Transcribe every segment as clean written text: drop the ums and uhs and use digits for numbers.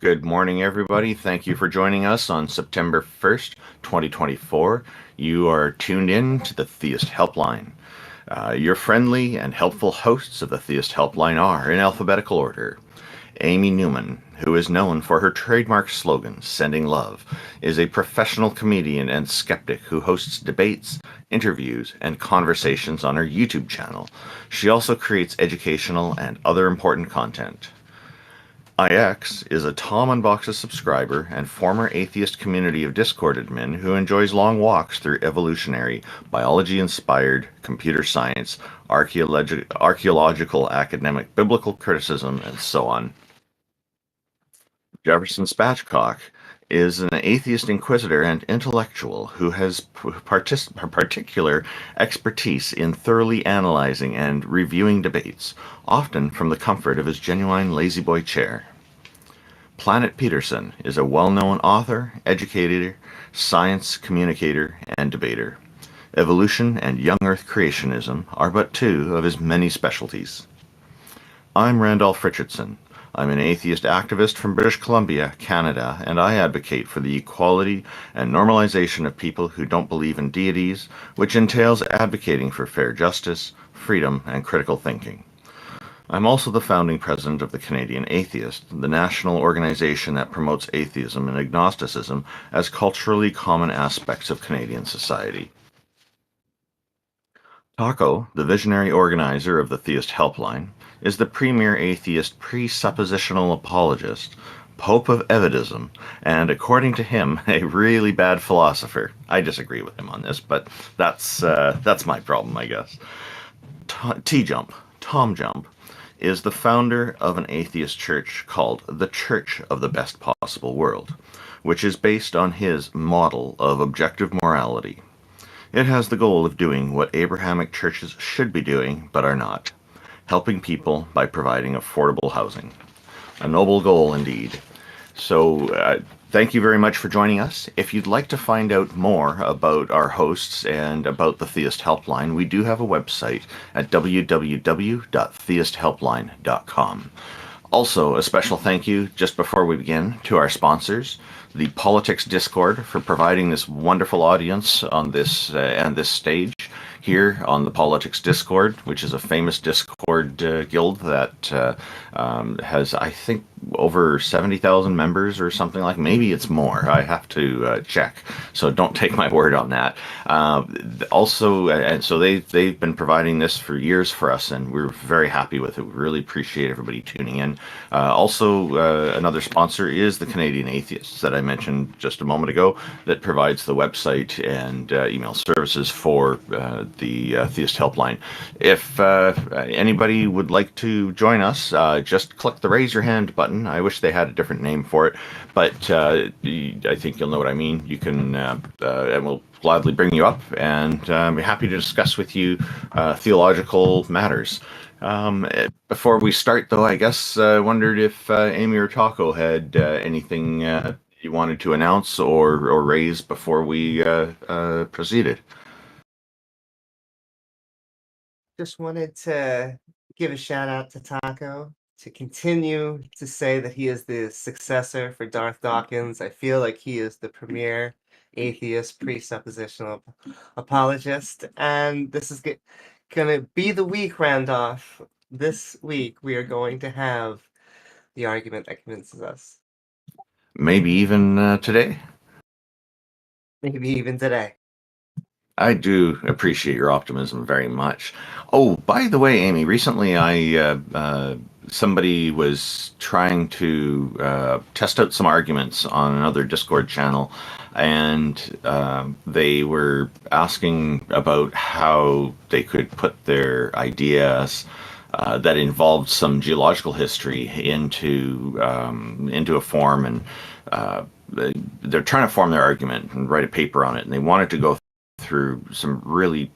Good morning, everybody. Thank you for joining us on September 1st, 2024. You are tuned in to the Theist Helpline. Your friendly and helpful hosts of the Theist Helpline are, in alphabetical order, Amy Newman, who is known for her trademark slogan, Sending Love, is a professional comedian and skeptic who hosts debates, interviews, and conversations on her YouTube channel. She also creates educational and other important content. IX is a Tom Unboxes subscriber and former atheist community of Discord admin who enjoys long walks through evolutionary, biology-inspired, computer science, archaeological, academic, biblical criticism, and so on. Jefferson Spatchcock is an atheist inquisitor and intellectual who has particular expertise in thoroughly analyzing and reviewing debates, often from the comfort of his genuine lazy-boy chair. Planet Peterson is a well-known author, educator, science communicator, and debater. Evolution and young Earth creationism are but two of his many specialties. I'm Randolf Richardson. I'm an atheist activist from British Columbia, Canada, and I advocate for the equality and normalization of people who don't believe in deities, which entails advocating for fair justice, freedom, and critical thinking. I'm also the founding president of the Canadian Atheist, the national organization that promotes atheism and agnosticism as culturally common aspects of Canadian society. Taco, the visionary organizer of the Theist Helpline, is the premier atheist presuppositional apologist, Pope of Evidism, and according to him, a really bad philosopher. I disagree with him on this, but that's my problem, I guess. TJump, Tom Jump, is the founder of an atheist church called the Church of the Best Possible World, which is based on his model of objective morality. It has the goal of doing what Abrahamic churches should be doing, but are not, helping people by providing affordable housing. A noble goal indeed. So thank you very much for joining us. If you'd like to find out more about our hosts and about the Theist Helpline, we do have a website at www.theisthelpline.com. Also, a special thank you, just before we begin, to our sponsors, the Politics Discord, for providing this wonderful audience on this and this stage here on the Politics Discord, which is a famous Discord guild that has, I think, over 70,000 members or something like. Maybe it's more. I have to check, so don't take my word on that. And so they've been providing this for years for us, and we're very happy with it. We really appreciate everybody tuning in. Another sponsor is the Canadian Atheists that I mentioned just a moment ago, that provides the website and email services for the Theist Helpline. If anybody would like to join us, just click the raise your hand button. I wish they had a different name for it, but I think you'll know what I mean. You can, and we'll gladly bring you up and be happy to discuss with you theological matters. Before we start, though, I guess I wondered if Amy or Taco had anything you wanted to announce or raise before we proceeded. Just wanted to give a shout out to Taco to continue to say that he is the successor for Darth Dawkins. I feel like he is the premier atheist presuppositional apologist, and this is gonna be the week, Randolph. This week we are going to have the argument that convinces us. Maybe even today. Maybe even today. I do appreciate your optimism very much. Oh, by the way, Amy, recently somebody was trying to test out some arguments on another Discord channel, and they were asking about how they could put their ideas that involved some geological history into a form, and they're trying to form their argument and write a paper on it, and they wanted to go through some really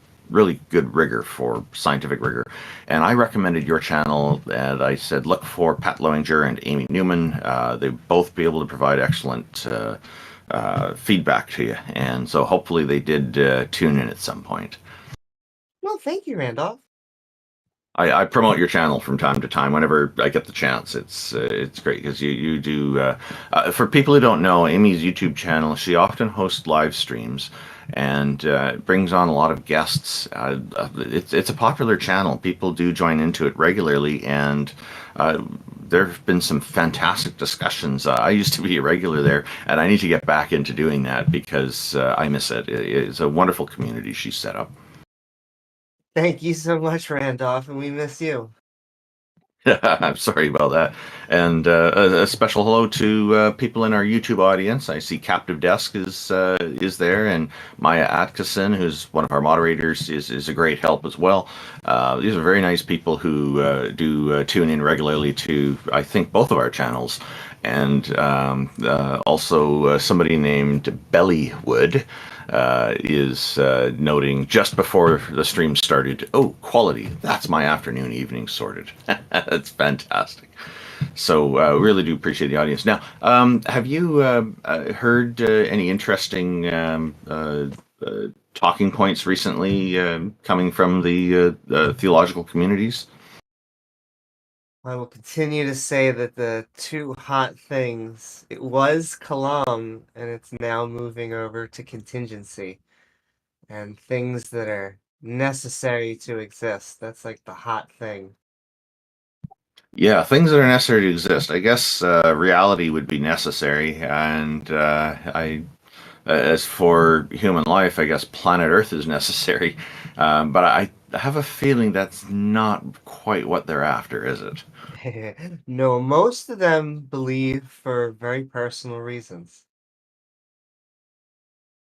good rigor, for scientific rigor. And I recommended your channel, and I said look for Pat Lowinger and Amy Newman. They both be able to provide excellent feedback to you, and so hopefully they did tune in at some point. Well, thank you, Randolph. I promote your channel from time to time whenever I get the chance. It's great because you do for people who don't know Amy's YouTube channel. She often hosts live streams and brings on a lot of guests. It's a popular channel. People do join into it regularly, and there have been some fantastic discussions. I used to be a regular there, and I need to get back into doing that because I miss it. It's a wonderful community she's set up. Thank you so much, Randolph, and we miss you. I'm sorry about that. And a special hello to people in our YouTube audience. I see Captive Desk is there, and Maya Atkinson, who's one of our moderators, is a great help as well. These are very nice people who do tune in regularly to, I think, both of our channels. And also somebody named Bellywood is noting just before the stream started, oh, quality, that's my afternoon, evening sorted. That's fantastic. So really do appreciate the audience. Now, have you heard any interesting talking points recently coming from the theological communities? I will continue to say that the two hot things, it was Kalam, and it's now moving over to contingency. And things that are necessary to exist. That's like the hot thing. Yeah, things that are necessary to exist. I guess reality would be necessary, and as for human life, I guess planet Earth is necessary. But I have a feeling that's not quite what they're after, is it? No, most of them believe for very personal reasons.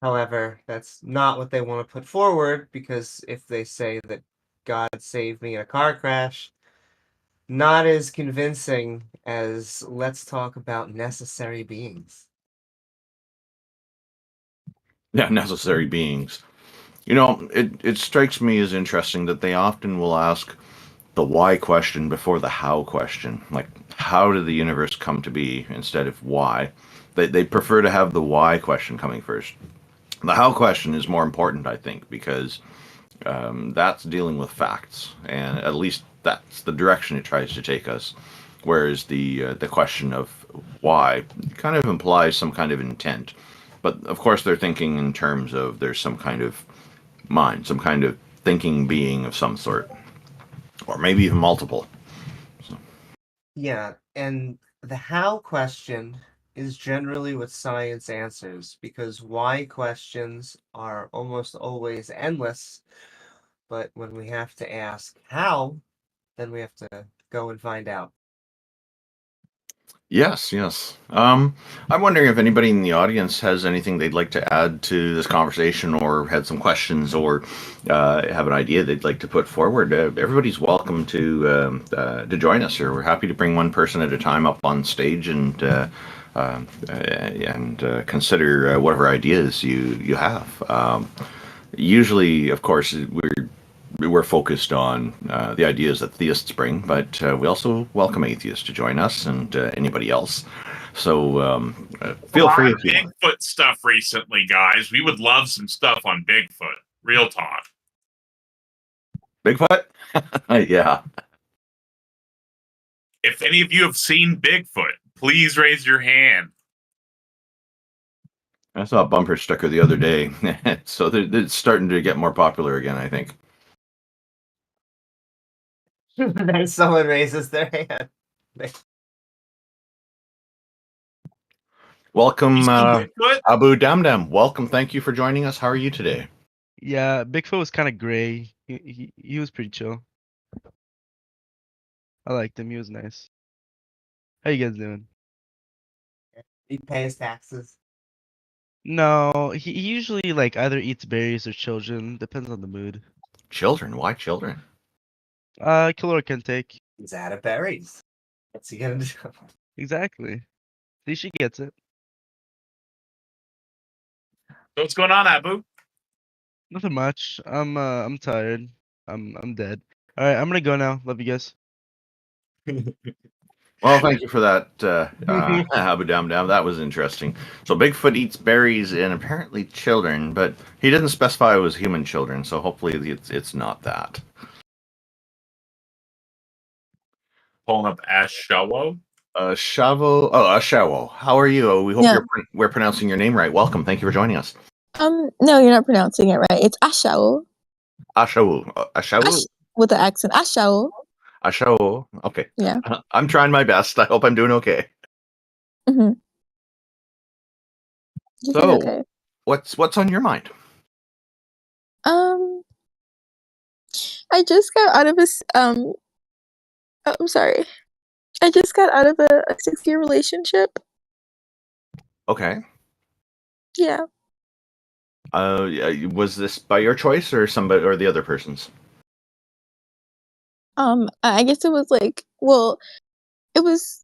However, that's not what they want to put forward, because if they say that God saved me in a car crash, not as convincing as let's talk about necessary beings. Yeah, necessary beings. You know, it strikes me as interesting that they often will ask the why question before the how question. Like, how did the universe come to be instead of why? They prefer to have the why question coming first. The how question is more important, I think, because that's dealing with facts, and at least that's the direction it tries to take us. Whereas the question of why kind of implies some kind of intent, but of course they're thinking in terms of there's some kind of mind, some kind of thinking being of some sort, or maybe even multiple. So, Yeah, and the how question is generally what science answers, because why questions are almost always endless, but when we have to ask how, then we have to go and find out. yes, yes. I'm wondering if anybody in the audience has anything they'd like to add to this conversation, or had some questions, or have an idea they'd like to put forward. Everybody's welcome to join us here. We're happy to bring one person at a time up on stage and consider whatever ideas you have. Usually, of course, we're focused on the ideas that theists bring, but we also welcome atheists to join us and anybody else. So A feel lot free of if you want. Bigfoot stuff recently, guys. We would love some stuff on Bigfoot. Real talk. Bigfoot? Yeah. If any of you have seen Bigfoot, please raise your hand. I saw a bumper sticker the other day. So it's starting to get more popular again, I think. Then someone raises their hand. Welcome, You seen Bigfoot? Abu-Damdam. Welcome. Thank you for joining us. How are you today? Yeah, Bigfoot was kind of gray. He was pretty chill. I liked him. He was nice. How you guys doing? He pays taxes. No, he usually like either eats berries or children. Depends on the mood. Children? Why children? Kill or can take. He's out of berries. What's he gonna do? Exactly. See, she gets it. So what's going on, Abu? Nothing much. I'm tired. I'm dead. All right, I'm gonna go now. Love you guys. Well, thank you for that, Abu-Damdam. That was interesting. So Bigfoot eats berries and apparently children, but he didn't specify it was human children, so hopefully it's not that. pulling up ashawo. Ashawo. How are you? We hope Yeah. we're pronouncing your name right. Welcome. Thank you for joining us. No, you're not pronouncing it right. It's ashawo. Ashawo. Ashawo. With the accent. Ashawo. Ashawo. Okay. Yeah. I'm trying my best. I hope I'm doing okay. Mm-hmm. You did So, okay. what's on your mind? I just got out of I'm sorry. I just got out of a 6-year relationship. Okay. Yeah. Was this by your choice or somebody or the other person's? I guess it was like, well, it was,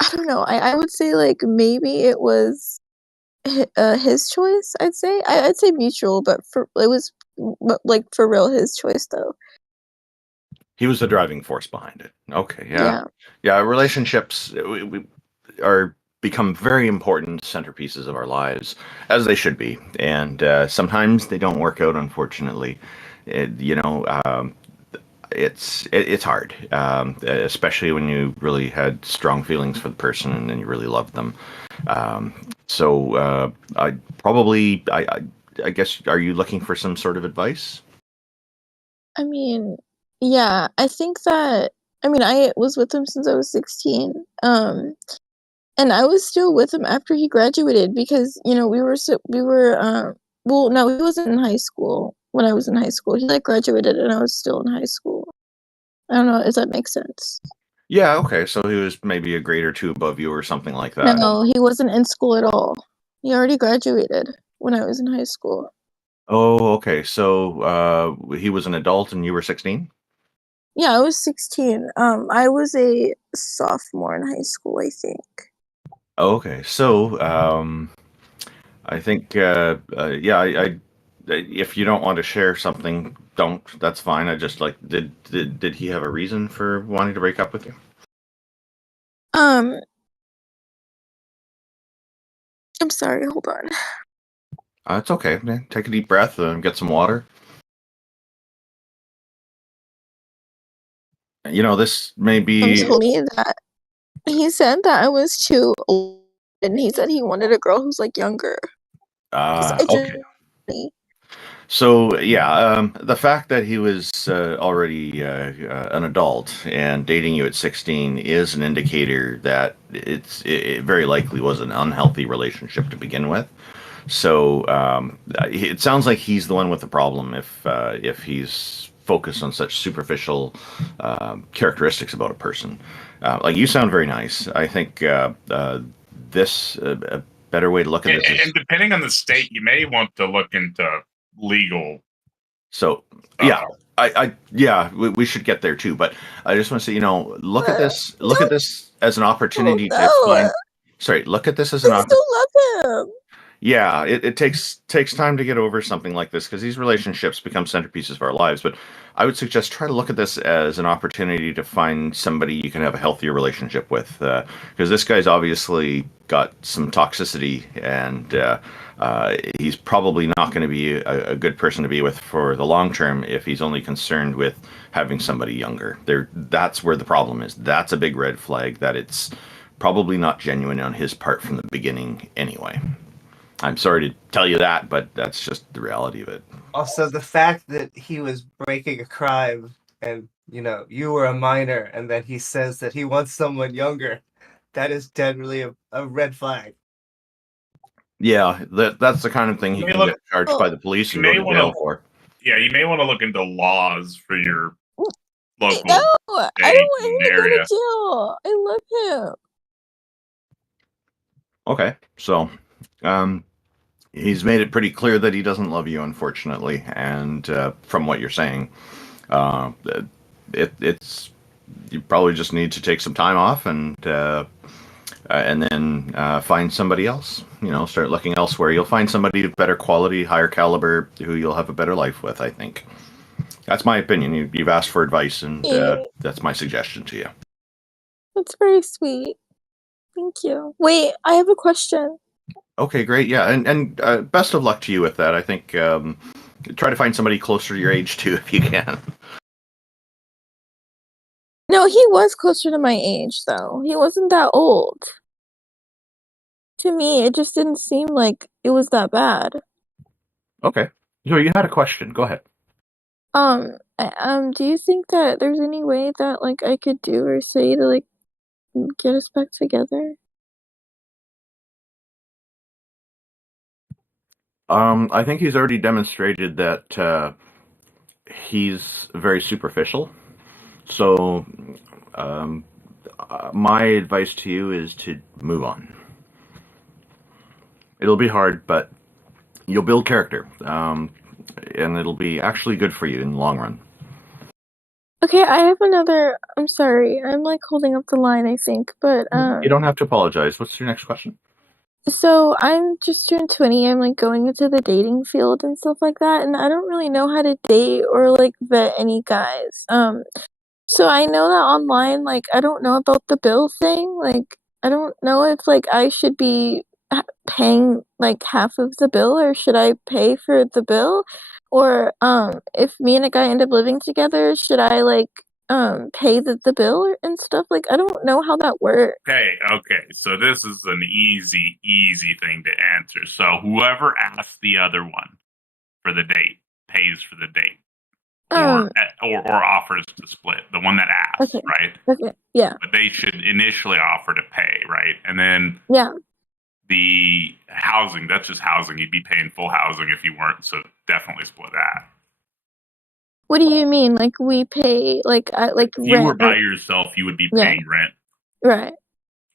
I don't know. I would say like maybe it was his choice. I'd say mutual, but like for real his choice though. He was the driving force behind it. Okay, yeah. Relationships are become very important centerpieces of our lives, as they should be, and sometimes they don't work out. Unfortunately, it's hard, especially when you really had strong feelings for the person and then you really loved them. So I guess, are you looking for some sort of advice? I mean, yeah, I think that, I was with him since I was 16. And I was still with him after he graduated because, well, no, he wasn't in high school when I was in high school. He like graduated and I was still in high school. I don't know if that makes sense. Yeah, okay. So he was maybe a grade or two above you or something like that. No, he wasn't in school at all. He already graduated when I was in high school. Oh, okay. So he was an adult and you were 16? Yeah, I was 16. I was a sophomore in high school, I think. Okay. So I think if you don't want to share something, don't. That's fine. I just like did he have a reason for wanting to break up with you? I'm sorry, hold on. It's okay, man. Take a deep breath and get some water. This may be. Told me that he said that I was too old, and he said he wanted a girl who's like younger. Okay. So yeah, the fact that he was already an adult and dating you at 16 is an indicator that it very likely was an unhealthy relationship to begin with. So it sounds like he's the one with the problem if he's focused on such superficial characteristics about a person. Like, you sound very nice. I think this a better way to look at this is, and depending on the state, you may want to look into legal. So we should get there too. But I just want to say, look at this as an opportunity to find. Sorry, look at this as an opportunity. I still love him. Yeah, it takes time to get over something like this because these relationships become centerpieces of our lives. But I would suggest try to look at this as an opportunity to find somebody you can have a healthier relationship with, because this guy's obviously got some toxicity, and he's probably not going to be a good person to be with for the long term if he's only concerned with having somebody younger. That's where the problem is. That's a big red flag that it's probably not genuine on his part from the beginning anyway. I'm sorry to tell you that, but that's just the reality of it. Also, the fact that he was breaking a crime and, you were a minor, and then he says that he wants someone younger, that is definitely a red flag. Yeah, that's the kind of thing he can get charged by the police and go to jail for. Yeah, you may want to look into laws for your local No, I don't want him to go area. to jail. I love him. Okay, so he's made it pretty clear that he doesn't love you, unfortunately, and from what you're saying, it's you probably just need to take some time off and then find somebody else. Start looking elsewhere. You'll find somebody of better quality, higher caliber, who you'll have a better life with, I think. That's my opinion. You've asked for advice, and that's my suggestion to you. That's very sweet. Thank you. Wait, I have a question. Okay, great. Yeah, and best of luck to you with that. I think try to find somebody closer to your age too, if you can. No, he was closer to my age, though. He wasn't that old. To me, it just didn't seem like it was that bad. Okay. So you had a question. Go ahead. Do you think that there's any way that, like, I could do or say to, like, get us back together? I think he's already demonstrated that he's very superficial. So, my advice to you is to move on. It'll be hard, but you'll build character, and it'll be actually good for you in the long run. Okay, I have another. I'm sorry. I'm, like, holding up the line, I think, but, You don't have to apologize. What's your next question? So I'm just turned 20. I'm, like, going into the dating field and stuff like that, and I don't really know how to date or, like, vet any guys. So I know that online, like, I don't know about the bill thing. Like, I don't know if, like, I should be paying, like, half of the bill, or should I pay for the bill? Or, if me and a guy end up living together, should I, like, pay the bill and stuff? Like, I don't know how that works. Okay. So this is an easy thing to answer. So whoever asks the other one for the date pays for the date. Or offers to split. The one that asks, Okay. right? Okay, yeah. But they should initially offer to pay, right? And then Yeah. the housing, that's just housing. You'd be paying full housing if you weren't, so definitely split that. What do you mean? Like, we pay, like, like, If you were rent? by yourself, you would be paying rent. Right.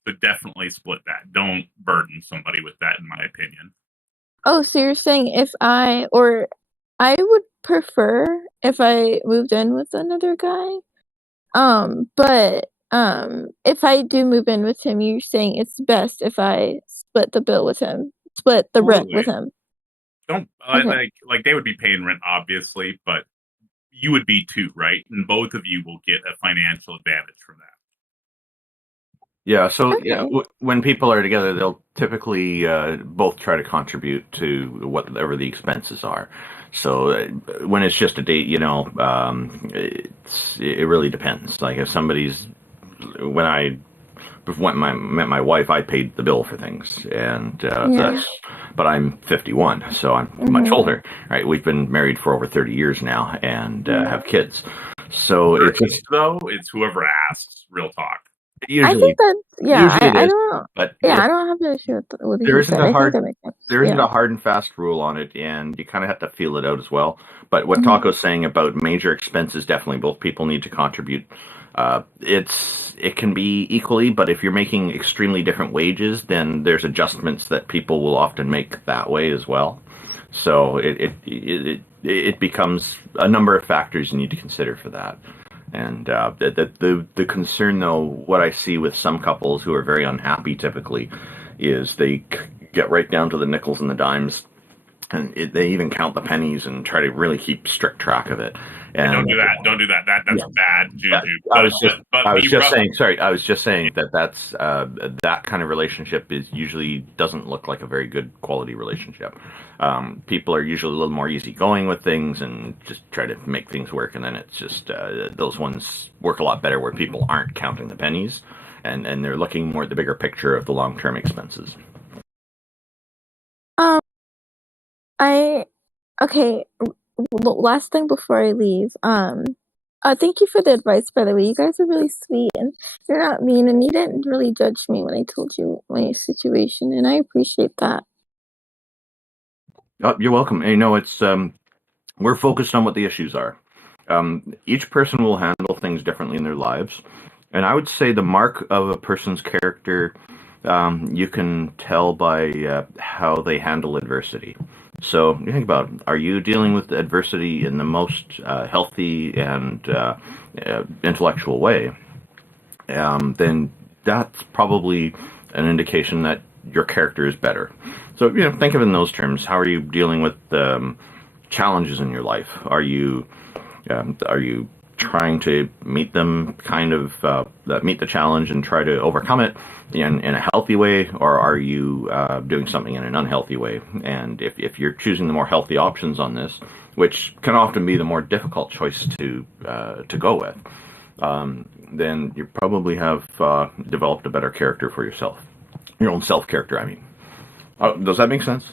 But definitely split that. Don't burden somebody with that, in my opinion. Oh, so you're saying if I would prefer if I moved in with another guy. But if I do move in with him, you're saying it's best if I split the bill with him, split the rent with him. Don't Okay. like they would be paying rent, obviously, but you would be too, right? And both of you will get a financial advantage from that. Yeah, so Okay. when people are together, they'll typically both try to contribute to whatever the expenses are. So when it's just a date, it really depends. Like if somebody's when I met my wife, I paid the bill for things, and but I'm 51, so I'm much older. Right, we've been married for over 30 years now, and have kids. So it's whoever asks. Real talk. I think that usually it I is, don't but I don't have an issue with what there he isn't said. a I think hard that makes sense. there isn't a hard and fast rule on it, and you kind of have to feel it out as well. But what Mhm. Taco's saying about major expenses, definitely both people need to contribute. It can be equally, but if you're making extremely different wages, then there's adjustments that people will often make that way as well. So it becomes a number of factors you need to consider for that. And the concern, though, what I see with some couples who are very unhappy typically is they get right down to the nickels and the dimes, and they even count the pennies and try to really keep strict track of it. And don't do that. Don't do that. That's bad juju. I was just saying that that's that kind of relationship usually doesn't look like a very good quality relationship. People are usually a little more easygoing with things and just try to make things work, and then it's just those ones work a lot better where people aren't counting the pennies and they're looking more at the bigger picture of the long-term expenses. Okay. Last thing before I leave. Thank you for the advice, by the way. You guys are really sweet, and you're not mean, and you didn't really judge me when I told you my situation, and I appreciate that. Oh, you're welcome. And, it's we're focused on what the issues are. Each person will handle things differently in their lives, and I would say the mark of a person's character you can tell by how they handle adversity. So you think about, are you dealing with adversity in the most healthy and intellectual way? Then that's probably an indication that your character is better. So think of it in those terms. How are you dealing with challenges in your life? Are you trying to meet them, meet the challenge and try to overcome it in a healthy way, or are you doing something in an unhealthy way? And if you're choosing the more healthy options on this, which can often be the more difficult choice to go with, then you probably have developed a better character for yourself. Your own self-character, I mean. Does that make sense?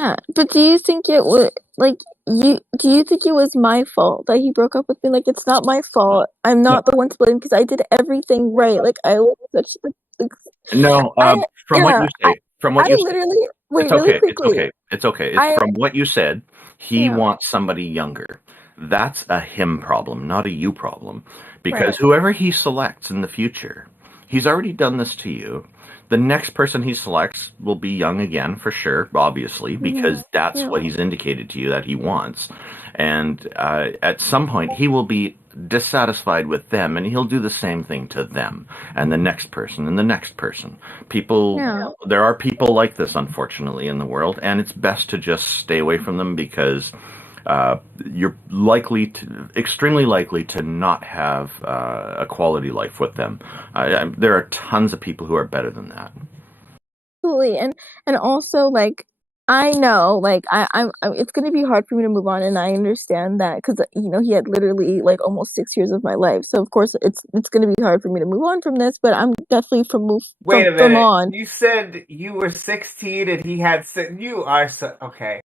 Yeah, but do you think it was do you think it was my fault that he broke up with me? Like, it's not my fault. I'm not the one to blame because I did everything right. Like, I was such like, No, I from what you say, I literally wait it's really okay. It's quickly. okay. It's okay. It's I from what you said. He Yeah. wants somebody younger. That's a him problem, not a you problem. Because Right. whoever he selects in the future, he's already done this to you. The next person he selects will be young again, for sure, obviously, because that's Yeah. what he's indicated to you that he wants. And at some point, he will be dissatisfied with them, and he'll do the same thing to them, and the next person, and the next person. There are people like this, unfortunately, in the world, and it's best to just stay away from them because you're extremely likely to not have a quality life with them. There are tons of people who are better than that. Absolutely, and also like I know like I'm it's gonna be hard for me to move on, and I understand that because he had literally like almost 6 years of my life, so of course it's gonna be hard for me to move on from this. But I'm definitely Wait a from minute. on. You said you were 16 and he had you are so okay.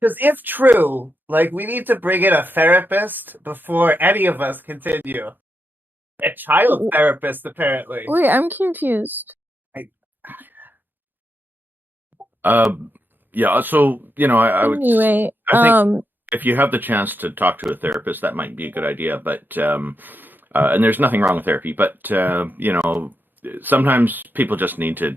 Because if true, like we need to bring in a therapist before any of us continue. A child therapist, apparently. Wait, I'm confused. Yeah. So I would. Anyway, I think if you have the chance to talk to a therapist, that might be a good idea. But and there's nothing wrong with therapy, but sometimes people just need to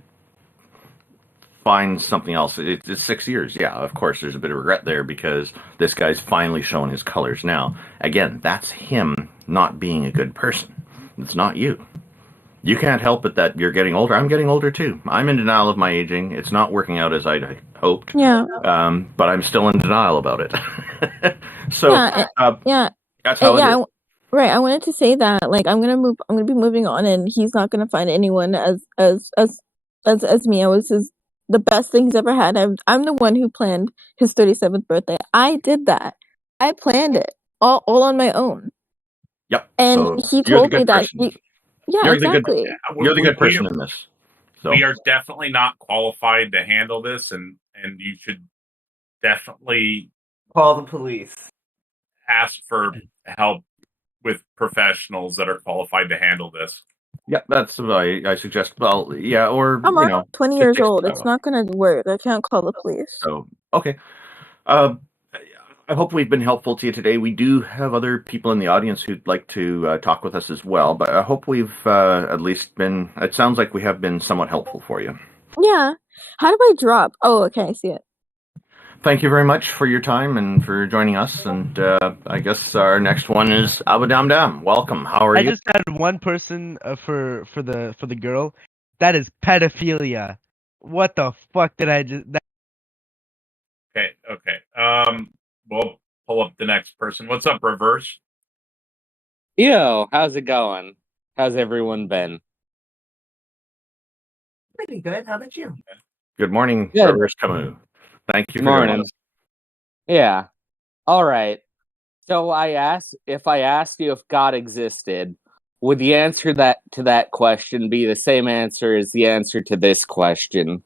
find something else. It's 6 years. Yeah, of course, there's a bit of regret there because this guy's finally showing his colors now. Again, that's him not being a good person. It's not you. You can't help it that you're getting older. I'm getting older too. I'm in denial of my aging. It's not working out as I'd hoped. Yeah. But I'm still in denial about it. So that's how it is. Right. I wanted to say that like I'm gonna be moving on, and he's not gonna find anyone as me. I was the best thing he's ever had. I'm the one who planned his 37th birthday. I did that. I planned it all on my own. Yep. And So he you're the told me good that person. yeah, exactly. You're the good person in this. So. We are definitely not qualified to handle this, and you should definitely call the police. Ask for help with professionals that are qualified to handle this. Yeah, that's what I suggest. Well, yeah, or I'm 20 years old. It's not going to work. I can't call the police. So okay. I hope we've been helpful to you today. We do have other people in the audience who'd like to talk with us as well, but I hope we've at least been. It sounds like we have been somewhat helpful for you. Yeah. How do I drop? Oh, okay, I see it. Thank you very much for your time and for joining us. And I guess our next one is Abu-Damdam. Welcome. How are you? I just had one person for the girl. That is pedophilia. What the fuck did I just? Okay. We'll pull up the next person. What's up, Reverse? Yo, how's it going? How's everyone been? Pretty good. How about you? Good morning, Reverse-Camus. Thank you for morning. Joining us. Yeah. All right. So if I asked you if God existed, would the answer to that question be the same answer as the answer to this question?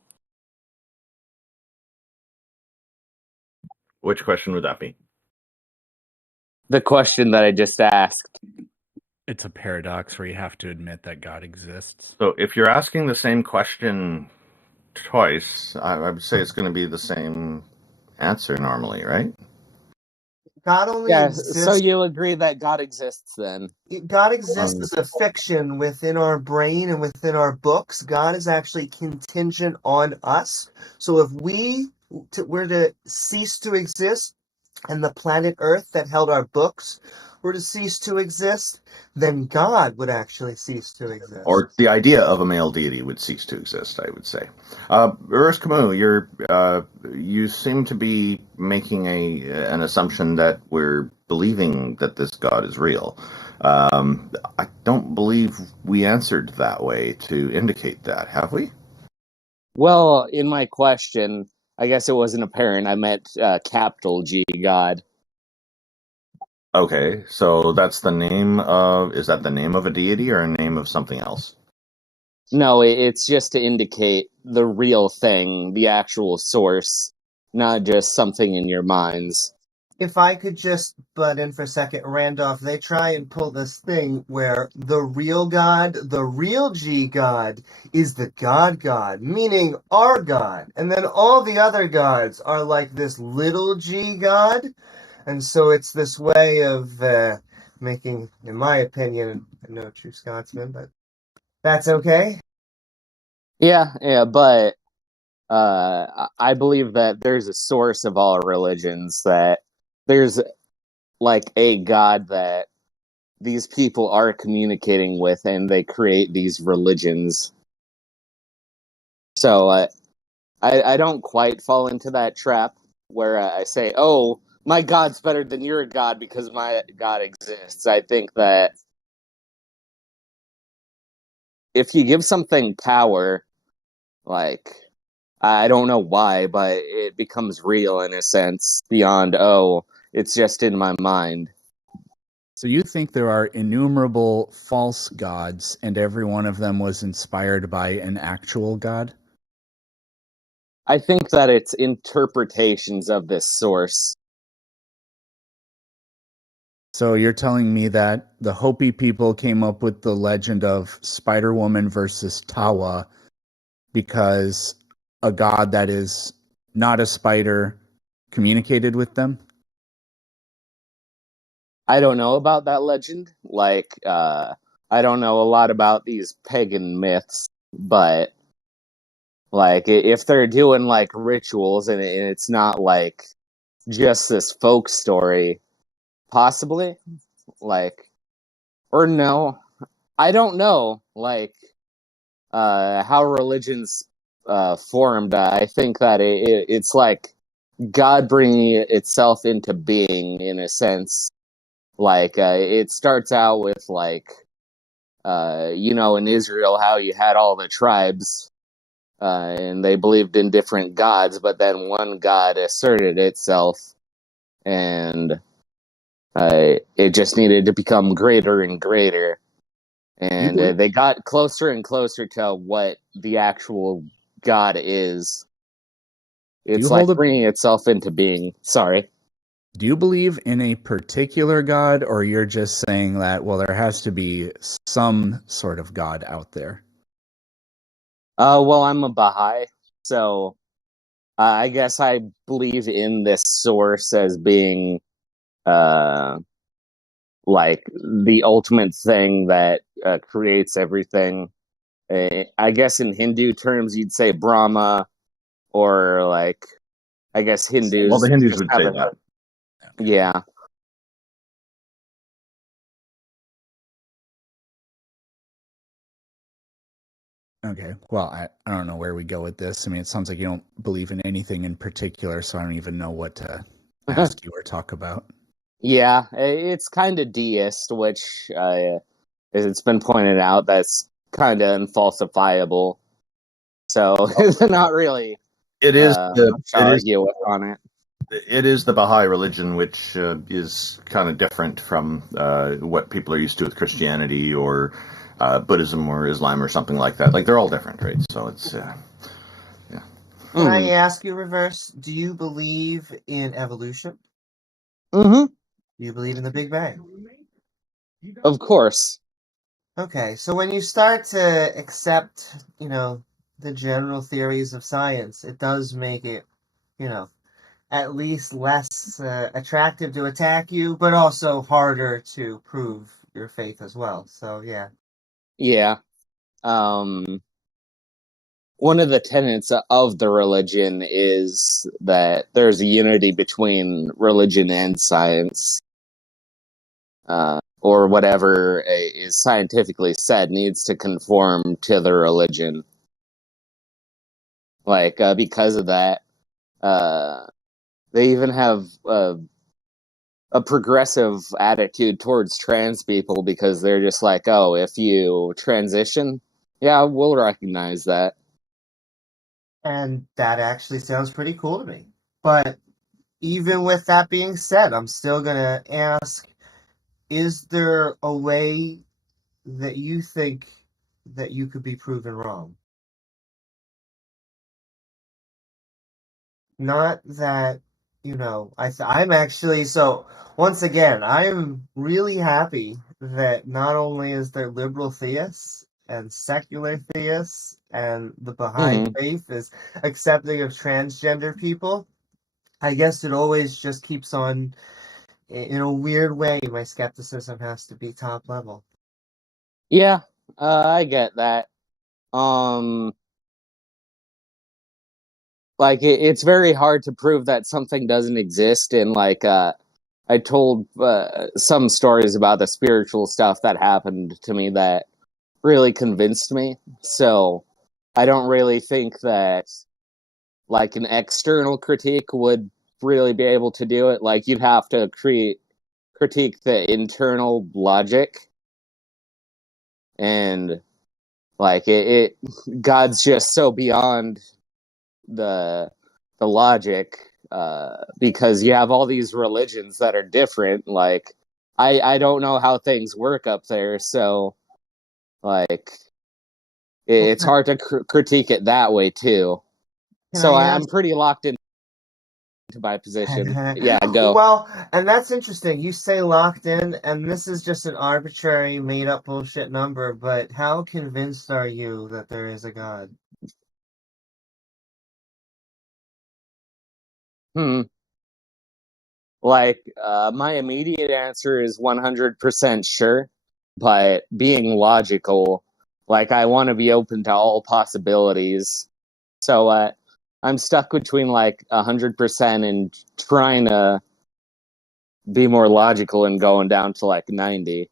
Which question would that be? The question that I just asked. It's a paradox where you have to admit that God exists. So if you're asking the same question twice, I would say it's going to be the same answer normally, right? God only exists. So you agree that God exists then? God exists as a fiction within our brain and within our books. God is actually contingent on us. So if we were to cease to exist and the planet Earth that held our books were to cease to exist, then God would actually cease to exist. Or the idea of a male deity would cease to exist, I would say. Reverse-Camus, you seem to be making an assumption that we're believing that this God is real. I don't believe we answered that way to indicate that, have we? Well, in my question, I guess it wasn't apparent. I meant capital G, God. Okay, so that's the name of, is that the name of a deity or a name of something else? No, it's just to indicate the real thing, the actual source, not just something in your minds. If I could just butt in for a second, Randolph, they try and pull this thing where the real God, the real G God, is the God, meaning our God. And then all the other gods are like this little G God. And so it's this way of making, in my opinion, no true Scotsman, but that's okay. Yeah, but I believe that there's a source of all religions, that there's like a God that these people are communicating with, and they create these religions. So I don't quite fall into that trap where I say, oh, my God's better than your God because my God exists. I think that if you give something power, like, I don't know why, but it becomes real in a sense beyond, oh, it's just in my mind. So you think there are innumerable false gods, and every one of them was inspired by an actual god? I think that it's interpretations of this source. So you're telling me that the Hopi people came up with the legend of Spider-Woman versus Tawa because a god that is not a spider communicated with them? I don't know about that legend. Like, I don't know a lot about these pagan myths, but like, if they're doing like rituals and it's not like just this folk story, possibly, like, or no, I don't know, like, how religions formed. I think that it's like God bringing itself into being in a sense. Like, it starts out with like, in Israel, how you had all the tribes, and they believed in different gods, but then one god asserted itself, and it just needed to become greater and greater. And they got closer and closer to what the actual god is. It's like bringing itself into being. Sorry. Do you believe in a particular god, or you're just saying that, well, there has to be some sort of god out there? Well, I'm a Baha'i, so I guess I believe in this source as being like the ultimate thing that creates everything. I guess in Hindu terms, you'd say Brahma, or like, I guess Hindus. Well, the Hindus just would have say it. that. Yeah. Okay, well, I don't know where we go with this. I mean, it sounds like you don't believe in anything in particular, so I don't even know what to ask you or talk about. Yeah, it's kind of deist, which as it's been pointed out, that's kind of unfalsifiable. So not really. It is much to argue with on it. It is the Baha'i religion, which is kind of different from what people are used to with Christianity or Buddhism or Islam or something like that. Like, they're all different, right? So it's yeah. Can I ask you, Reverse, do you believe in evolution? Mm-hmm. Do you believe in the Big Bang? Of course. Okay, so when you start to accept, the general theories of science, it does make it, at least less attractive to attack you, but also harder to prove your faith as well. So, yeah. Yeah. One of the tenets of the religion is that there's a unity between religion and science, or whatever is scientifically said needs to conform to the religion. Like, because of that, they even have a progressive attitude towards trans people, because they're just like, oh, if you transition, yeah, we'll recognize that. And that actually sounds pretty cool to me. But even with that being said, I'm still going to ask, is there a way that you think that you could be proven wrong? Not that, I'm actually, so once again, I'm really happy that not only is there liberal theists and secular theists and the Baha'i faith is accepting of transgender people. I guess it always just keeps on, in a weird way, my skepticism has to be top level. Yeah, I get that. Like it's very hard to prove that something doesn't exist, and like I told some stories about the spiritual stuff that happened to me that really convinced me. So I don't really think that like an external critique would really be able to do it. Like you'd have to critique the internal logic, and like God's just so beyond the logic, because you have all these religions that are different. Like I don't know how things work up there, so like it's hard to critique it that way too. So I'm pretty locked into my position. Yeah, go. Well, and that's interesting. You say locked in, and this is just an arbitrary, made-up bullshit number, but how convinced are you that there is a God? Like, my immediate answer is 100% sure, but being logical, like, I want to be open to all possibilities. So, I'm stuck between, like, 100% and trying to be more logical and going down to, like, 90.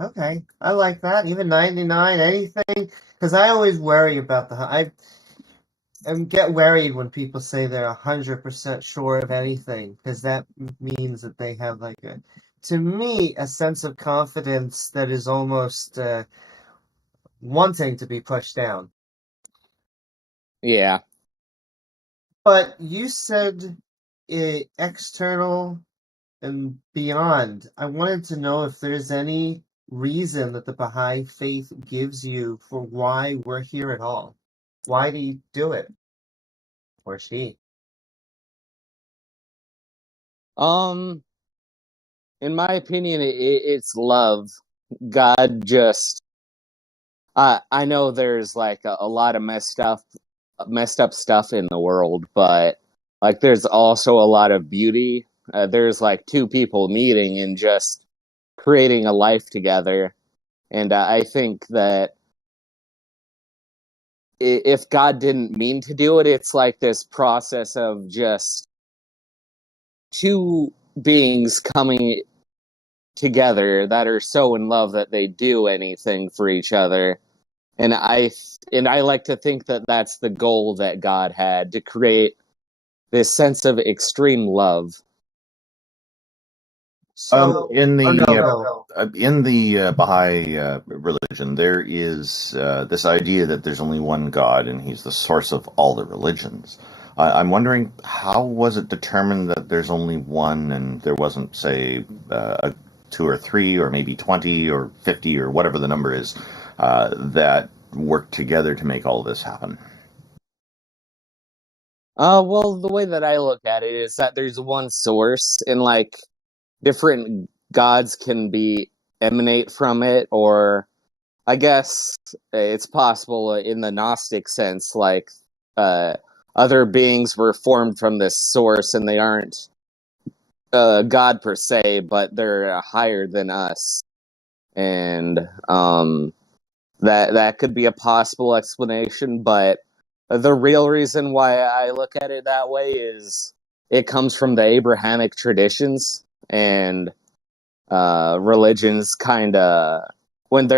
Okay, I like that. Even 99, anything, because I always worry about I get worried when people say they're 100% sure of anything, because that means that they have to me, a sense of confidence that is almost wanting to be pushed down. Yeah. But you said external and beyond. I wanted to know if there's any reason that the Baha'i faith gives you for why we're here at all. Why do you do it? Or she? In my opinion, it's love. God just, I know there's like a lot of messed up stuff in the world, but like there's also a lot of beauty. There's like two people meeting and just creating a life together, and I think that if God didn't mean to do it, it's like this process of just two beings coming together that are so in love that they do anything for each other. And I like to think that that's the goal that God had, to create this sense of extreme love. So, in the no. in the Baha'i religion, there is this idea that there's only one God and He's the source of all the religions. I'm wondering, how was it determined that there's only one and there wasn't, say, two or three or maybe 20 or 50 or whatever the number is that work together to make all this happen? Well, the way that I look at it is that there's one source, and like different gods can emanate from it, or I guess it's possible in the Gnostic sense, like other beings were formed from this source, and they aren't God per se, but they're higher than us, and that could be a possible explanation. But the real reason why I look at it that way is it comes from the Abrahamic traditions, and religions kind of, when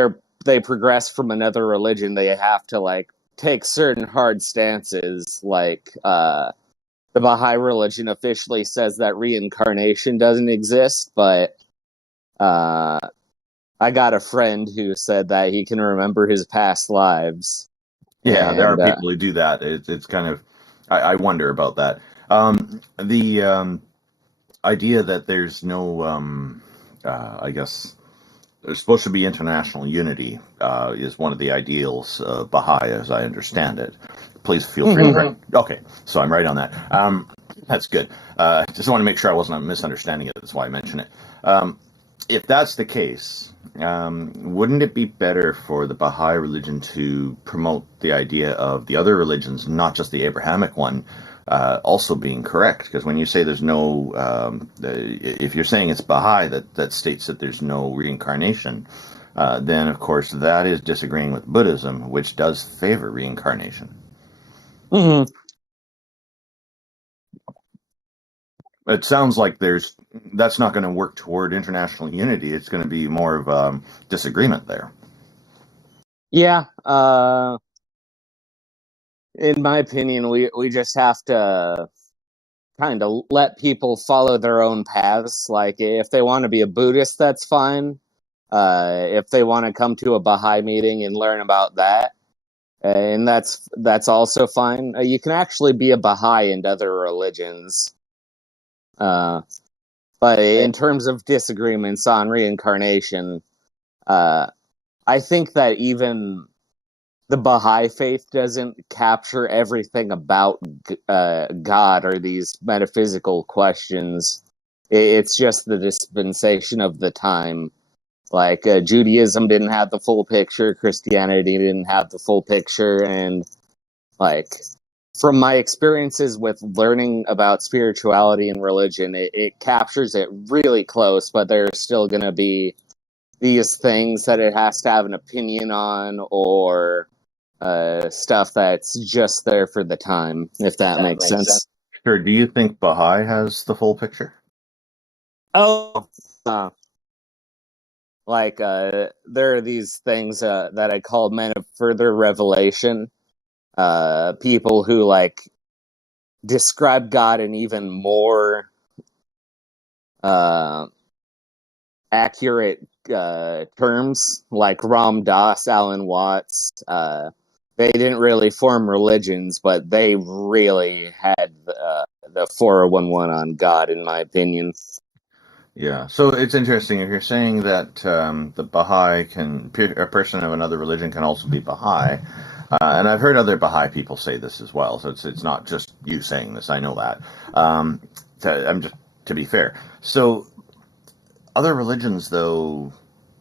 they progress from another religion, they have to like take certain hard stances. Like the Baha'i religion officially says that reincarnation doesn't exist, but I got a friend who said that he can remember his past lives. Yeah, And there are people who do that. It's kind of, I wonder about that. The idea that there's no I guess there's supposed to be international unity, is one of the ideals of Baha'i, as I understand it. Please feel free to correct. Okay, so I'm right on that. That's good. Just want to make sure I wasn't misunderstanding it. That's why I mentioned it. If that's the case, wouldn't it be better for the Baha'i religion to promote the idea of the other religions, not just the Abrahamic one, also being correct? Because when you say there's no, if you're saying it's Baha'i that states that there's no reincarnation, then of course that is disagreeing with Buddhism, which does favor reincarnation. Mm-hmm. It sounds like that's not going to work toward international unity. It's going to be more of a disagreement there. Yeah. In my opinion, we just have to kind of let people follow their own paths. Like, if they want to be a Buddhist, that's fine. If they want to come to a Baha'i meeting and learn about that, and that's also fine. You can actually be a Baha'i in other religions. But in terms of disagreements on reincarnation, I think that even the Baha'i faith doesn't capture everything about God or these metaphysical questions. It's just the dispensation of the time. Like, Judaism didn't have the full picture, Christianity didn't have the full picture, and like, from my experiences with learning about spirituality and religion, it captures it really close, but there's still going to be these things that it has to have an opinion on, or stuff that's just there for the time, if that makes sense. Sure. Do you think Baha'i has the full picture? Oh, there are these things that I call men of further revelation. People who describe God in even more accurate terms, like Ram Dass, Alan Watts. They didn't really form religions, but they really had the 411 on God, in my opinion. Yeah, so it's interesting if you're saying that the Baha'i a person of another religion can also be Baha'i, and I've heard other Baha'i people say this as well. So it's not just you saying this. I know that. I'm just to be fair. So other religions, though,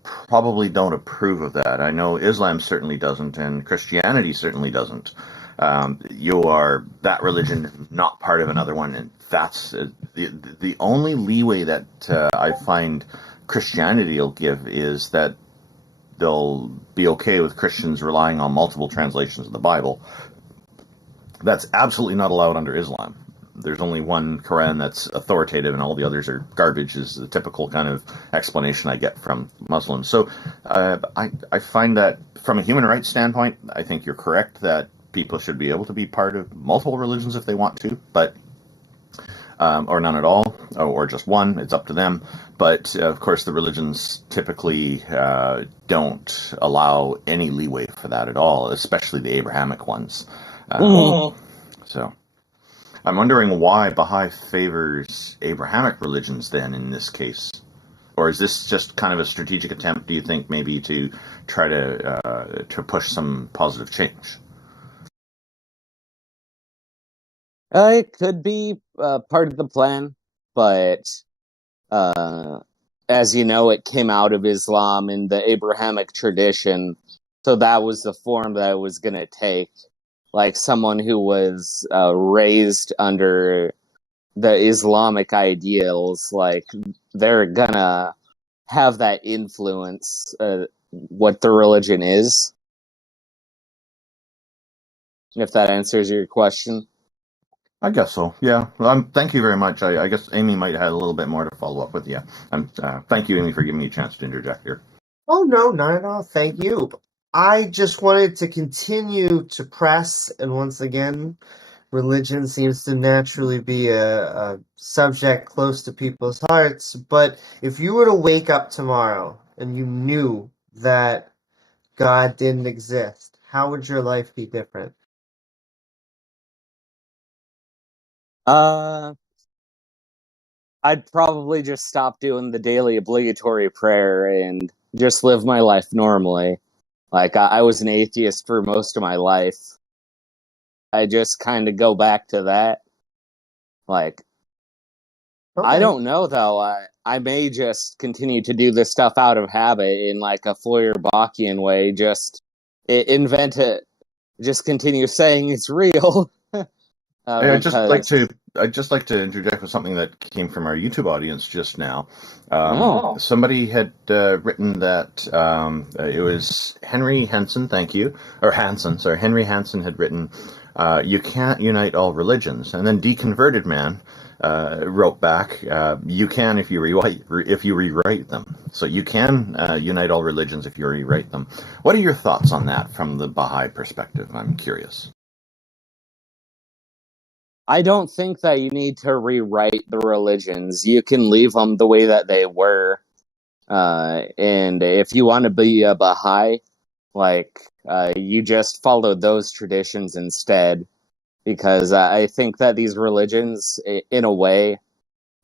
probably don't approve of that. I know Islam certainly doesn't, and Christianity certainly doesn't. That religion is not part of another one, and that's the only leeway that I find Christianity will give is that they'll be okay with Christians relying on multiple translations of the Bible. That's absolutely not allowed under Islam. There's only one Quran that's authoritative, and all the others are garbage, is the typical kind of explanation I get from Muslims. So I find that from a human rights standpoint, I think you're correct that people should be able to be part of multiple religions if they want to, but or none at all, or just one. It's up to them. But of course, the religions typically don't allow any leeway for that at all, especially the Abrahamic ones. So I'm wondering why Baha'i favors Abrahamic religions then in this case. Or is this just kind of a strategic attempt, do you think, maybe to try to push some positive change? It could be part of the plan, but as you know, it came out of Islam in the Abrahamic tradition, so that was the form that it was going to take. Like, someone who was raised under the Islamic ideals, like, they're gonna have that influence what the religion is. If that answers your question. I guess so. Yeah. Thank you very much. I guess Amy might have a little bit more to follow up with. Yeah. Thank you, Amy, for giving me a chance to interject here. Oh, no, not at all. Thank you. I just wanted to continue to press, and once again, religion seems to naturally be a subject close to people's hearts. But if you were to wake up tomorrow and you knew that God didn't exist, how would your life be different? I'd probably just stop doing the daily obligatory prayer and just live my life normally. Like, I was an atheist for most of my life. I just kind of go back to that. Like, I don't know, though. I may just continue to do this stuff out of habit in, like, a Feuerbachian way. Just invent it. Just continue saying it's real. I'd just like to interject with something that came from our YouTube audience just now. Somebody had written that it was Henry Hansen, Henry Hansen had written, "You can't unite all religions," and then Deconverted Man wrote back, "You can if you rewrite them. So you can unite all religions if you rewrite them." What are your thoughts on that from the Baha'i perspective? I'm curious. I don't think that you need to rewrite the religions. You can leave them the way that they were. And if you want to be a Baha'i, you just follow those traditions instead. Because I think that these religions, in a way,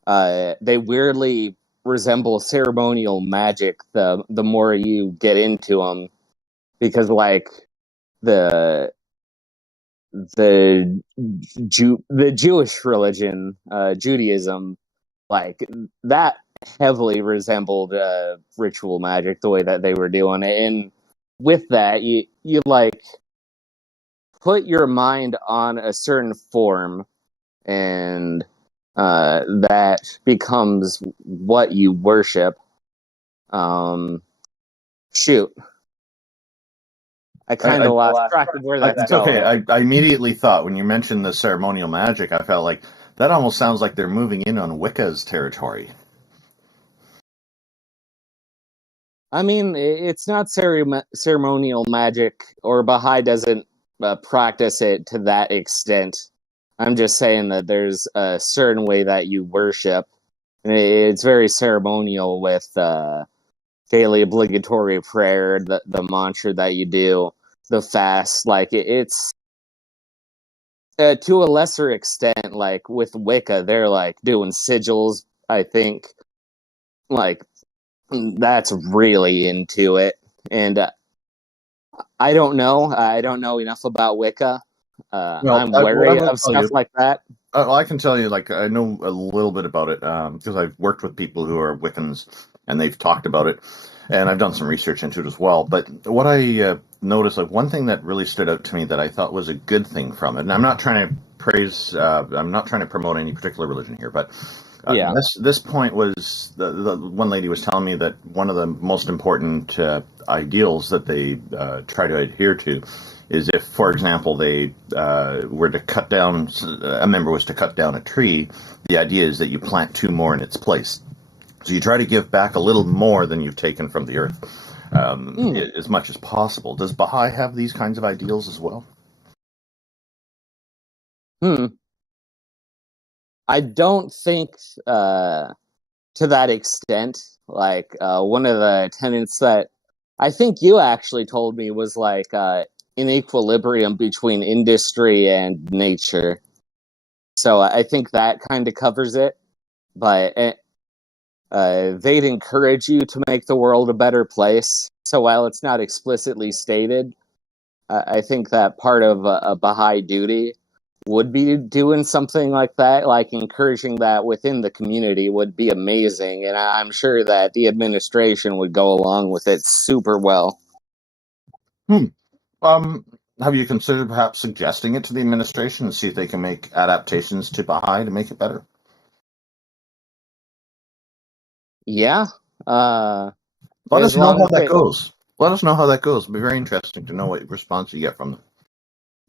they weirdly resemble ceremonial magic the more you get into them. Because, the Jewish religion, Judaism, that heavily resembled ritual magic, the way that they were doing it. And with that, you put your mind on a certain form, and that becomes what you worship. Shoot. I kind of lost track of where that's It's going. okay. I immediately thought, when you mentioned the ceremonial magic, I felt like that almost sounds like they're moving in on Wicca's territory. I mean, it's not ceremonial magic, or Baha'i doesn't practice it to that extent. I'm just saying that there's a certain way that you worship, and it's very ceremonial with daily obligatory prayer, the mantra that you do, the fast. It's to a lesser extent, like with Wicca, they're doing sigils. I think that's really into it, and I don't know. I don't know enough about Wicca. I'm wary of stuff like that. I can tell you, I know a little bit about it because I've worked with people who are Wiccans, and they've talked about it, and I've done some research into it as well. But what I noticed, one thing that really stood out to me that I thought was a good thing from it, and I'm not trying to I'm not trying to promote any particular religion here, but this point was, the one lady was telling me that one of the most important ideals that they try to adhere to is if, for example, they were to cut down, a member was to cut down a tree, the idea is that you plant two more in its place. So you try to give back a little more than you've taken from the earth, as much as possible. Does Baha'i have these kinds of ideals as well? I don't think to that extent. One of the tenets that I think you actually told me was in equilibrium between industry and nature. So I think that kind of covers it. But they'd encourage you to make the world a better place. So while it's not explicitly stated, I think that part of a Baha'i duty would be doing something like that, encouraging that within the community would be amazing. And I'm sure that the administration would go along with it super well. Have you considered perhaps suggesting it to the administration and see if they can make adaptations to Baha'i to make it better? Yeah. Let us know how that goes. Let us know how that goes. It'll be very interesting to know what response you get from them.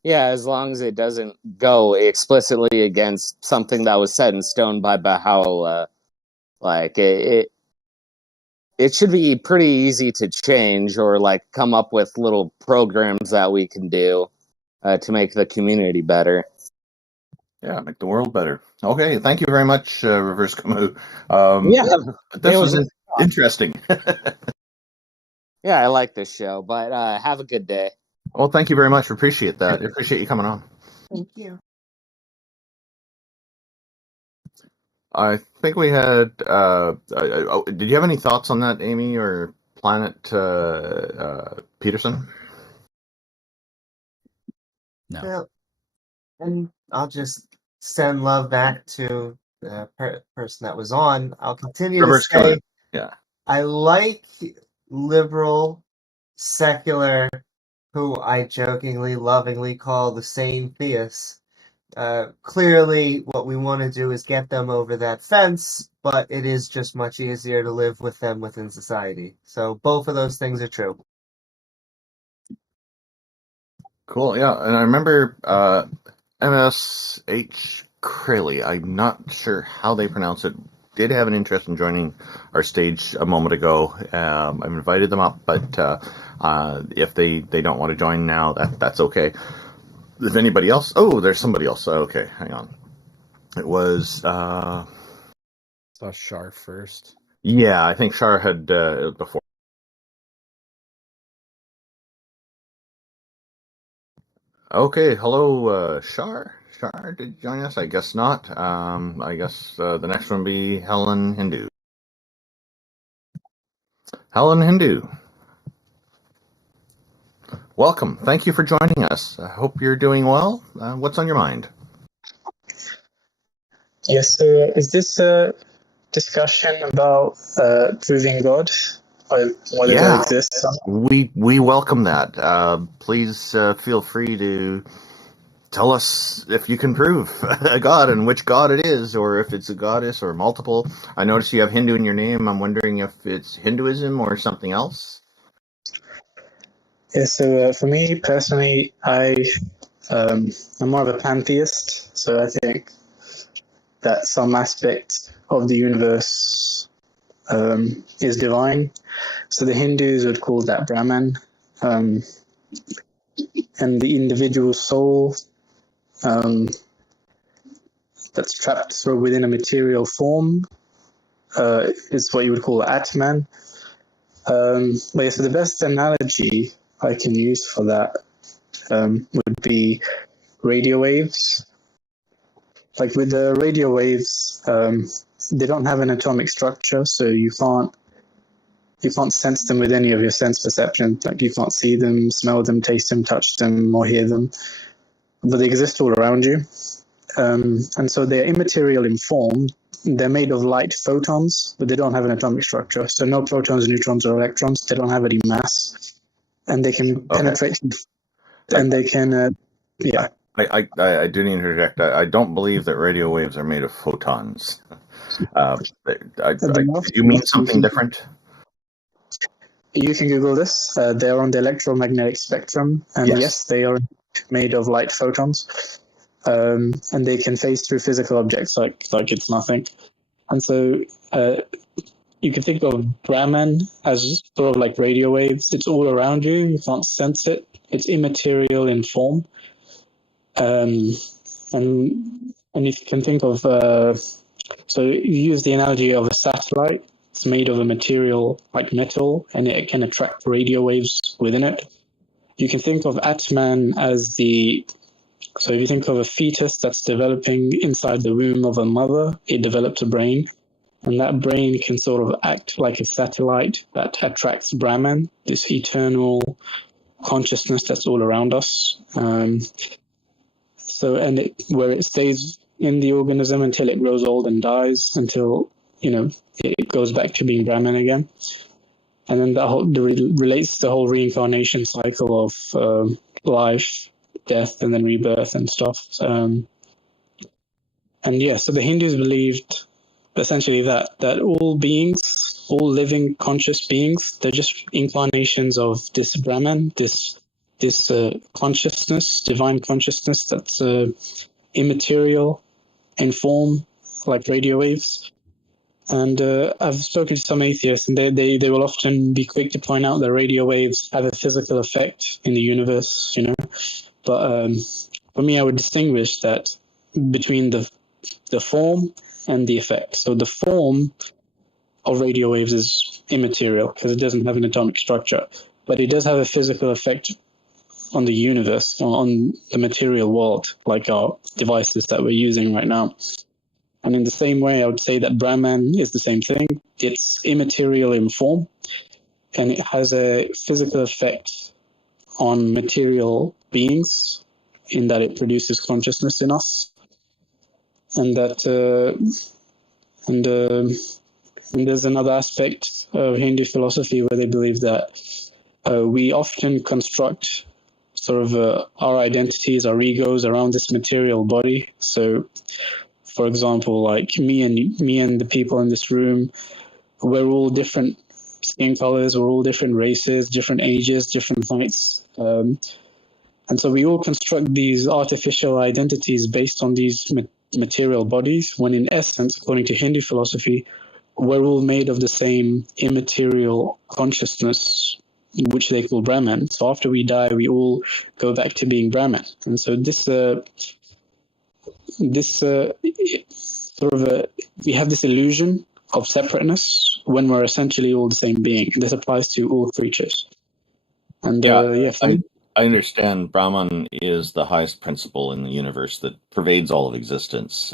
Yeah, as long as it doesn't go explicitly against something that was set in stone by Baha'u'llah. It should be pretty easy to change, or come up with little programs that we can do to make the community better. Yeah, make the world better. Okay, thank you very much, Reverse-Camus. This was interesting. Yeah, I like this show, but have a good day. Well, thank you very much. We appreciate that. I appreciate you coming on. Thank you. I think we had. Did you have any thoughts on that, Amy, or Planet Peterson? No. Yeah, and I'll just send love back to the person that was on. I'll continue to Reverse-Camus. say Yeah. I like liberal, secular, who I jokingly, lovingly call the sane theists. Clearly, what we want to do is get them over that fence, but it is just much easier to live with them within society. So both of those things are true. Cool. Yeah, and I remember MSH Crayley. I'm not sure how they pronounce it. Did have an interest in joining our stage a moment ago. I've invited them up, but if they don't want to join now, that's okay. Is anybody else? Oh, there's somebody else. Okay, hang on. It was Saw Shar first. yeah, I think Shar had before. Okay, hello, Shar. Shar, did you join us? I guess not. I guess the next one would be Hellen Hindu. Hellen Hindu. Welcome. Thank you for joining us. I hope you're doing well. What's on your mind? Yes, so is this a discussion about proving God, or whether Yeah, God exists? we welcome that. Please feel free to tell us if you can prove a god and which god it is, or if it's a goddess or multiple. I notice you have Hindu in your name. I'm wondering if it's Hinduism or something else. Yeah, so for me personally, I'm more of a pantheist, so I think that some aspect of the universe is divine. So the Hindus would call that Brahman, and the individual soul that's trapped sort of within a material form is what you would call Atman. But yeah, so the best analogy I can use for that would be radio waves. Like with the radio waves, they don't have an atomic structure, so you can't sense them with any of your sense perception. Like you can't see them, smell them, taste them, touch them, or hear them, but they exist all around you. And so they're immaterial in form. They're made of light photons, but they don't have an atomic structure. So no protons, neutrons, or electrons. They don't have any mass, and they can penetrate. And they can, yeah. I do need to interject. I don't believe that radio waves are made of photons. You mean something different? You can Google this. They're on the electromagnetic spectrum, and yes, they are made of light photons. And they can phase through physical objects like it's nothing. And so you can think of Brahman as sort of like radio waves. It's all around you. You can't sense it. It's immaterial in form. And you can think of, so you use the analogy of a satellite. It's made of a material like metal, and it can attract radio waves within it. You can think of Atman as so if you think of a fetus that's developing inside the womb of a mother, it develops a brain. And that brain can sort of act like a satellite that attracts Brahman, this eternal consciousness that's all around us. Where it stays in the organism until it grows old and dies, until it goes back to being Brahman again. And then that relates to the whole reincarnation cycle of life, death, and then rebirth and stuff. So the Hindus believed essentially that all beings, all living conscious beings, they're just incarnations of this Brahman, this consciousness, divine consciousness that's immaterial in form, like radio waves. And I've spoken to some atheists, and they will often be quick to point out that radio waves have a physical effect in the universe, But for me, I would distinguish that between the form and the effect. So the form of radio waves is immaterial because it doesn't have an atomic structure, but it does have a physical effect on the universe, on the material world, like our devices that we're using right now. And in the same way, I would say that Brahman is the same thing. It's immaterial in form, and it has a physical effect on material beings in that it produces consciousness in us. And that, and there's another aspect of Hindu philosophy where they believe that we often construct sort of our identities, our egos around this material body. So, for example, like me and the people in this room, we're all different skin colors, we're all different races, different ages, different heights. And so we all construct these artificial identities based on these material bodies, when in essence, according to Hindu philosophy, we're all made of the same immaterial consciousness, which they call Brahman. So after we die, we all go back to being Brahman. And so we have this illusion of separateness when we're essentially all the same being. This applies to all creatures. And I understand Brahman is the highest principle in the universe that pervades all of existence.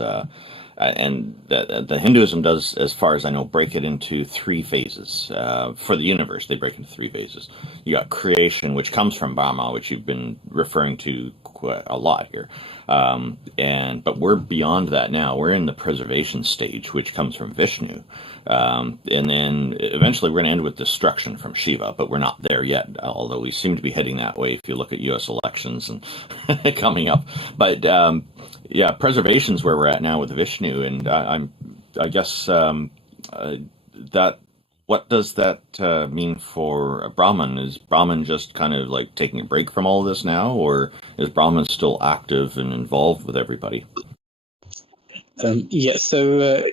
And the Hinduism does, as far as I know, break it into three phases. For the universe, they break into three phases. You got creation, which comes from Brahma, which you've been referring to quite a lot here. But we're beyond that now. We're in the preservation stage, which comes from Vishnu. And then eventually we're going to end with destruction from Shiva, but we're not there yet, although we seem to be heading that way if you look at U.S. elections and coming up. But yeah, preservation is where we're at now with Vishnu, and I guess that what does that mean for Brahman? Is Brahman just kind of like taking a break from all of this now, or is Brahman still active and involved with everybody? So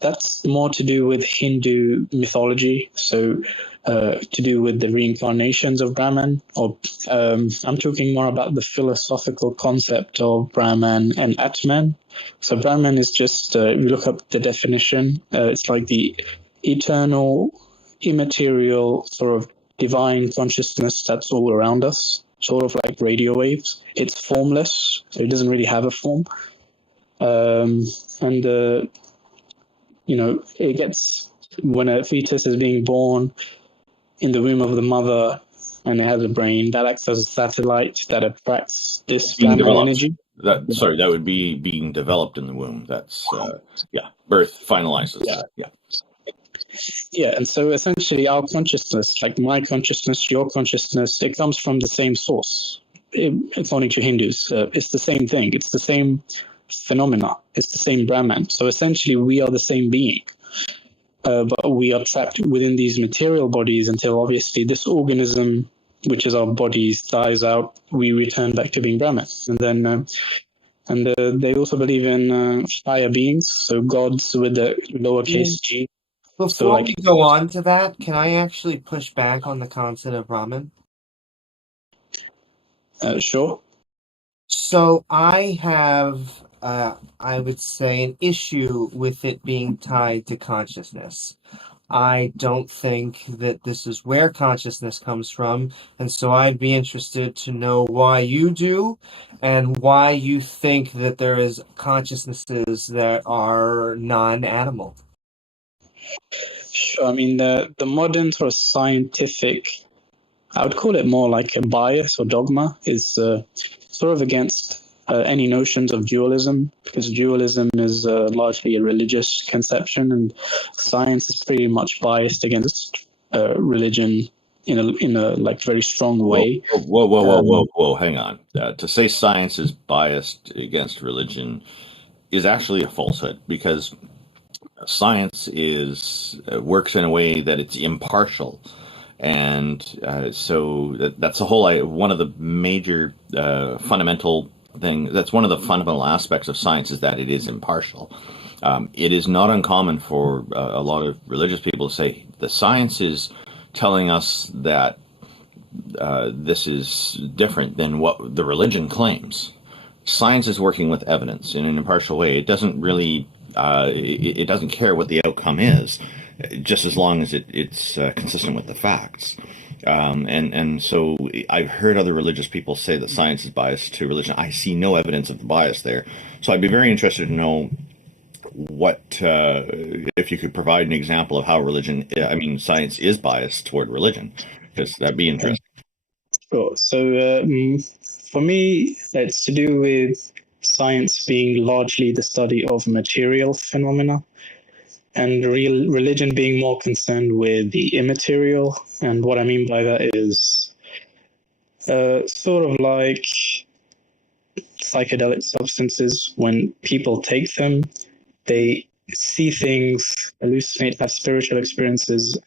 that's more to do with Hindu mythology. So to do with the reincarnations of Brahman, or I'm talking more about the philosophical concept of Brahman and Atman. So Brahman is just, if you look up the definition, it's like the eternal, immaterial, sort of divine consciousness that's all around us, sort of like radio waves. It's formless, so it doesn't really have a form. It gets, when a fetus is being born in the womb of the mother and it has a brain, that acts as a satellite that attracts this Brahman energy. That would be being developed in the womb. That's, birth finalizes that. Yeah. Yeah, and so essentially our consciousness, like my consciousness, your consciousness, it comes from the same source. According to Hindus, it's the same thing. It's the same phenomena. It's the same Brahman. So essentially we are the same being. But we are trapped within these material bodies until obviously this organism, which is our bodies, dies out. We return back to being Brahman. And then they also believe in higher beings, so gods with the lowercase g. Before we go on to that, can I actually push back on the concept of Brahman? Sure. So I have, I would say, an issue with it being tied to consciousness. I don't think that this is where consciousness comes from, and so I'd be interested to know why you do, and why you think that there is consciousnesses that are non-animal. Sure. I mean, the modern sort of scientific, I would call it more like a bias or dogma, is sort of against any notions of dualism, because dualism is largely a religious conception, and science is pretty much biased against religion in a like very strong way. Whoa! Hang on. To say science is biased against religion is actually a falsehood, because science works in a way that it's impartial. And so that's the whole, one of the major fundamental thing. That's one of the fundamental aspects of science, is that it is impartial. It is not uncommon for a lot of religious people to say the science is telling us that this is different than what the religion claims. Science is working with evidence in an impartial way. It doesn't really, it doesn't care what the outcome is, just as long as it's consistent with the facts. And so I've heard other religious people say that science is biased to religion. I see no evidence of the bias there. So I'd be very interested to know what if you could provide an example of how science is biased toward religion, because that'd be interesting. Sure. So for me, it's to do with science being largely the study of material phenomena, and religion being more concerned with the immaterial. And what I mean by that is sort of like psychedelic substances. When people take them, they see things, hallucinate, have spiritual experiences,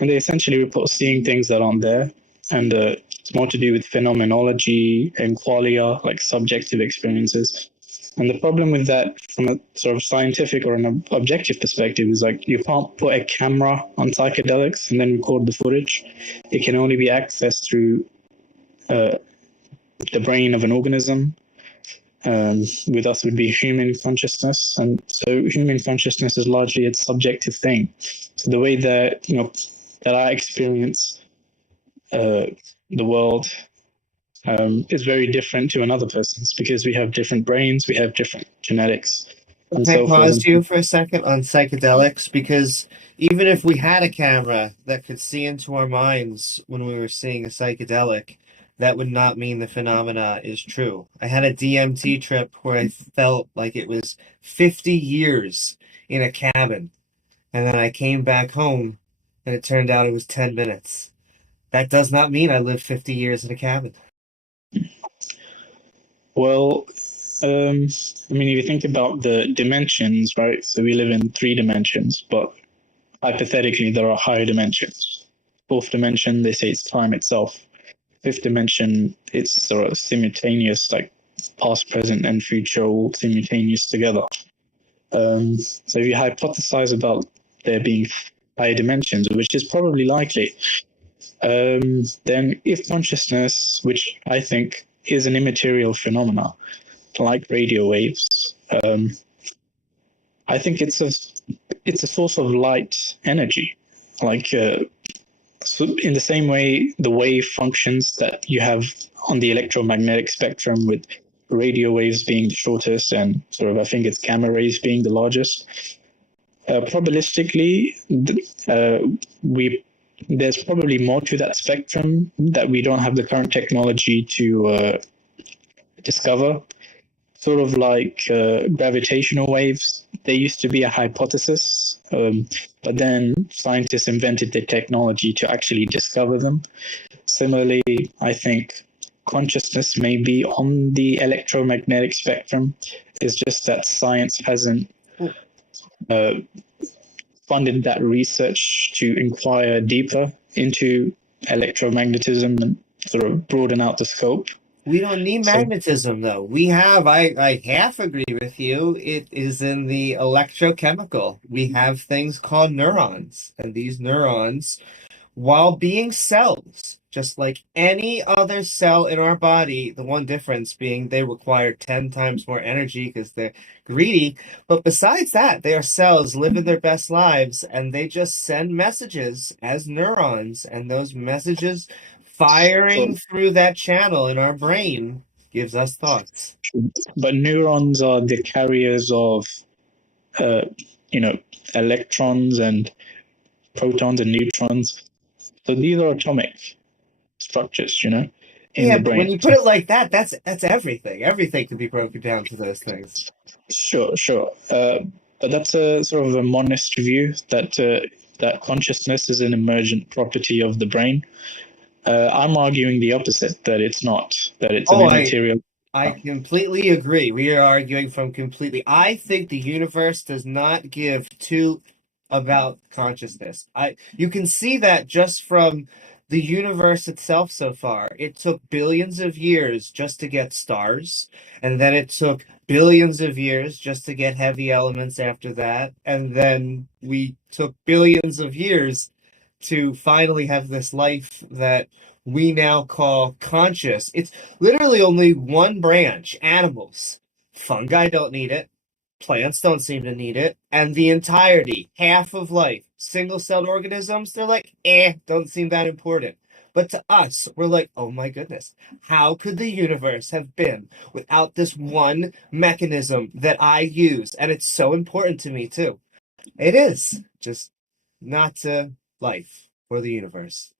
and they essentially report seeing things that aren't there. And it's more to do with phenomenology and qualia, like subjective experiences. And the problem with that, from a sort of scientific or an objective perspective, is like you can't put a camera on psychedelics and then record the footage. It can only be accessed through the brain of an organism. With us would be human consciousness, and so human consciousness is largely a subjective thing. So the way that that I experience the world is very different to another person's, because we have different brains, we have different genetics, and Can I so forth. pause you for a second on psychedelics? Because even if we had a camera that could see into our minds when we were seeing a psychedelic, that would not mean the phenomena is true. I had a DMT trip where I felt like it was 50 years in a cabin, and then I came back home, and it turned out it was 10 minutes. That does not mean I lived 50 years in a cabin. Well, I mean, if you think about the dimensions, right? So we live in 3 dimensions, but hypothetically, there are higher dimensions. 4th dimension, they say it's time itself. 5th dimension, it's sort of simultaneous, like past, present, and future all simultaneous together. So if you hypothesize about there being higher dimensions, which is probably likely, then if consciousness, which I think is an immaterial phenomena, like radio waves, I think it's a source of light energy, like so in the same way the wave functions that you have on the electromagnetic spectrum, with radio waves being the shortest and sort of I think it's gamma rays being the largest. Probabilistically, there's probably more to that spectrum that we don't have the current technology to discover. Sort of like gravitational waves. There used to be a hypothesis, but then scientists invented the technology to actually discover them. Similarly, I think consciousness may be on the electromagnetic spectrum. It's just that science hasn't funded that research to inquire deeper into electromagnetism and sort of broaden out the scope. We don't need magnetism, though. We have, I half agree with you, it is in the electrochemical. We have things called neurons, and these neurons, while being cells, just like any other cell in our body, the one difference being they require 10 times more energy because they're greedy. But besides that, they are cells living their best lives, and they just send messages as neurons, and those messages firing through that channel in our brain gives us thoughts. But neurons are the carriers of, electrons and protons and neutrons. So these are atomic structures, in the brain. When you put it like that, that's everything. Everything can be broken down to those things. Sure. But that's a sort of a monist view that consciousness is an emergent property of the brain. I'm arguing the opposite, that it's not, that it's an immaterial. I completely agree. We are arguing from completely. I think the universe does not give two about consciousness. You can see that just from the universe itself so far. It took billions of years just to get stars, and then it took billions of years just to get heavy elements after that, and then we took billions of years to finally have this life that we now call conscious. It's literally only one branch, animals. Fungi don't need it. Plants don't seem to need it. And the entirety, half of life, single-celled organisms, they're like, don't seem that important. But to us, we're like, oh my goodness, how could the universe have been without this one mechanism that I use? And it's so important to me too. It is, just not to life or the universe.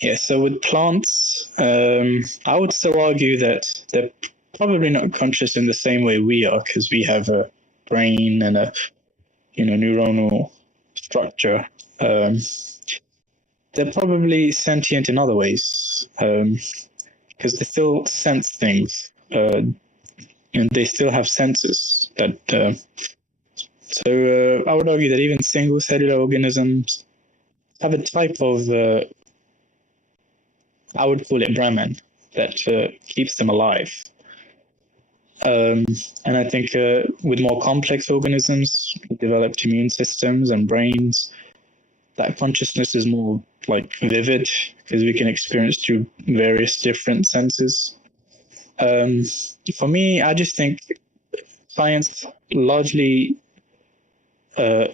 Yeah, so with plants, I would still argue that they're probably not conscious in the same way we are, because we have a brain and a neuronal structure. They're probably sentient in other ways, because they still sense things, and they still have senses. So I would argue that even single cellular organisms have a type of I would call it Brahman that keeps them alive. And I think with more complex organisms, developed immune systems and brains, that consciousness is more like vivid because we can experience through various different senses. For me, I just think science largely has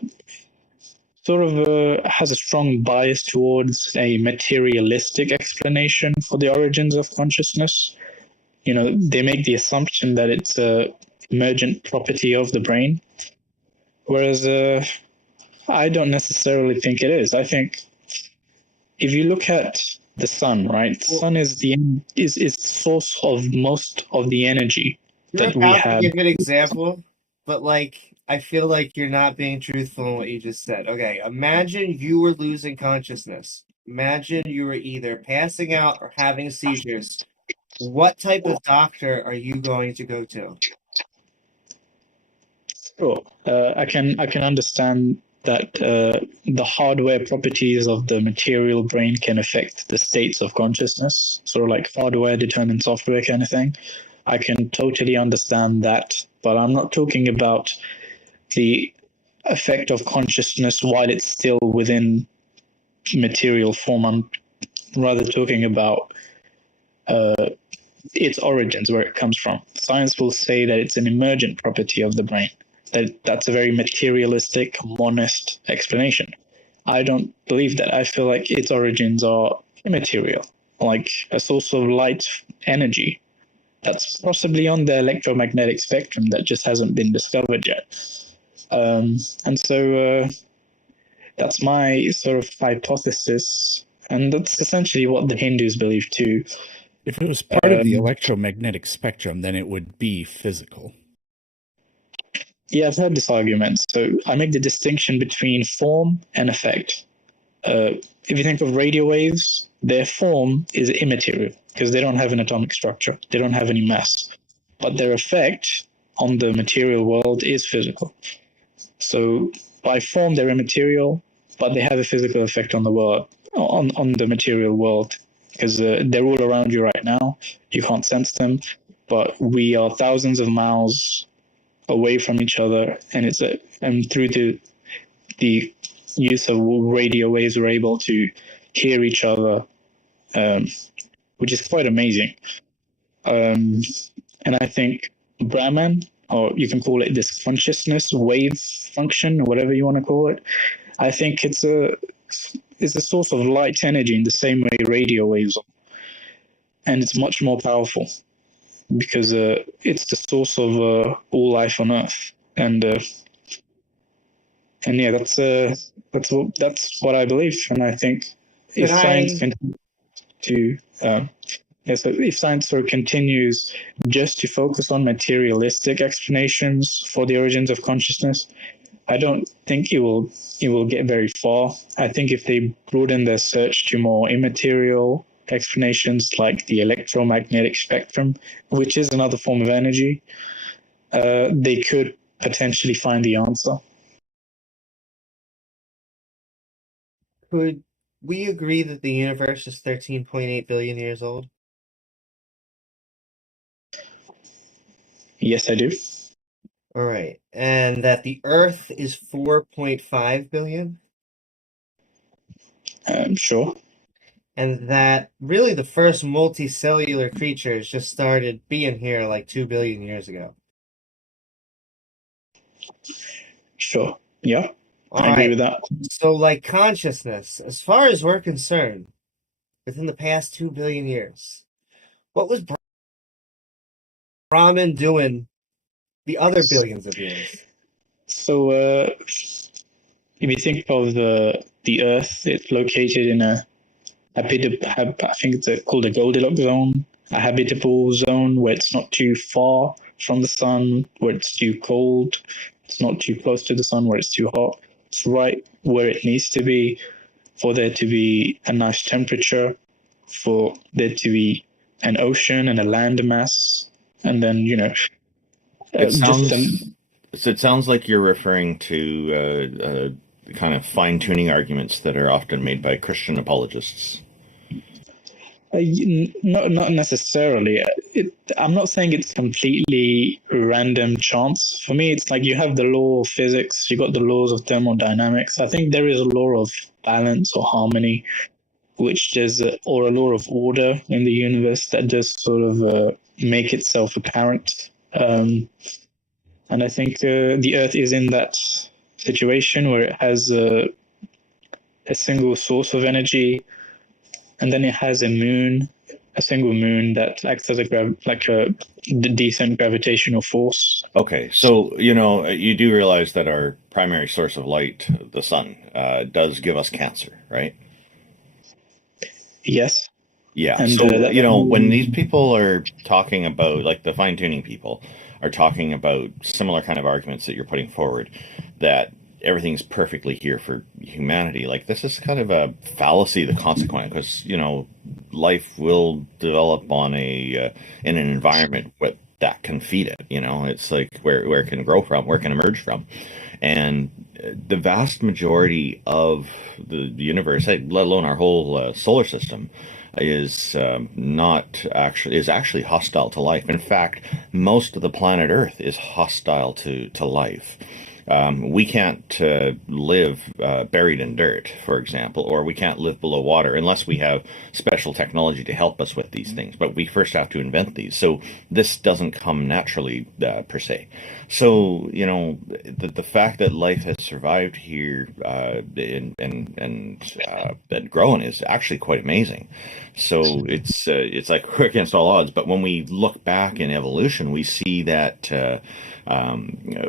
a strong bias towards a materialistic explanation for the origins of consciousness. They make the assumption that it's a emergent property of the brain, whereas I don't necessarily think it is. I think if you look at the sun, right? The sun is the source of most of the energy that we About to have. give an example, but I feel like you're not being truthful in what you just said. Okay, imagine you were losing consciousness. Imagine you were either passing out or having seizures. What type of doctor are you going to go to? Sure, I can understand that the hardware properties of the material brain can affect the states of consciousness, sort of like hardware determines software kind of thing. I can totally understand that, but I'm not talking about the effect of consciousness while it's still within material form. I'm rather talking about its origins, where it comes from. Science will say that it's an emergent property of the brain. That's a very materialistic, monist explanation. I don't believe that. I feel like its origins are immaterial, like a source of light energy that's possibly on the electromagnetic spectrum that just hasn't been discovered yet. And so that's my sort of hypothesis, and that's essentially what the Hindus believe too. If it was part of the electromagnetic spectrum, then it would be physical. Yeah, I've heard this argument. So I make the distinction between form and effect. If you think of radio waves, their form is immaterial because they don't have an atomic structure. They don't have any mass. But their effect on the material world is physical. So by form, they're immaterial, but they have a physical effect on the world, on the material world, because they're all around you right now. You can't sense them, but we are thousands of miles away from each other, and through the use of radio waves, we're able to hear each other, which is quite amazing. And I think Brahman, or you can call it this consciousness wave function, or whatever you want to call it, I think it's a source of light energy in the same way radio waves are. And it's much more powerful because it's the source of all life on Earth. And yeah, that's what I believe. And I think if science sort of continues just to focus on materialistic explanations for the origins of consciousness, I don't think it will get very far. I think if they broaden their search to more immaterial explanations like the electromagnetic spectrum, which is another form of energy, they could potentially find the answer. Could we agree that the universe is 13.8 billion years old? Yes, I do. All right. And that the Earth is 4.5 billion? Sure. And that really the first multicellular creatures just started being here like 2 billion years ago. Sure. Yeah. I agree with that. So, like consciousness, as far as we're concerned, within the past 2 billion years, what was Brahman doing the other billions of years? So, if you think of the Earth, it's located in I think it's called a Goldilocks zone, a habitable zone where it's not too far from the sun, where it's too cold, it's not too close to the sun, where it's too hot. It's right where it needs to be for there to be a nice temperature, for there to be an ocean and a land mass, and then It sounds like you're referring to kind of fine-tuning arguments that are often made by Christian apologists. Not necessarily. I'm not saying it's completely random chance. For me, it's like you have the law of physics, you got the laws of thermodynamics. I think there is a law of balance or harmony, which does, or a law of order in the universe that does sort of make itself apparent. And I think the Earth is in that situation where it has a single source of energy, and then it has a single moon that acts as a decent gravitational force. Okay, so you do realize that our primary source of light, the sun, does give us cancer, right? Yes. Yeah. And, so when these people are talking about, like the fine-tuning people are talking about similar kind of arguments that you're putting forward, that everything's perfectly here for humanity, like this is kind of a fallacy, the consequence, because life will develop on in an environment that can feed it. It's like where it can grow from, where it can emerge from. And the vast majority of the universe, let alone our whole solar system, is actually hostile to life. In fact, most of the planet Earth is hostile to life. We can't live buried in dirt, for example, or we can't live below water unless we have special technology to help us with these things. But we first have to invent these. So this doesn't come naturally per se. So, the fact that life has survived here and grown is actually quite amazing. So it's like we're against all odds. But when we look back in evolution, we see that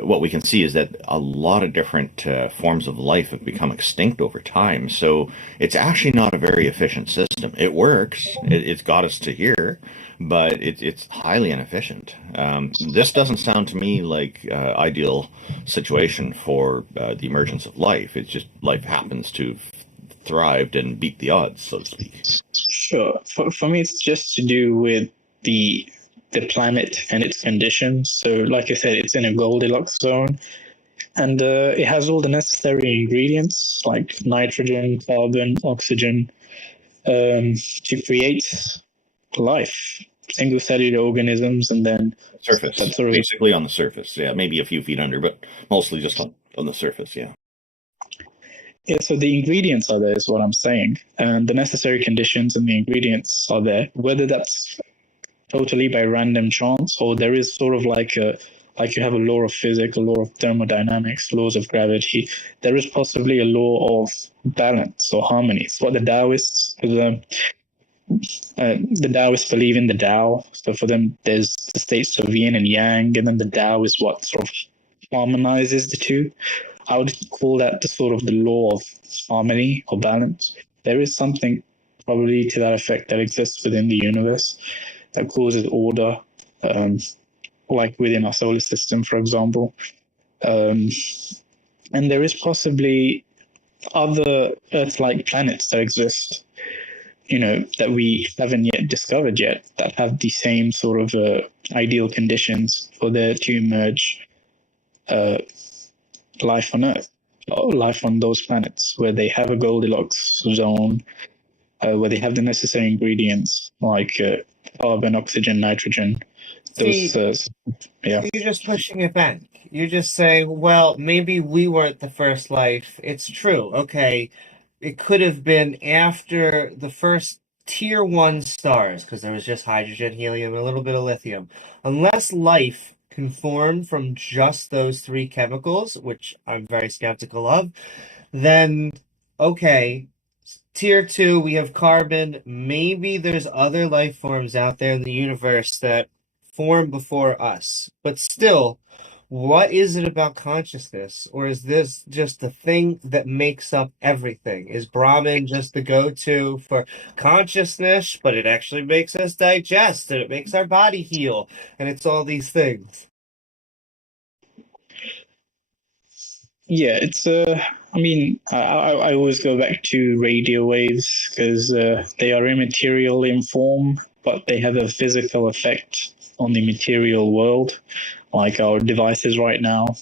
what we can see is that a lot of different forms of life have become extinct over time. So it's actually not a very efficient system. It works. It's got us to here, but it's highly inefficient. This doesn't sound to me like ideal situation for the emergence of life. It's just life happens to have thrived and beat the odds, so to speak. Sure. For me, it's just to do with the planet and its conditions. So, like I said, it's in a Goldilocks zone, and it has all the necessary ingredients like nitrogen, carbon, oxygen, to create life, single cellular organisms, and then surface, basically on the surface. Yeah, maybe a few feet under, but mostly just on the surface. Yeah. Yeah, so the ingredients are there, is what I'm saying, and the necessary conditions and the ingredients are there. Whether that's totally by random chance, or there is sort of like you have a law of physics, a law of thermodynamics, laws of gravity. There is possibly a law of balance or harmony. It's what the Taoists believe in the Tao. So for them, there's the states of yin and yang, and then the Tao is what sort of harmonizes the two. I would call that the sort of the law of harmony or balance. There is something probably to that effect that exists within the universe that causes order, like within our solar system, for example. And there is possibly other Earth-like planets that exist, that we haven't yet discovered yet, that have the same sort of ideal conditions for there to emerge life on Earth, or life on those planets, where they have a Goldilocks zone, where they have the necessary ingredients like carbon, oxygen, nitrogen. Those, yeah. You're just pushing it back. You're just saying, well, maybe we weren't the first life. It's true. Okay. It could have been after the first tier 1 stars, because there was just hydrogen, helium, and a little bit of lithium. Unless life can form from just those three chemicals, which I'm very skeptical of, then okay, tier 2, we have carbon. Maybe there's other life forms out there in the universe that formed before us. But still, what is it about consciousness? Or is this just the thing that makes up everything? Is Brahman just the go-to for consciousness, but it actually makes us digest and it makes our body heal and it's all these things? Yeah, it's I mean, I always go back to radio waves because they are immaterial in form, but they have a physical effect on the material world, like our devices right now.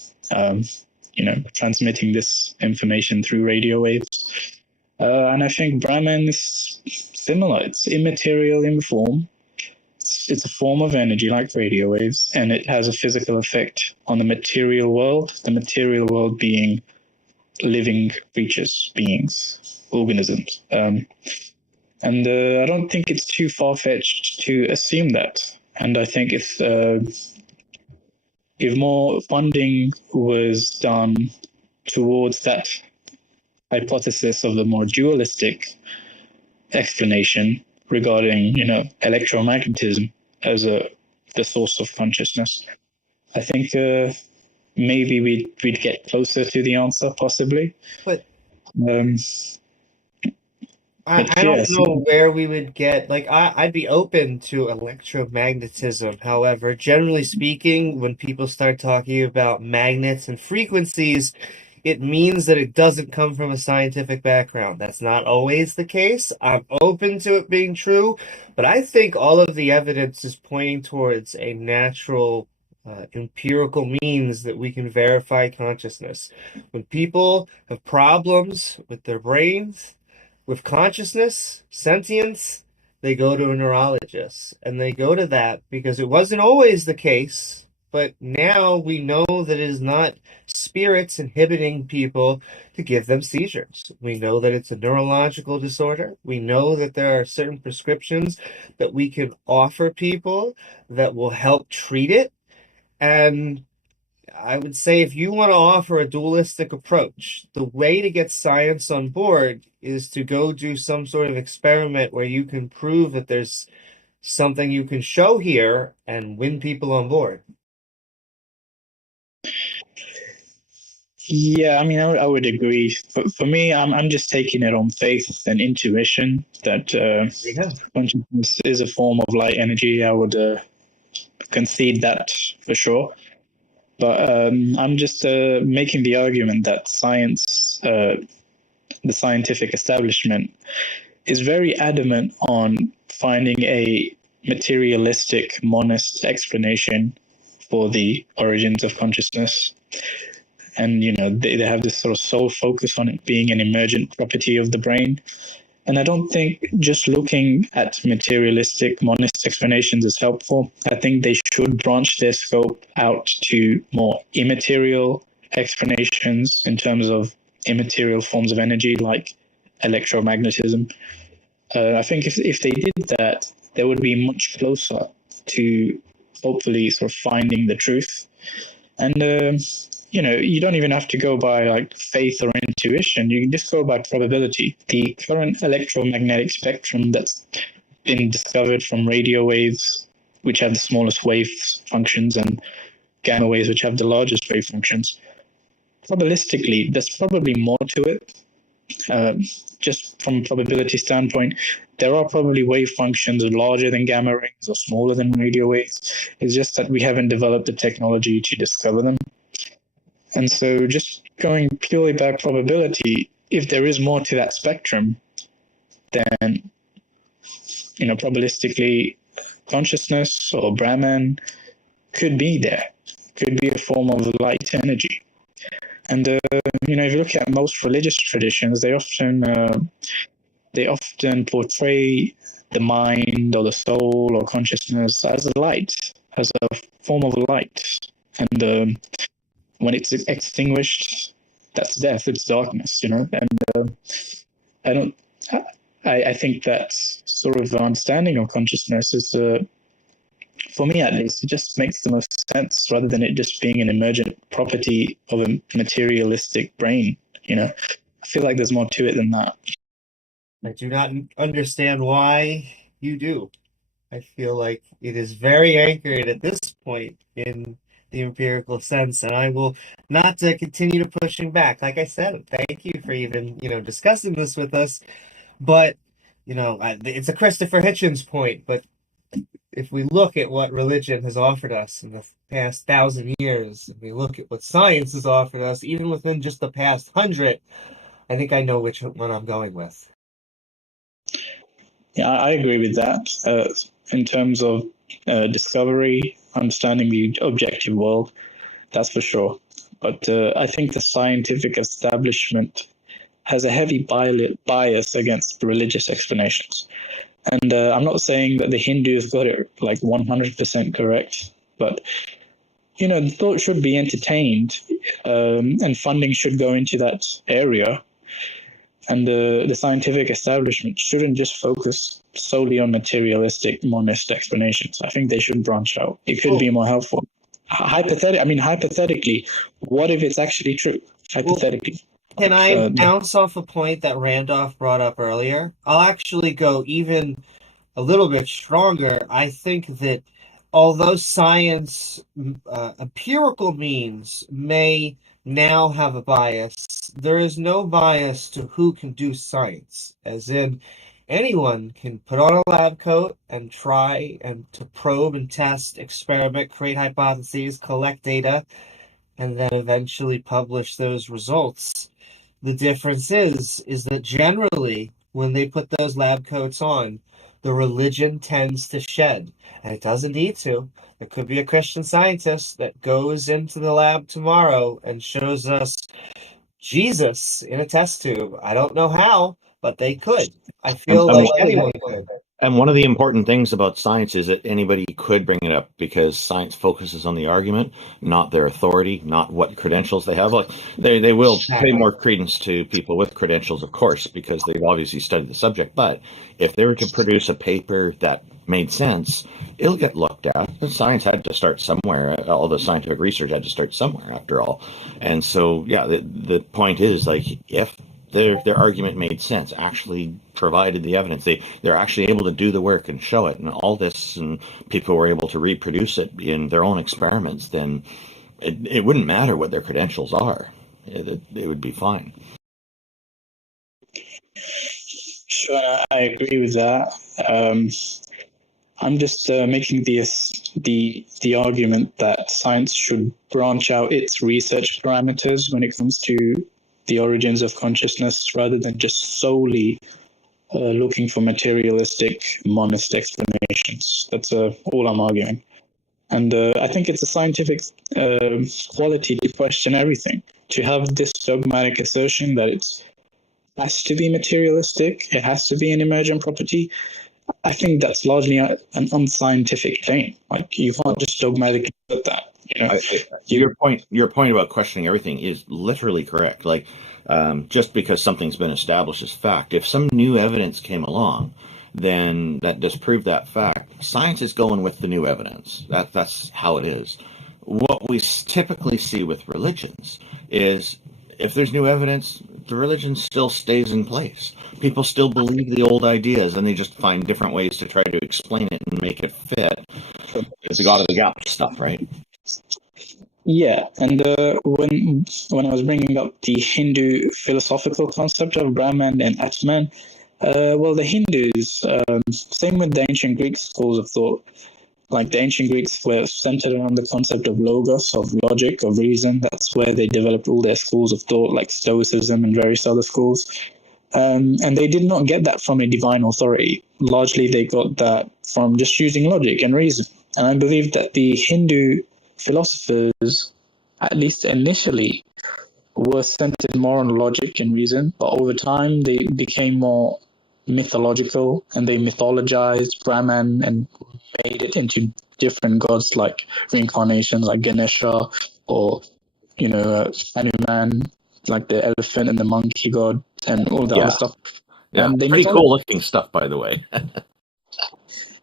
Transmitting this information through radio waves. And I think Brahman is similar. It's immaterial in form. It's a form of energy like radio waves, and it has a physical effect on the material world being living creatures, beings, organisms. And I don't think it's too far-fetched to assume that. And I think if more funding was done towards that hypothesis of the more dualistic explanation regarding, electromagnetism as the source of consciousness, I think maybe we'd get closer to the answer, possibly. But Um, I don't know where we would get, like, I'd be open to electromagnetism. However, generally speaking, when people start talking about magnets and frequencies, it means that it doesn't come from a scientific background. That's not always the case. I'm open to it being true, but I think all of the evidence is pointing towards a natural, empirical means that we can verify consciousness. When people have problems with their brains, with consciousness, sentience, they go to a neurologist. And they go to that because it wasn't always the case, but now we know that it is not spirits inhibiting people to give them seizures. We know that it's a neurological disorder. We know that there are certain prescriptions that we can offer people that will help treat it. And I would say if you want to offer a dualistic approach, the way to get science on board is to go do some sort of experiment where you can prove that there's something you can show here and win people on board. Yeah, I mean, I would agree. For me, I'm just taking it on faith and intuition that consciousness is a form of light energy. I would concede that for sure. But I'm just making the argument that science, the scientific establishment, is very adamant on finding a materialistic, monist explanation for the origins of consciousness. And, they have this sort of sole focus on it being an emergent property of the brain. And I don't think just looking at materialistic monist explanations is helpful. I think they should branch their scope out to more immaterial explanations in terms of immaterial forms of energy like electromagnetism. I think if they did that, they would be much closer to hopefully sort of finding the truth. And you don't even have to go by like faith or intuition. You can just go by probability. The current electromagnetic spectrum that's been discovered from radio waves, which have the smallest wave functions, and gamma waves, which have the largest wave functions, probabilistically, there's probably more to it. Just from a probability standpoint, there are probably wave functions larger than gamma rays or smaller than radio waves. It's just that we haven't developed the technology to discover them. And so just going purely by probability, if there is more to that spectrum, then, probabilistically, consciousness or Brahman could be there, could be a form of light energy. And, if you look at most religious traditions, they often portray the mind or the soul or consciousness as a light, as a form of light. And when it's extinguished, that's death, it's darkness, And I think that sort of understanding of consciousness is for me at least, it just makes the most sense rather than it just being an emergent property of a materialistic brain. I feel like there's more to it than that. I do not understand why you do. I feel like it is very anchored at this point in the empirical sense, and I will not continue to pushing back. Like I said, thank you for even discussing this with us. But it's a Christopher Hitchens point. But if we look at what religion has offered us in the past 1,000 years, if we look at what science has offered us, even within just the past 100, I think I know which one I'm going with. Yeah, I agree with that. In terms of discovery, understanding the objective world, that's for sure. But I think the scientific establishment has a heavy bias against religious explanations. And I'm not saying that the Hindus got it like 100% correct, but the thought should be entertained, and funding should go into that area. And the scientific establishment shouldn't just focus solely on materialistic monist explanations. I think they should branch out. It could be more helpful. Hypothetically, what if it's actually true? Hypothetically. Can I bounce off a point that Randolph brought up earlier? I'll actually go even a little bit stronger. I think that although science, empirical means may now have a bias, there is no bias to who can do science, as in anyone can put on a lab coat and try and to probe and test, experiment, create hypotheses, collect data, and then eventually publish those results. The difference is that generally when they put those lab coats on, the religion tends to shed, and it doesn't need to. There could be a Christian scientist that goes into the lab tomorrow and shows us Jesus in a test tube. I don't know how, but they could. I feel like anyone could. And one of the important things about science is that anybody could bring it up, because science focuses on the argument, not their authority, not what credentials they have. Like they will pay more credence to people with credentials, of course, because they've obviously studied the subject. But if they were to produce a paper that made sense, it'll get looked at. And science had to start somewhere. All the scientific research had to start somewhere, after all. And so, yeah, the point is, like, if their argument made sense, actually provided the evidence, they're actually able to do the work and show it, and all this, and people were able to reproduce it in their own experiments, then it wouldn't matter what their credentials are. It would be fine. Sure, I agree with that. I'm just making the argument that science should branch out its research parameters when it comes to the origins of consciousness, rather than just solely looking for materialistic monist explanations. That's all I'm arguing. And I think it's a scientific quality to question everything. To have this dogmatic assertion that it has to be materialistic, it has to be an emergent property, I think that's largely an unscientific claim. Like, you can't just dogmatically put that. Your point about questioning everything is literally correct. Like, just because something's been established as fact, if some new evidence came along, then that disproved that fact. Science is going with the new evidence. That's how it is. What we typically see with religions is, if there's new evidence, the religion still stays in place. People still believe the old ideas, and they just find different ways to try to explain it and make it fit. It's the God of the Gap stuff, right? Yeah, and when I was bringing up the Hindu philosophical concept of Brahman and Atman, the Hindus, same with the ancient Greek schools of thought. Like, the ancient Greeks were centered around the concept of logos, of logic, of reason. That's where they developed all their schools of thought, like Stoicism and various other schools. And they did not get that from a divine authority. Largely, they got that from just using logic and reason. And I believe that the Hindu philosophers, at least initially, were centered more on logic and reason, but over time they became more mythological, and they mythologized Brahman and made it into different gods, like reincarnations, like Ganesha, or Hanuman, like the elephant and the monkey god, and all that other stuff. Yeah, and they pretty cool looking stuff, by the way.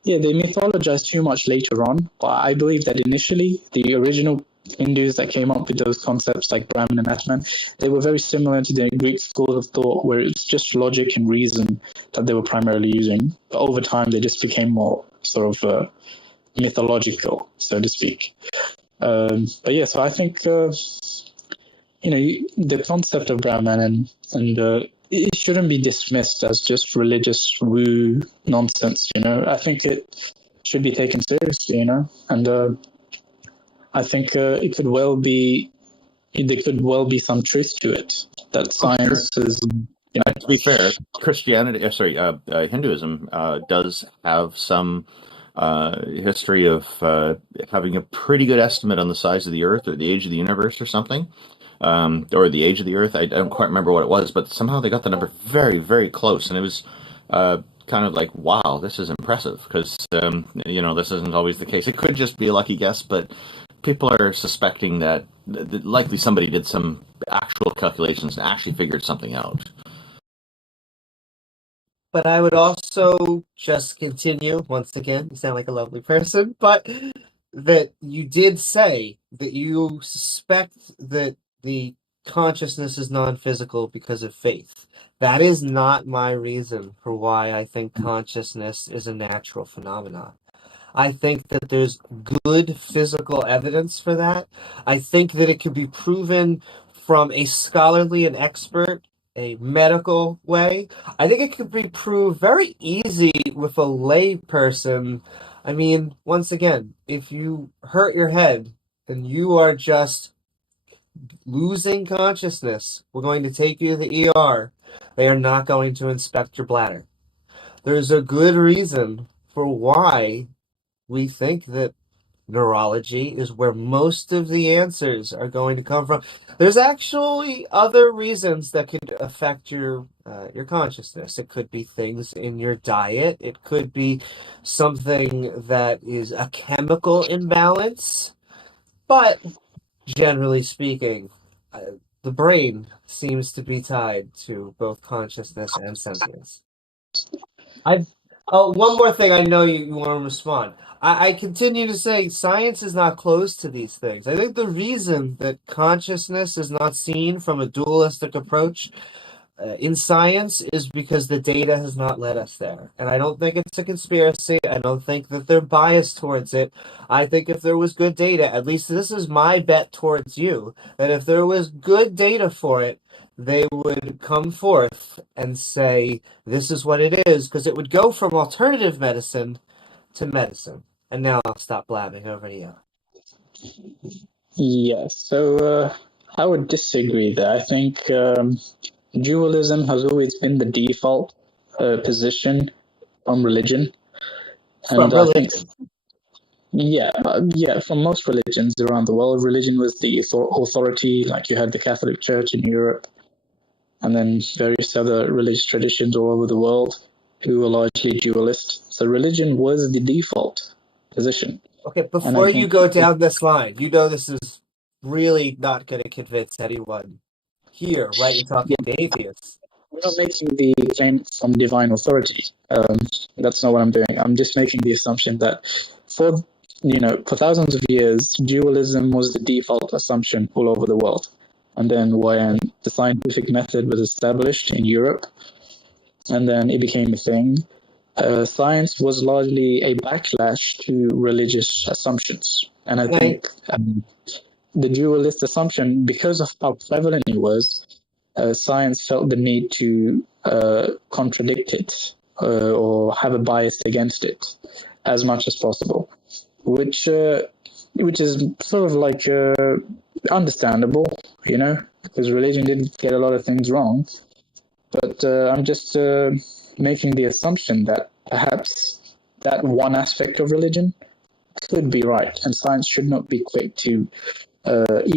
Yeah, they mythologize too much later on, but I believe that initially the original Hindus that came up with those concepts like Brahman and Atman, they were very similar to the Greek school of thought, where it's just logic and reason that they were primarily using. But over time, they just became more sort of mythological, so to speak. But yeah, so I think the concept of Brahman and it shouldn't be dismissed as just religious woo nonsense. I think it should be taken seriously. And I think there could well be some truth to it that science is. To be fair, Hinduism does have some history of having a pretty good estimate on the size of the Earth or the age of the universe or something, or the age of the Earth. I don't quite remember what it was, but somehow they got the number very, very close, and it was kind of like, wow, this is impressive, because this isn't always the case. It could just be a lucky guess, but people are suspecting that likely somebody did some actual calculations and actually figured something out. But I would also just continue, once again, you sound like a lovely person, but that you did say that you suspect that the consciousness is non-physical because of faith. That is not my reason for why I think consciousness is a natural phenomenon. I think that there's good physical evidence for that. I think that it could be proven from a scholarly and expert, a medical way. I think it could be proved very easy with a lay person. I mean, once again, if you hurt your head and you are just losing consciousness, we're going to take you to the ER. They are not going to inspect your bladder. There's a good reason for why we think that neurology is where most of the answers are going to come from. There's actually other reasons that could affect your consciousness. It could be things in your diet. It could be something that is a chemical imbalance. But generally speaking, the brain seems to be tied to both consciousness and sentience. One more thing. I know you want to respond. I continue to say science is not close to these things. I think the reason that consciousness is not seen from a dualistic approach in science is because the data has not led us there. And I don't think it's a conspiracy. I don't think that they're biased towards it. I think if there was good data, at least this is my bet towards you, that if there was good data for it, they would come forth and say, this is what it is, because it would go from alternative medicine to medicine. And now I'll stop blabbing. Over to you. Yes, so I would disagree there. I think dualism has always been the default position from religion. From religion. From most religions around the world, religion was the authority. Like you had the Catholic Church in Europe, and then various other religious traditions all over the world who were largely dualist. So religion was the default position. Okay, before you go down this line, this is really not going to convince anyone here, right? You're talking to atheists. We're not making the claim from divine authority. That's not what I'm doing. I'm just making the assumption that for thousands of years, dualism was the default assumption all over the world. And then when the scientific method was established in Europe, and then it became a thing, science was largely a backlash to religious assumptions. And I think the dualist assumption, because of how prevalent it was, science felt the need to contradict it or have a bias against it as much as possible, which is sort of like understandable, because religion did get a lot of things wrong. But I'm just making the assumption that perhaps that one aspect of religion could be right, and science should not be quick to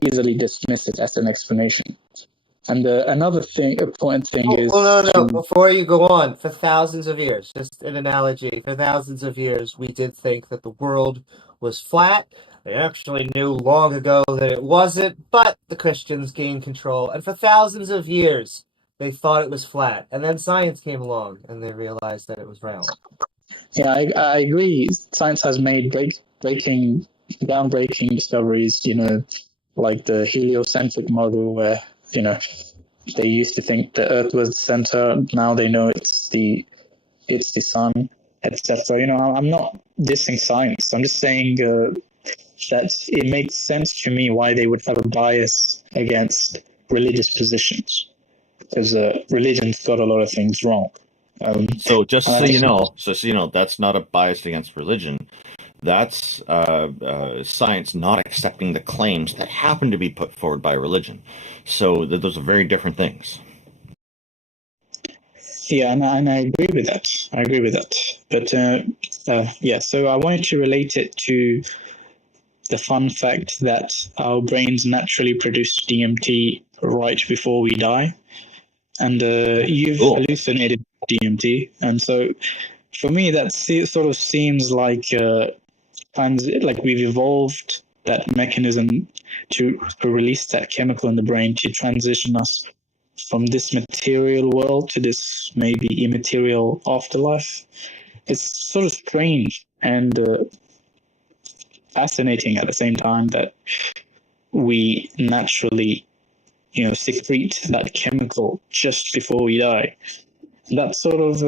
easily dismiss it as an explanation. And another important thing is... No. Before you go on, for thousands of years, just an analogy, for thousands of years, we did think that the world was flat. They actually knew long ago that it wasn't, but the Christians gained control. And for thousands of years, they thought it was flat. And then science came along, and they realized that it was round. Yeah, I agree. Science has made groundbreaking discoveries, like the heliocentric model where, they used to think the Earth was the center. Now they know it's the sun, etc. I'm not dissing science. I'm just saying that it makes sense to me why they would have a bias against religious positions, because religion's got a lot of things wrong. So just so you know, that's not a bias against religion. That's science not accepting the claims that happen to be put forward by religion. So those are very different things. Yeah, and I agree with that. But yeah, so I wanted to relate it to the fun fact that our brains naturally produce DMT right before we die. And you've hallucinated DMT. And so for me, that sort of seems like we've evolved that mechanism to release that chemical in the brain to transition us from this material world to this maybe immaterial afterlife. It's sort of strange and fascinating at the same time that we naturally, secrete that chemical just before we die. That sort of,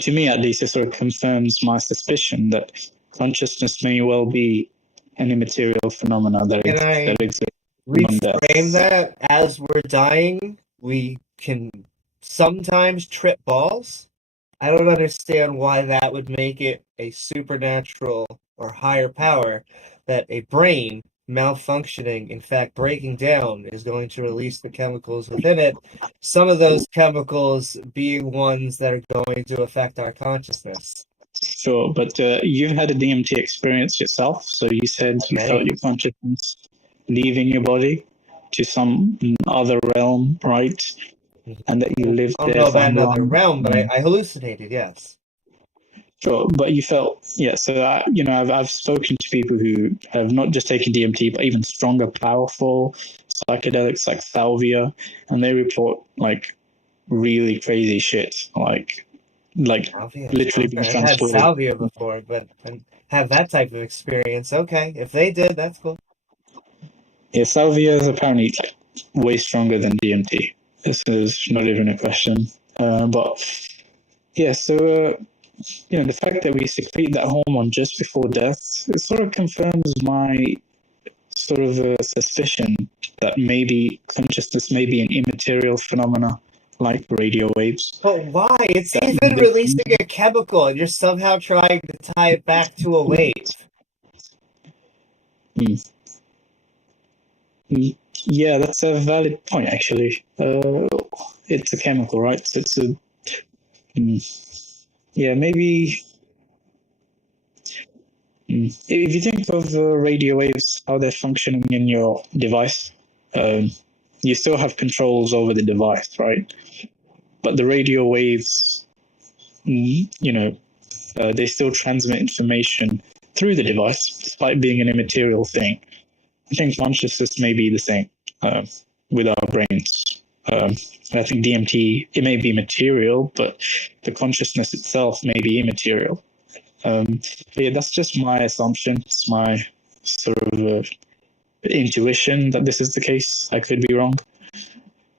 to me at least, it sort of confirms my suspicion that consciousness may well be an immaterial phenomena that exists. Reframe that as we're dying, we can sometimes trip balls. I don't understand why that would make it a supernatural or higher power that a brain malfunctioning, in fact breaking down, is going to release the chemicals within it. Some of those chemicals being ones that are going to affect our consciousness. Sure, but you've had a DMT experience yourself, so you said you felt your consciousness leaving your body to some other realm, right? And that you lived there. I don't know about another realm, but I hallucinated, yes. Sure, but you felt, yeah, so I've spoken to people who have not just taken DMT, but even stronger, powerful psychedelics like salvia, and they report like really crazy shit, like literally being transported. I've had salvia before, but have that type of experience. Okay, if they did, that's cool. Yeah, salvia is apparently way stronger than DMT. This is not even a question. But yeah, so the fact that we secrete that hormone just before death, it sort of confirms my sort of suspicion that maybe consciousness may be an immaterial phenomena like radio waves. But why? It's even releasing a chemical, and you're somehow trying to tie it back to a wave. Yeah, that's a valid point, actually. It's a chemical, right? So it's a... yeah, maybe... If you think of radio waves, how they're functioning in your device, you still have controls over the device, right? But the radio waves, they still transmit information through the device, despite being an immaterial thing. I think consciousness may be the same with our brains. I think DMT, it may be material, but the consciousness itself may be immaterial. Yeah, that's just my assumption. It's my sort of intuition that this is the case. I could be wrong.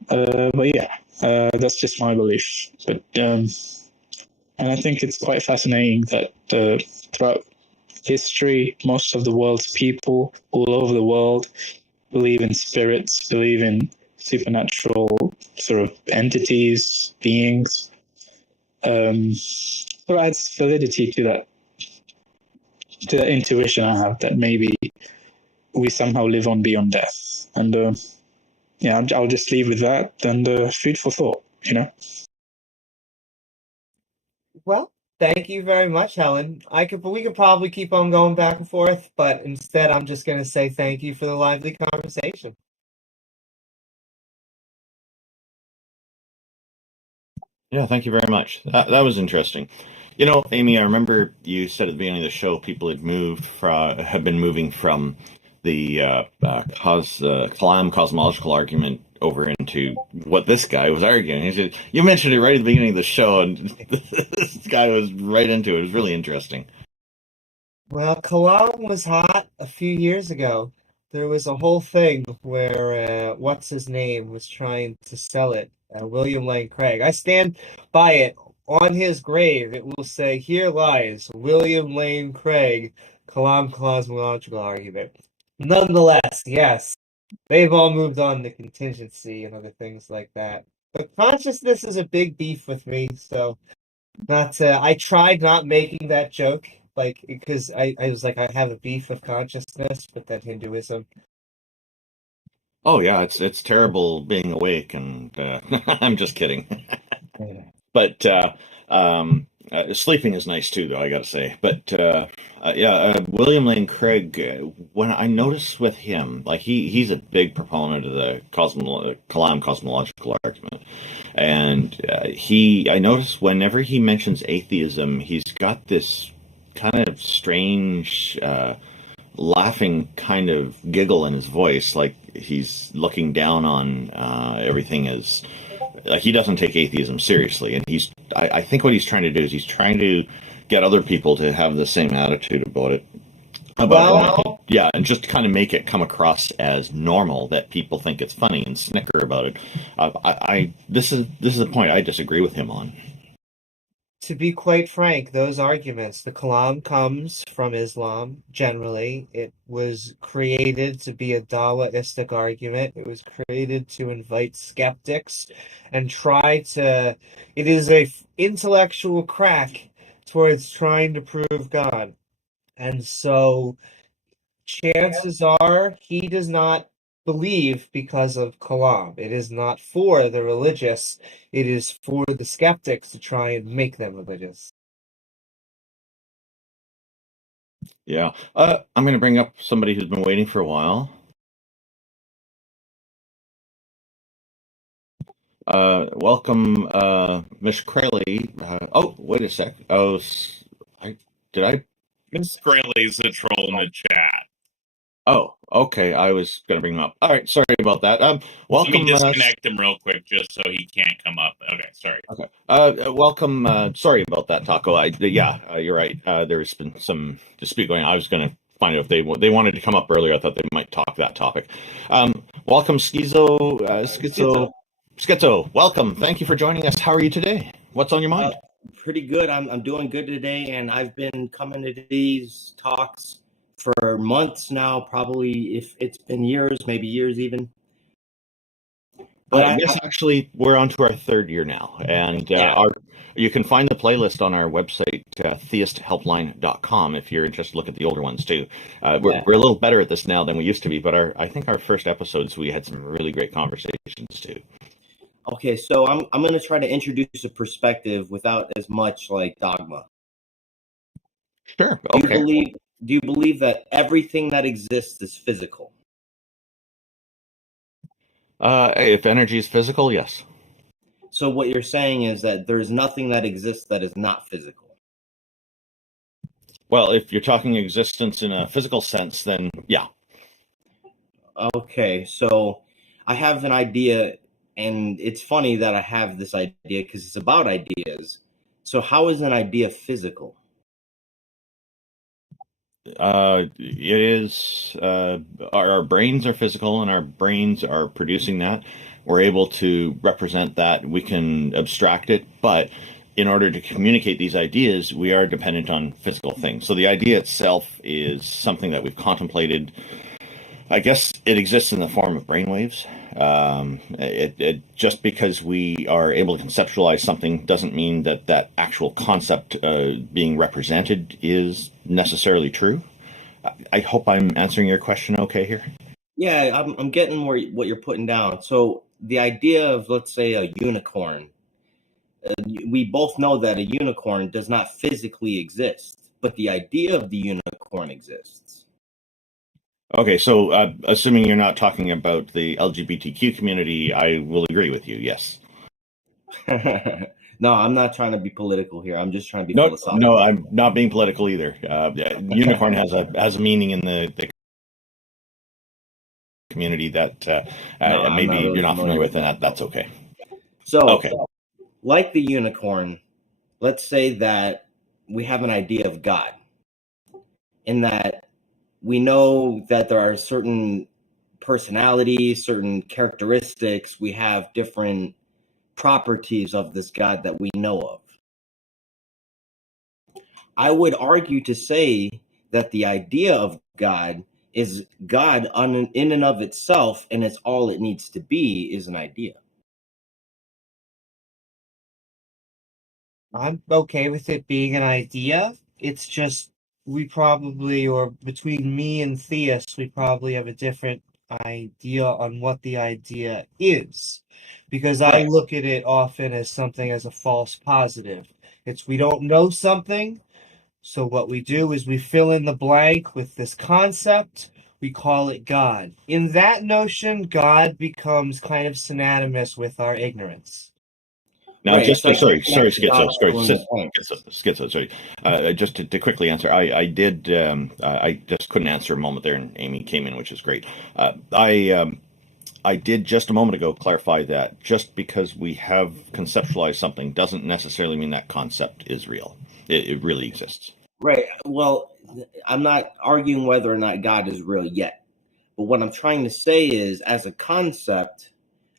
But yeah, that's just my belief. But and I think it's quite fascinating that throughout history, most of the world's people all over the world believe in spirits, believe in supernatural sort of entities, beings. So it adds validity to that intuition I have that maybe we somehow live on beyond death. And yeah, I'll just leave with that and food for thought, Well, thank you very much, Helen. We could probably keep on going back and forth, but instead I'm just going to say thank you for the lively conversation. Yeah, thank you very much. That was interesting. Amy, I remember you said at the beginning of the show people have been moving from the Kalam cosmological argument over into what this guy was arguing. He said, you mentioned it right at the beginning of the show, and this guy was right into it. It was really interesting. Well, Kalam was hot a few years ago. There was a whole thing where what's his name was trying to sell it, William Lane Craig. I stand by it. On his grave, it will say, "Here lies William Lane Craig, Kalam cosmological argument." Nonetheless, yes, they've all moved on to contingency and other things like that. But consciousness is a big beef with me, so not I tried not making that joke, like, because I was like, I have a beef with consciousness, but then Hinduism. Oh yeah, it's terrible being awake, and I'm just kidding. But sleeping is nice too, though, I gotta say. But William Lane Craig, when I noticed with him, like he's a big proponent of the Kalam cosmological argument, and I noticed whenever he mentions atheism, he's got this kind of strange laughing kind of giggle in his voice, like he's looking down on everything as. Like he doesn't take atheism seriously, and I think what he's trying to do is he's trying to get other people to have the same attitude about it. Yeah, and just kind of make it come across as normal, that people think it's funny and snicker about it. This is a point I disagree with him on. To be quite frank, those arguments, the Kalam comes from Islam generally. It was created to be a Dawaistic argument. It was created to invite skeptics and it is a intellectual crack towards trying to prove God. And so chances are he does not believe because of Kalam. It is not for the religious, it is for the skeptics to try and make them religious. Yeah. I'm going to bring up somebody who's been waiting for a while. Welcome, Miss Crayley. Oh, wait a sec. Miss Crayley's a troll in the chat. Oh, okay. I was going to bring him up. All right. Sorry about that. Welcome. Let me disconnect him real quick just so he can't come up. Okay, sorry. Okay. Welcome. Sorry about that, Taco. You're right. There's been some dispute going on. I was going to find out if they wanted to come up earlier. I thought they might talk that topic. Welcome, SCHiZO. Welcome. Thank you for joining us. How are you today? What's on your mind? Pretty good. I'm doing good today, and I've been coming to these talks for months now, probably, if it's been years, maybe years even. But yes, actually, we're on to our third year now, and you can find the playlist on our website, theisthelpline.com, if you're interested. Look at the older ones too. We're a little better at this now than we used to be, but I think our first episodes we had some really great conversations too. Okay, so I'm going to try to introduce a perspective without as much like dogma. Sure. Okay. Do you believe that everything that exists is physical? If energy is physical, yes. So what you're saying is that there's nothing that exists that is not physical. Well, if you're talking existence in a physical sense, then yeah. Okay, so I have an idea, and it's funny that I have this idea because it's about ideas. So how is an idea physical? It is. Our brains are physical, and our brains are producing that. We're able to represent that. We can abstract it, but in order to communicate these ideas, we are dependent on physical things. So the idea itself is something that we've contemplated. I guess it exists in the form of brainwaves. Just because we are able to conceptualize something doesn't mean that actual concept being represented is necessarily true. I hope I'm answering your question okay here. Yeah, I'm getting what you're putting down. So the idea of, let's say, a unicorn, we both know that a unicorn does not physically exist, but the idea of the unicorn exists. Okay, so assuming you're not talking about the LGBTQ community, I will agree with you, yes. No, I'm not trying to be political here. I'm just trying to be philosophical. No, I'm not being political either. Unicorn has a meaning in the community that I'm maybe not really you're not familiar with, familiar and that's okay. So, Okay. like the unicorn, let's say that we have an idea of God, in that we know that there are certain personalities, certain characteristics, we have different properties of this God that we know of. I would argue to say that the idea of God is God in and of itself, and it's all it needs to be is an idea. I'm okay with it being an idea. It's just we probably, or between me and theists, we probably have a different idea on what the idea is. Because I Right. look at it often as something as a false positive. It's we don't know something, so what we do is we fill in the blank with this concept, we call it God. In that notion, God becomes kind of synonymous with our ignorance. Now, Right, just it's like sorry, the Schizo, dots fill in the Schizo, sorry. Just to quickly answer, I did, I just couldn't answer a moment there, and Amy came in, which is great. I did just a moment ago clarify that just because we have conceptualized something doesn't necessarily mean that concept is real. It really exists. Right. Well, I'm not arguing whether or not God is real yet. But what I'm trying to say is, as a concept,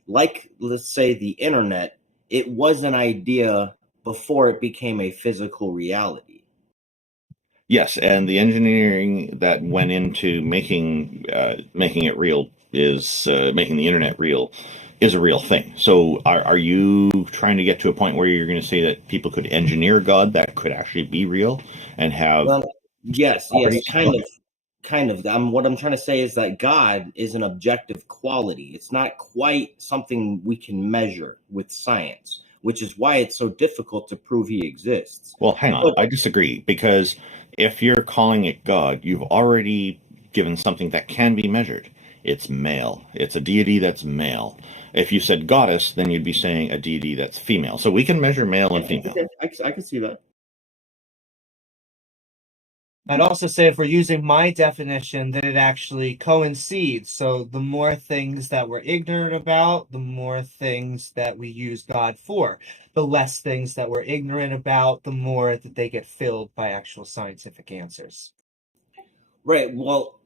like, let's say, the internet, it was an idea before it became a physical reality. Yes, and the engineering that went into making it real is making the internet real is a real thing. So are you trying to get to a point where you're going to say that people could engineer God that could actually be real and have Well, yes, properties? kind of. What I'm trying to say is that God is an objective quality. It's not quite something we can measure with science, which is why it's so difficult to prove he exists. Well, hang on. I disagree, because if you're calling it God, you've already given something that can be measured. It's male. It's a deity that's male. If you said goddess, then you'd be saying a deity that's female. So we can measure male and female. Okay, I can see that. I'd also say if we're using my definition, that it actually coincides. So the more things that we're ignorant about, the more things that we use God for. The less things that we're ignorant about, the more that they get filled by actual scientific answers. Right. Well,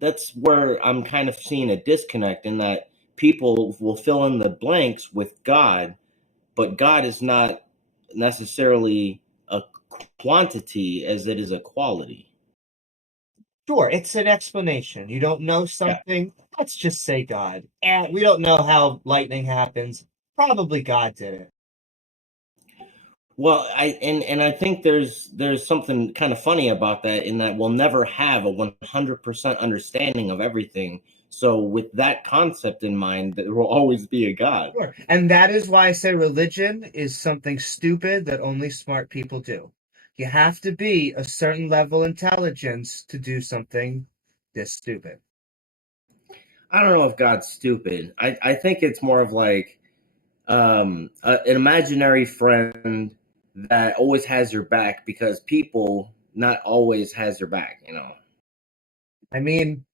that's where I'm kind of seeing a disconnect, in that people will fill in the blanks with God, but God is not necessarily a quantity as it is a quality. Sure, it's an explanation. You don't know something, let's just say God. And we don't know how lightning happens. Probably God did it. Well, I think there's something kind of funny about that, in that we'll never have a 100% understanding of everything. So with that concept in mind, there will always be a God. Sure. And that is why I say religion is something stupid that only smart people do. You have to be a certain level of intelligence to do something this stupid. I don't know if God's stupid. I think it's more of like an imaginary friend that always has your back, because people not always has your back, you know. I mean,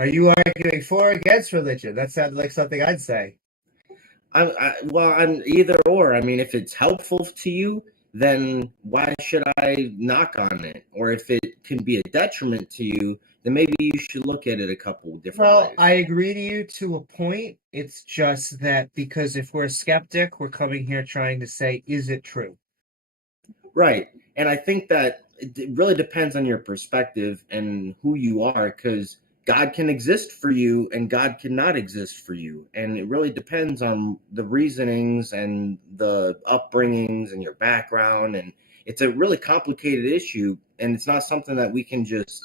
are you arguing for or against religion? That sounds like something I'd say. I'm either or. I mean, if it's helpful to you, then why should I knock on it? Or if it can be a detriment to you, then maybe you should look at it a couple different Well, ways. I agree to you to a point. It's just that because if we're a skeptic, we're coming here trying to say, is it true? Right. And I think that it really depends on your perspective and who you are, because God can exist for you and God cannot exist for you. And it really depends on the reasonings and the upbringings and your background. And it's a really complicated issue. And it's not something that we can just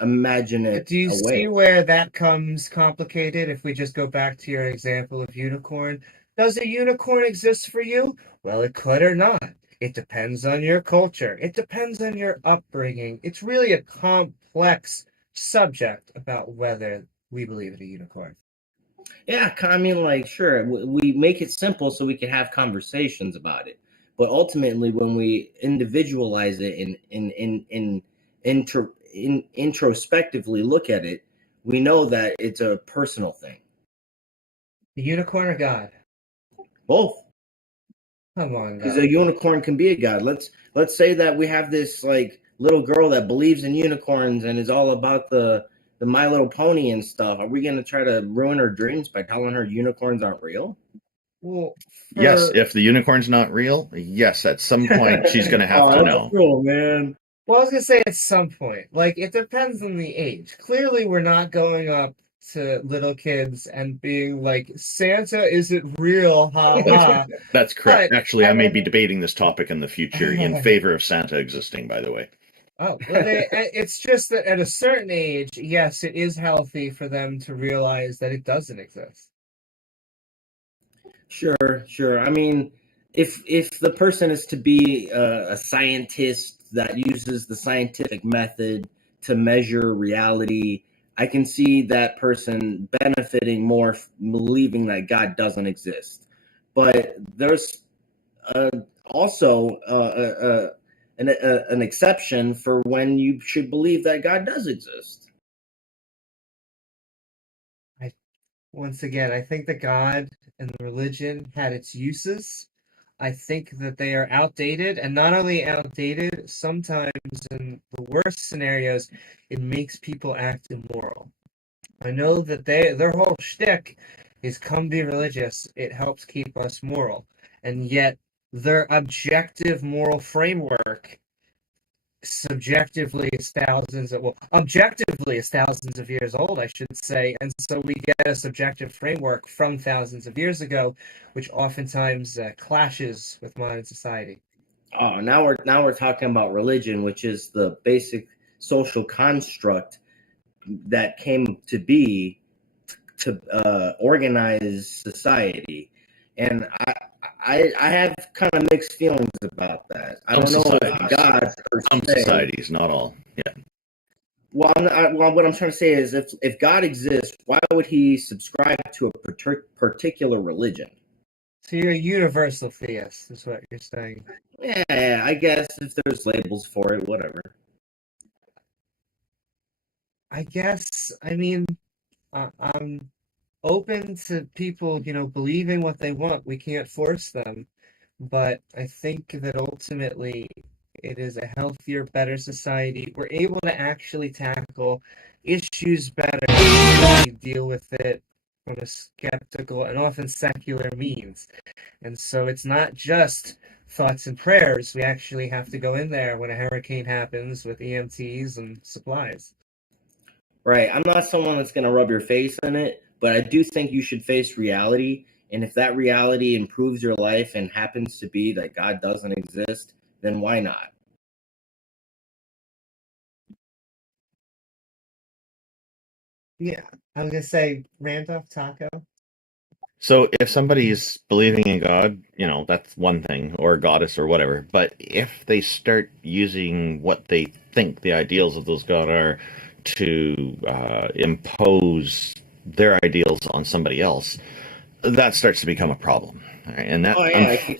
imagine it Do you away. see where that comes complicated? If we just go back to your example of unicorn, does a unicorn exist for you? Well, it could or not. It depends on your culture. It depends on your upbringing. It's really a complex subject about whether we believe in a unicorn. Yeah, I mean, like, sure, we make it simple so we can have conversations about it. But ultimately, when we individualize it and introspectively look at it, we know that it's a personal thing. The unicorn or God? Both. Come on, Because God. a unicorn can be a god. Let's say that we have this like little girl that believes in unicorns and is all about the My Little Pony and stuff. Are we gonna try to ruin her dreams by telling her unicorns aren't real? Well, Yes, if the unicorn's not real, yes, at some point she's going to have to know. Cool, man. Well, I was gonna say at some point. Like, it depends on the age. Clearly, we're not going up to little kids and being like, Santa isn't real, ha ha. That's correct. But- Actually, I may be debating this topic in the future in favor of Santa existing, by the way. Oh, well, it's just that at a certain age, yes, it is healthy for them to realize that it doesn't exist. Sure. I mean, if the person is to be a scientist that uses the scientific method to measure reality, I can see that person benefiting more believing that God doesn't exist. But there's also an exception for when you should believe that God does exist. Once again, I think that God and religion had its uses. I think that they are outdated, and not only outdated, sometimes in the worst scenarios, it makes people act immoral. I know that their whole shtick is come be religious, it helps keep us moral. And yet their objective moral framework objectively is thousands of years old, I should say, and so we get a subjective framework from thousands of years ago, which oftentimes clashes with modern society. Oh, now we're talking about religion, which is the basic social construct that came to be to organize society, and I have kind of mixed feelings about that. I don't know if God per Some se. societies, not all. Yeah. Well, what I'm trying to say is, if God exists, why would He subscribe to a particular religion? So you're a universal theist, is what you're saying. Yeah, I guess if there's labels for it, whatever. I guess, I mean, I'm open to people, believing what they want. We can't force them. But I think that ultimately it is a healthier, better society. We're able to actually tackle issues better. We deal with it from a skeptical and often secular means. And so it's not just thoughts and prayers. We actually have to go in there when a hurricane happens with EMTs and supplies. Right. I'm not someone that's going to rub your face in it, but I do think you should face reality. And if that reality improves your life and happens to be that God doesn't exist, then why not? Yeah, I was going to say, Randolph, Taco. So if somebody's believing in God, that's one thing, or a goddess or whatever. But if they start using what they think the ideals of those God are to impose their ideals on somebody else, that starts to become a problem. Right? And that,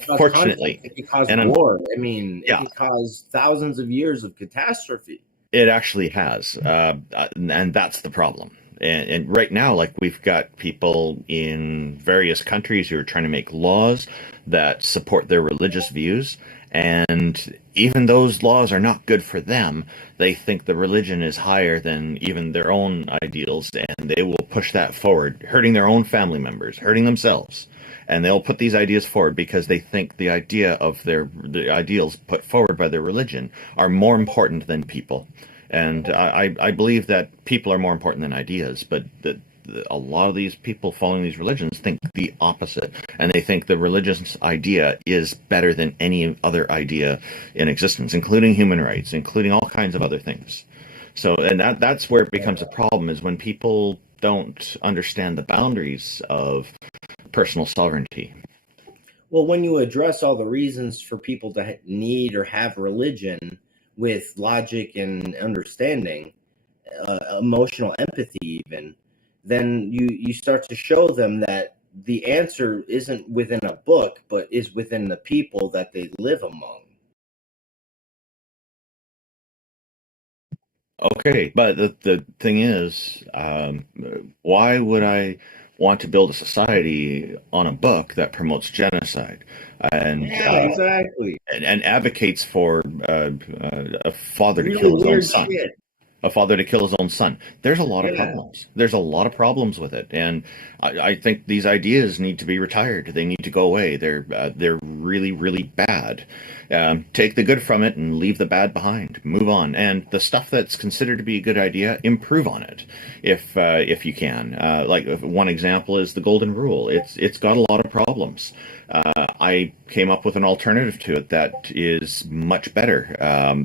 unfortunately, it can cause war. I mean, it can cause thousands of years of catastrophe. It actually has, and that's the problem. And right now, like, we've got people in various countries who are trying to make laws that support their religious views, and even those laws are not good for them. They think the religion is higher than even their own ideals, and they will push that forward, hurting their own family members, hurting themselves. And they'll put these ideas forward because they think the idea of the ideals put forward by their religion are more important than people. And I believe that people are more important than ideas, but a lot of these people following these religions think the opposite, and they think the religious idea is better than any other idea in existence, including human rights, including all kinds of other things. So, and that's where it becomes a problem, is when people don't understand the boundaries of personal sovereignty. Well, when you address all the reasons for people to need or have religion with logic and understanding, emotional empathy even, then you start to show them that the answer isn't within a book, but is within the people that they live among. Okay, but the thing is, why would I want to build a society on a book that promotes genocide and Yeah, exactly. and advocates for a father to Really kill his own weird son? shit. A father to kill his own son. There's a lot of Yeah. problems. There's a lot of problems with it, and I think these ideas need to be retired. They need to go away. They're really really bad. Take the good from it and leave the bad behind. Move on, and the stuff that's considered to be a good idea, improve on it if you can. Like one example is the golden rule. It's got a lot of problems. I came up with an alternative to it that is much better.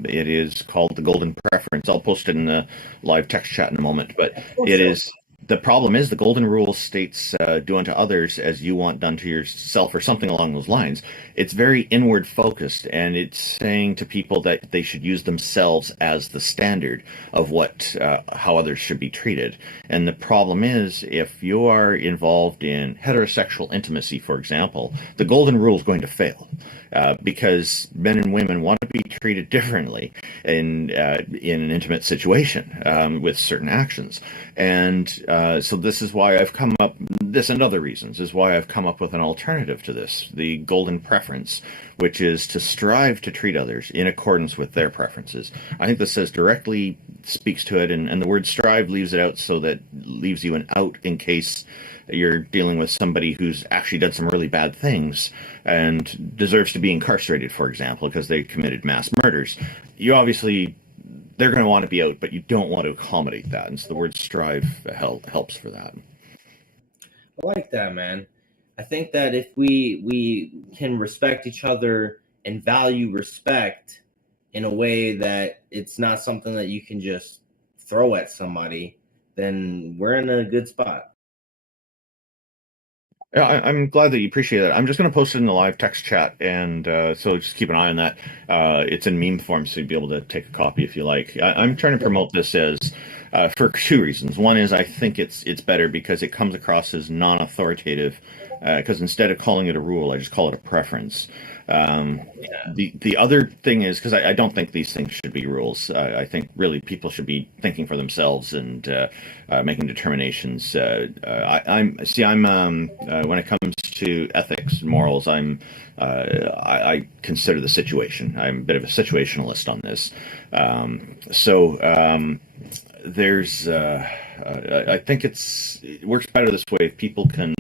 It is called the golden preference. I'll post it in the live text chat in a moment, but it is. The problem is the golden rule states do unto others as you want done to yourself or something along those lines. It's very inward focused, and it's saying to people that they should use themselves as the standard of how others should be treated. And the problem is if you are involved in heterosexual intimacy, for example, the golden rule is going to fail. Because men and women want to be treated differently in an intimate situation with certain actions, and so this is why I've come up. This and other reasons is why I've come up with an alternative to this: the golden preference, which is to strive to treat others in accordance with their preferences. I think this says directly speaks to it, and the word strive leaves it out, so that leaves you an out in case you're dealing with somebody who's actually done some really bad things and deserves to be incarcerated, for example, because they committed mass murders. You obviously, they're going to want to be out, but you don't want to accommodate that. And so the word strive helps for that. I like that, man. I think that if we can respect each other and value respect in a way that it's not something that you can just throw at somebody, then we're in a good spot. Yeah, I'm glad that you appreciate that. I'm just going to post it in the live text chat, and so just keep an eye on that. It's in meme form, so you'll be able to take a copy if you like. I'm trying to promote this as for two reasons. One is I think it's better because it comes across as non-authoritative. Because instead of calling it a rule, I just call it a preference. The other thing is because I don't think these things should be rules. I think really people should be thinking for themselves and making determinations. I'm when it comes to ethics and morals, I consider the situation. I'm a bit of a situationalist on this. There's I think it works better this way if people can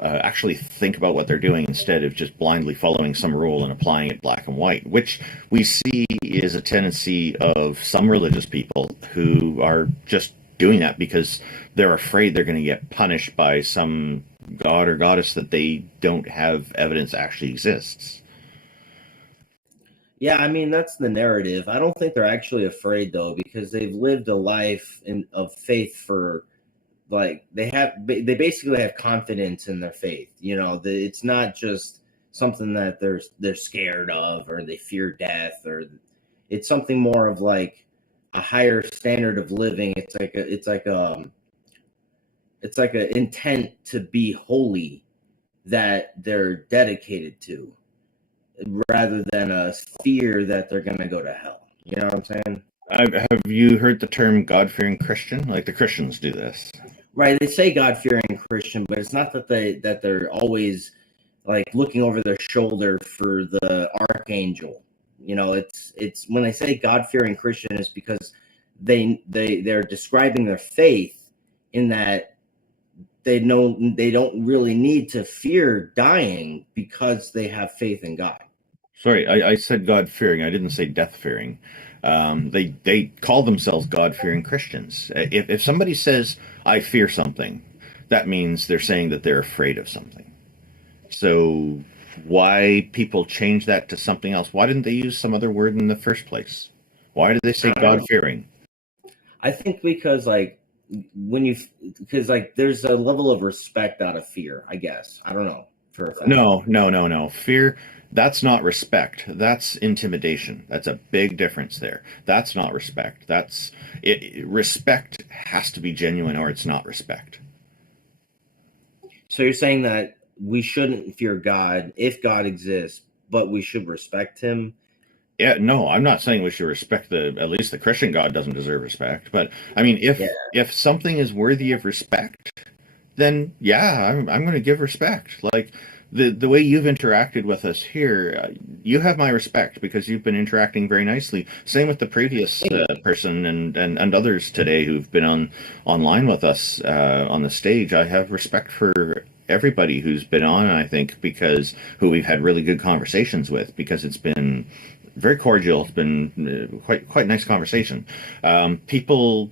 actually think about what they're doing instead of just blindly following some rule and applying it black and white, which we see is a tendency of some religious people who are just doing that because they're afraid they're going to get punished by some god or goddess that they don't have evidence actually exists. Yeah, I mean, that's the narrative. I don't think they're actually afraid, though, because they've lived a life of faith for, like, they basically have confidence in their faith. You know, it's not just something that they're scared of or they fear death, or it's something more of like a higher standard of living. It's like an intent to be holy that they're dedicated to, rather than a fear that they're going to go to hell. You know what I'm saying? Have you heard the term God-fearing Christian? Like the Christians do this. Right, they say God-fearing Christian, but it's not that they're always like looking over their shoulder for the archangel. You know, it's when they say God-fearing Christian, it's because they're describing their faith in that they know they don't really need to fear dying because they have faith in God. Sorry, I said God-fearing. I didn't say death-fearing. They call themselves God-fearing Christians. If somebody says, I fear something, that means they're saying that they're afraid of something. So why people change that to something else? Why didn't they use some other word in the first place? Why did they say God-fearing? I think because there's a level of respect out of fear, I guess. I don't know. No. Fear, that's not respect. That's intimidation. That's a big difference there. That's not respect. Respect has to be genuine or it's not respect. So you're saying that we shouldn't fear God if God exists, but we should respect him Yeah, no, I'm not saying we should respect at least the Christian God doesn't deserve respect. But I mean, if something is worthy of respect, then yeah, I'm going to give respect. Like the way you've interacted with us here, you have my respect because you've been interacting very nicely. Same with the previous person and others today who've been online with us on the stage. I have respect for everybody who's been on, I think, because who we've had really good conversations with, because it's been very cordial. It's been quite nice conversation. People,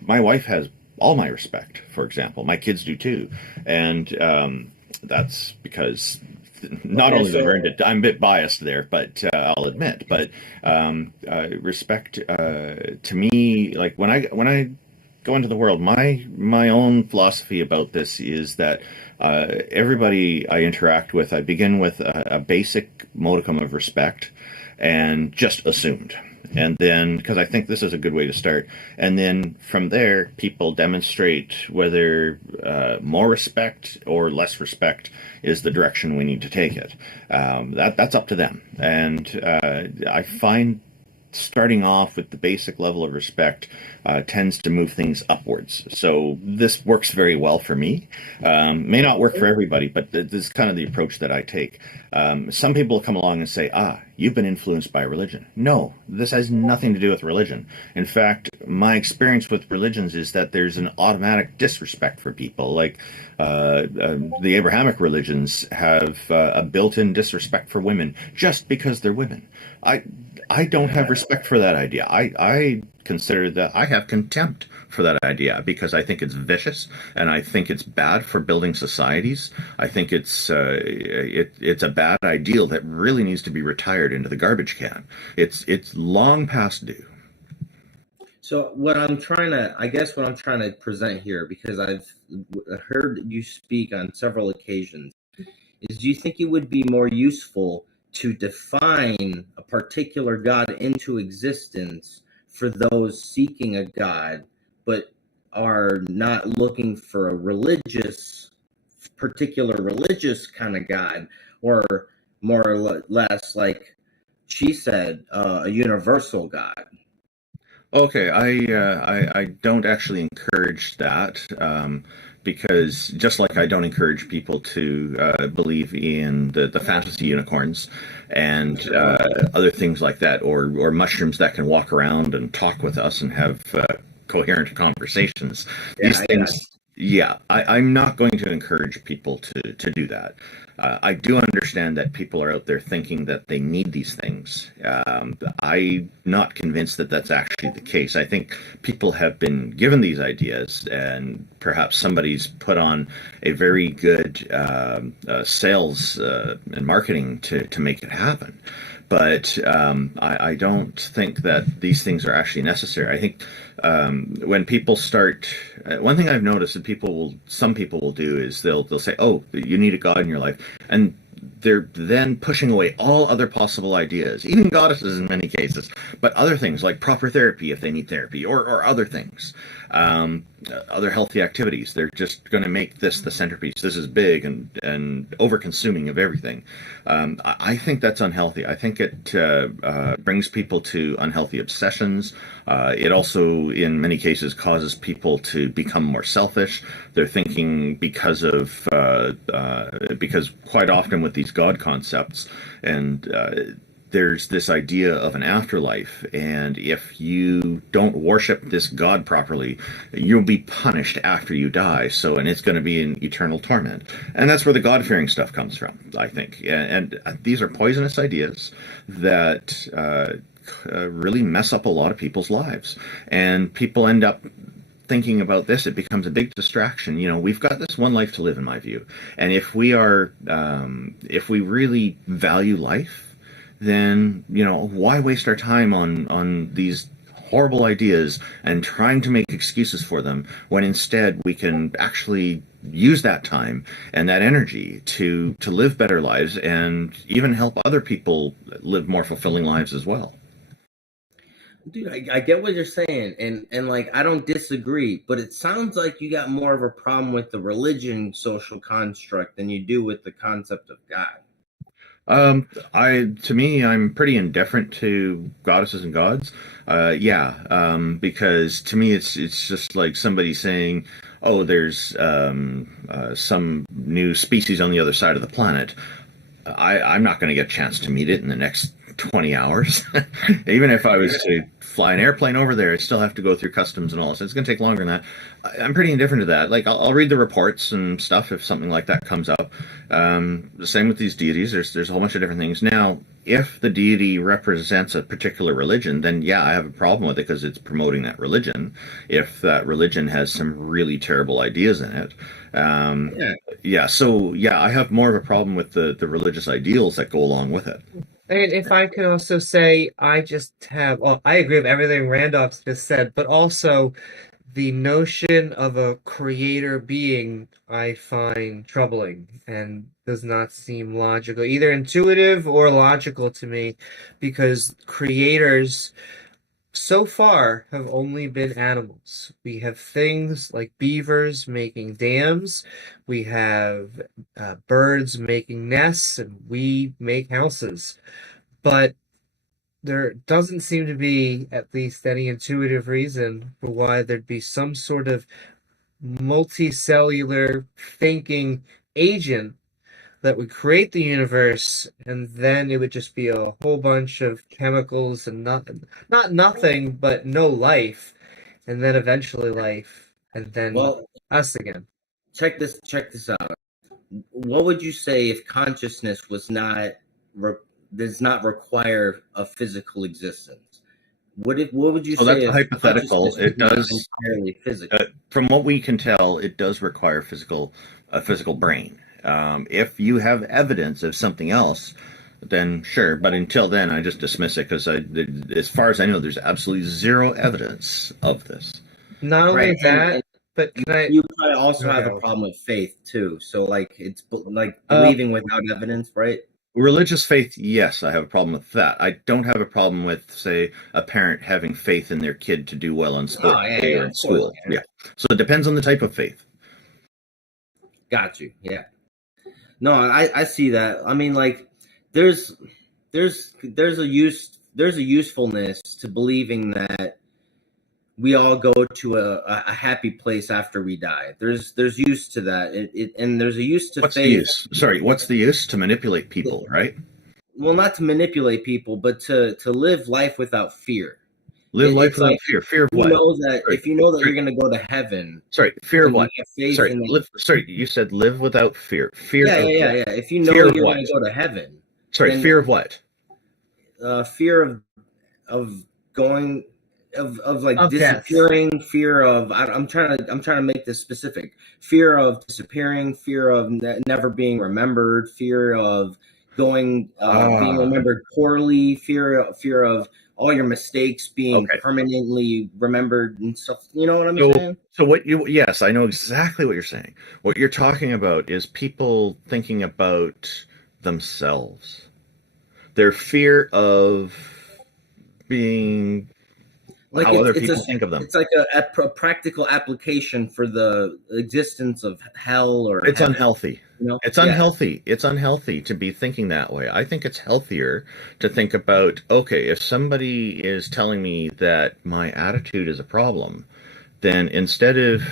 my wife has all my respect. For example, my kids do too, and that's because not only they've earned it. I'm a bit biased there, but I'll admit. But respect to me, like when I go into the world, my own philosophy about this is that everybody I interact with, I begin with a basic modicum of respect and just assumed. And then, because I think this is a good way to start, and then from there, people demonstrate whether more respect or less respect is the direction we need to take it. That's up to them. And I find starting off with the basic level of respect tends to move things upwards. So this works very well for me. May not work for everybody, but this is kind of the approach that I take. Some people come along and say, you've been influenced by religion. No, this has nothing to do with religion. In fact, my experience with religions is that there's an automatic disrespect for people. Like the Abrahamic religions have a built-in disrespect for women just because they're women. I don't have respect for that idea. I consider that I have contempt for that idea because I think it's vicious and I think it's bad for building societies. I think it's a bad ideal that really needs to be retired into the garbage can. It's long past due. So what I'm trying to present here, because I've heard you speak on several occasions, is do you think it would be more useful to define a particular God into existence for those seeking a God, but are not looking for a particular religious kind of God, or more or less, like she said, a universal God? Okay, I don't actually encourage that because just like I don't encourage people to believe in the fantasy unicorns and other things like that, or mushrooms that can walk around and talk with us and have coherent conversations. These things, I'm not going to encourage people to do that. I do understand that people are out there thinking that they need these things. I'm not convinced that that's actually the case. I think people have been given these ideas, and perhaps somebody's put on a very good sales and marketing to make it happen. But I don't think that these things are actually necessary. I think when people start, one thing I've noticed that some people will do is they'll say, "Oh, you need a God in your life," and they're then pushing away all other possible ideas, even goddesses in many cases, but other things like proper therapy if they need therapy, or other things, other healthy activities. They're just going to make this the centerpiece. This is big and over-consuming of everything. I think that's unhealthy. I think it brings people to unhealthy obsessions. It also, in many cases, causes people to become more selfish. They're thinking because quite often with these God concepts, and there's this idea of an afterlife, and if you don't worship this God properly, you'll be punished after you die. And it's going to be in eternal torment. And that's where the God-fearing stuff comes from, I think. And these are poisonous ideas that really mess up a lot of people's lives. And people end up thinking about this. It becomes a big distraction. We've got this one life to live, in my view. And if we really value life, then, why waste our time on these horrible ideas and trying to make excuses for them when instead we can actually use that time and that energy to live better lives and even help other people live more fulfilling lives as well. Dude, I get what you're saying, and like, I don't disagree, but it sounds like you got more of a problem with the religion social construct than you do with the concept of God. To me, I'm pretty indifferent to goddesses and gods. Because to me, it's just like somebody saying, "Oh, there's some new species on the other side of the planet." I'm not going to get a chance to meet it in the next 20 hours. Even if I was to fly an airplane over there, I still have to go through customs and all this. It's going to take longer than that. I'm pretty indifferent to that. Like, I'll read the reports and stuff if something like that comes up. The same with these deities. There's a whole bunch of different things. Now, if the deity represents a particular religion, then yeah, I have a problem with it because it's promoting that religion. If that religion has some really terrible ideas in it, I have more of a problem with the religious ideals that go along with it. And if I could also say, I agree with everything Randolph just said, but also the notion of a creator being I find troubling and does not seem logical, either intuitive or logical to me, because creators so far have only been animals. We have things like beavers making dams, we have birds making nests, and we make houses. But there doesn't seem to be at least any intuitive reason for why there'd be some sort of multicellular thinking agent that would create the universe, and then it would just be a whole bunch of chemicals and not nothing, but no life, and then eventually life, and then us again. Check this out. What would you say if consciousness does not require a physical existence? What would you say? That's hypothetical. It does entirely physical. From what we can tell, it does require a physical brain. If you have evidence of something else, then sure. But until then, I just dismiss it because, as far as I know, there's absolutely zero evidence of this. Not only that, but you kind of also have a problem with faith too. So, like, it's like believing without evidence, right? Religious faith, yes, I have a problem with that. I don't have a problem with, say, a parent having faith in their kid to do well in sport or in school. Yeah. So it depends on the type of faith. Got you. Yeah. No, I see that. I mean, like, there's a usefulness to believing that we all go to a happy place after we die. There's use to that. And there's a use to what's faith. The use? Sorry, what's the use? To manipulate people, right? Well, not to manipulate people, but to live life without fear. Live life without fear. Fear of what? If you know that you're going to go to heaven. Sorry, fear of what? Sorry, you said live without fear. Fear of yeah. If you know you're going to go to heaven. Sorry, fear of what? Fear of going of like disappearing, death. Fear of I'm trying to make this specific. Fear of disappearing, fear of never being remembered, fear of being remembered poorly, fear of all your mistakes being permanently remembered and stuff. You know what I'm saying? So yes, I know exactly what you're saying. What you're talking about is people thinking about themselves. Their fear of being like how other people think of them. It's like a practical application for the existence of hell or it's heaven. Unhealthy. You know? It's unhealthy. It's unhealthy to be thinking that way. I think it's healthier to think about, okay, if somebody is telling me that my attitude is a problem, then instead of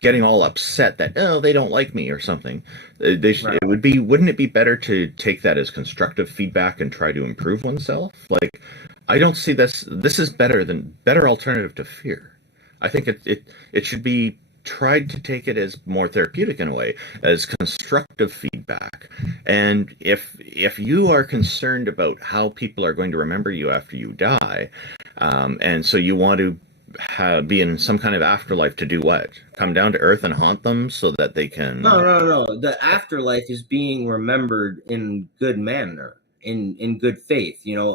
getting all upset that, oh, they don't like me or something, wouldn't it be better to take that as constructive feedback and try to improve oneself? Like, I don't see this is better alternative to fear. I think it should be tried to take it as more therapeutic in a way, as constructive feedback. And if you are concerned about how people are going to remember you after you die, and so you want to be in some kind of afterlife to do what? Come down to earth and haunt them so that they can... No. The afterlife is being remembered in good manner. In good faith, you know,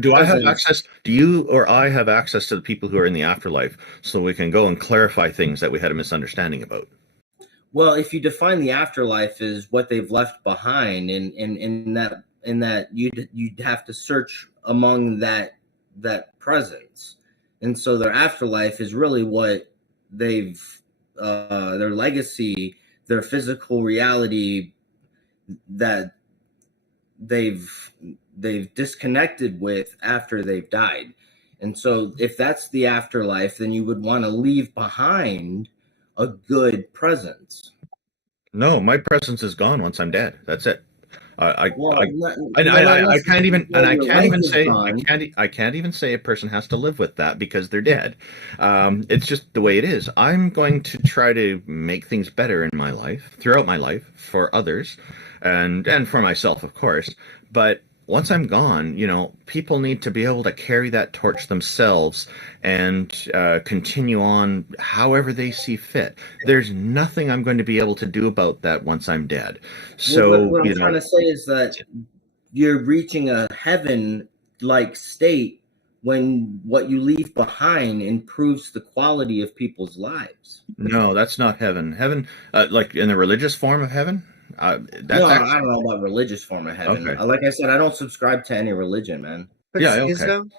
do I have access? Do you or I have access to the people who are in the afterlife so we can go and clarify things that we had a misunderstanding about? Well, if you define the afterlife as what they've left behind, in that you'd have to search among that presence, and so their afterlife is really what they've their legacy, their physical reality that they've disconnected with after they've died. And so if that's the afterlife, then you would want to leave behind a good presence. No, my presence is gone once I'm dead. That's it. I Well, can't even, and I your can't life even is say, gone. I can't even say a person has to live with that because they're dead. It's just the way it is. I'm going to try to make things better in my life, throughout my life, for others, and for myself, of course. But once I'm gone, you know, people need to be able to carry that torch themselves and continue on however they see fit. There's nothing I'm going to be able to do about that once I'm dead. So, Well, what you I'm know, trying to say is that you're reaching a heaven-like state when what you leave behind improves the quality of people's lives. no, that's not heaven. Heaven, like in the religious form of heaven, that's No, actually I don't know about religious form of heaven. okay. Like I said, I don't subscribe to any religion, man. But Yeah, okay. SCHiZO,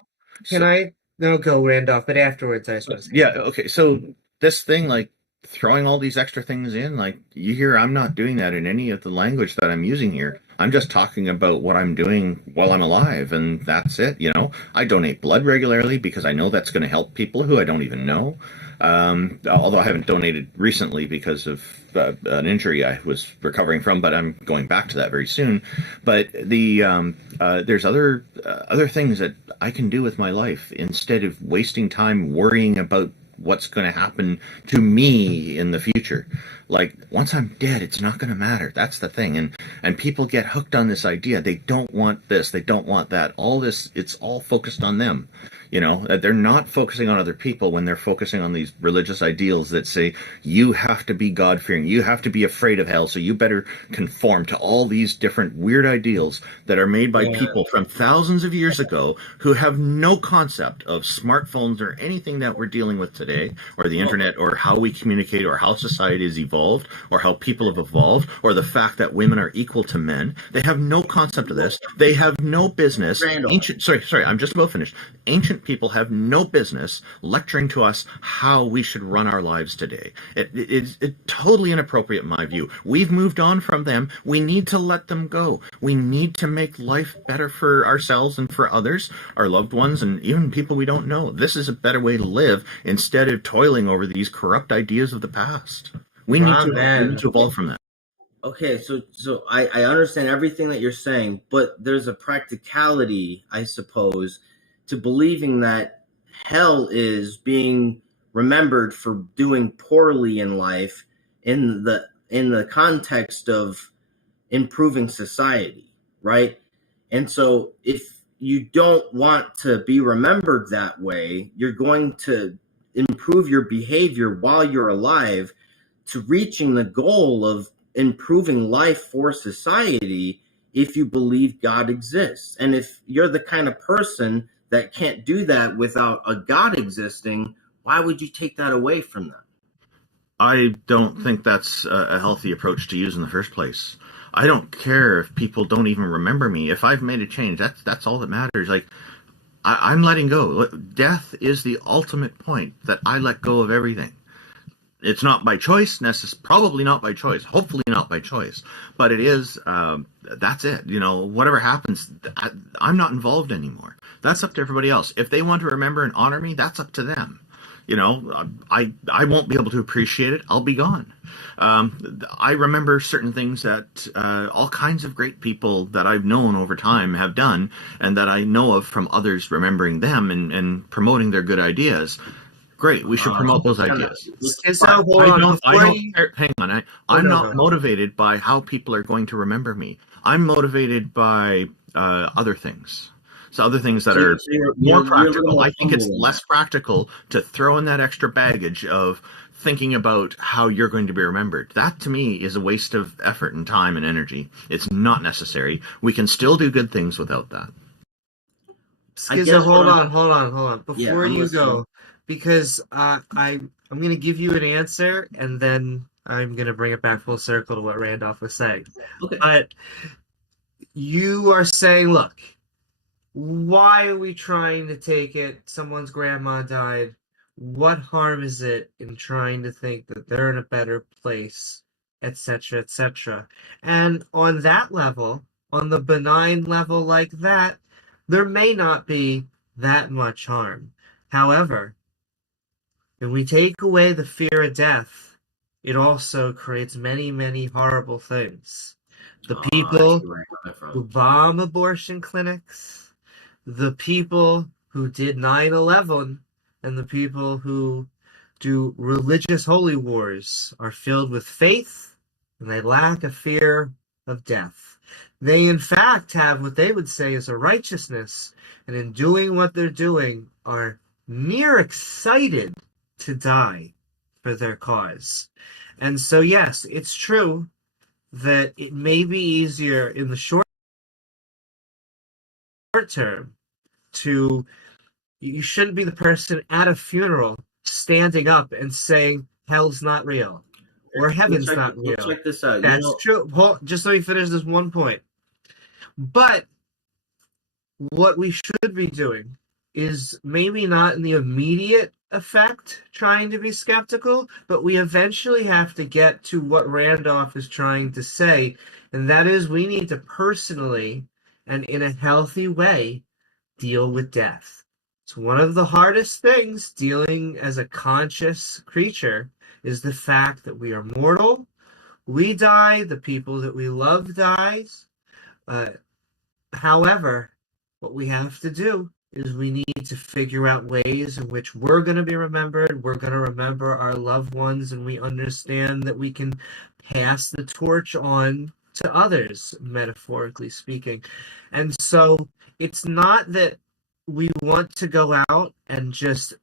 can So, I? No, go Randolph. But afterwards, I just want to say yeah, something. okay. So this thing, like throwing all these extra things in, like you hear, I'm not doing that in any of the language that I'm using here. I'm just talking about what I'm doing while I'm alive, and that's it. You know, I donate blood regularly because I know that's going to help people who I don't even know. Although I haven't donated recently because of an injury I was recovering from, but I'm going back to that very soon. But there's other things that I can do with my life instead of wasting time worrying about what's going to happen to me in the future. Like once I'm dead, it's not going to matter. That's the thing. And people get hooked on this idea. They don't want this. They don't want that. All this, it's all focused on them. You know, they're not focusing on other people when they're focusing on these religious ideals that say you have to be God-fearing, you have to be afraid of hell, so you better conform to all these different weird ideals that are made by people from thousands of years ago who have no concept of smartphones or anything that we're dealing with today, or the internet, or how we communicate, or how society has evolved, or how people have evolved, or the fact that women are equal to men. They have no concept of this. They have no business. Sorry, I'm just about finished. Ancient people have no business lecturing to us how we should run our lives today. It's totally inappropriate in my view. We've moved on from them. We need to let them go. We need to make life better for ourselves and for others, our loved ones, and even people we don't know. This is a better way to live instead of toiling over these corrupt ideas of the past. We need to evolve from that. Okay, so I understand everything that you're saying, but there's a practicality, I suppose, to believing that hell is being remembered for doing poorly in life in the context of improving society, right? And so if you don't want to be remembered that way, you're going to improve your behavior while you're alive to reaching the goal of improving life for society if you believe God exists. And if you're the kind of person that can't do that without a God existing, why would you take that away from them? I don't think that's a healthy approach to use in the first place. I don't care if people don't even remember me. If I've made a change, that's all that matters. Like, I'm letting go. Death is the ultimate point, that I let go of everything. It's not by choice, probably not by choice, hopefully not by choice, but it is, that's it. You know, whatever happens, I'm not involved anymore. That's up to everybody else. If they want to remember and honor me, that's up to them. You know, I won't be able to appreciate it. I'll be gone. I remember certain things that all kinds of great people that I've known over time have done, and that I know of from others remembering them and promoting their good ideas. Great, we should promote those ideas. Hang on. I'm not motivated by how people are going to remember me. I'm motivated by other things. So other things that are more practical. I think it's less practical to throw in that extra baggage of thinking about how you're going to be remembered. That, to me, is a waste of effort and time and energy. It's not necessary. We can still do good things without that. SCHiZO, hold on. Before you go, because I'm going to give you an answer, and then I'm going to bring it back full circle to what Randolph was saying. Okay. But you are saying, look, why are we trying to take it? Someone's grandma died. What harm is it in trying to think that they're in a better place etc., etc. And on that level, on the benign level like that, there may not be that much harm. However, when we take away the fear of death, it also creates many, many horrible things. The people who bomb abortion clinics, the people who did 9/11, and the people who do religious holy wars are filled with faith, and they lack a fear of death. They, in fact, have what they would say is a righteousness, and in doing what they're doing are near excited to die for their cause. And so, yes, it's true that it may be easier in the short term to, you shouldn't be the person at a funeral standing up and saying hell's not real or heaven's not real. Check this out. That's true. Just let me finish this one point. But what we should be doing is maybe not in the immediate effect trying to be skeptical, but we eventually have to get to what Randolph is trying to say, and that is we need to personally and in a healthy way deal with death. It's one of the hardest things dealing as a conscious creature is the fact that we are mortal, we die, the people that we love dies. However, what we have to do is we need to figure out ways in which we're going to be remembered, we're going to remember our loved ones, and we understand that we can pass the torch on to others, metaphorically speaking. And so it's not that we want to go out and just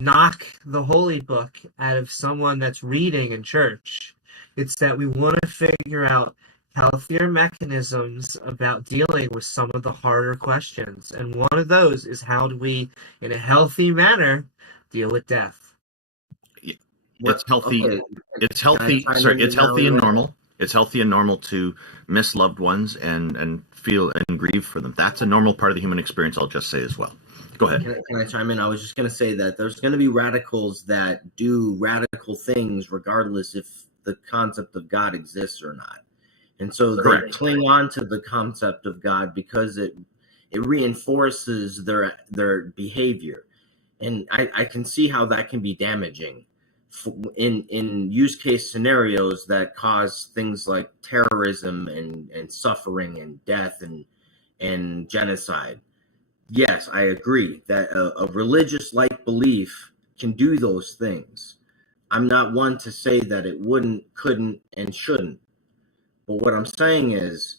knock the holy book out of someone that's reading in church. It's that we want to figure out healthier mechanisms about dealing with some of the harder questions. And one of those is how do we, in a healthy manner, deal with death? It's healthy. Okay. It's healthy. Sorry, it's healthy and normal. It's healthy and normal to miss loved ones and feel and grieve for them. That's a normal part of the human experience, I'll just say as well. Go ahead. Can I chime in? I was just going to say that there's going to be radicals that do radical things regardless if the concept of God exists or not. And so they cling on to the concept of God because it reinforces their behavior. And I can see how that can be damaging in use case scenarios that cause things like terrorism and suffering and death and genocide. Yes, I agree that a religious like belief can do those things. I'm not one to say that it wouldn't, couldn't, and shouldn't. But what I'm saying is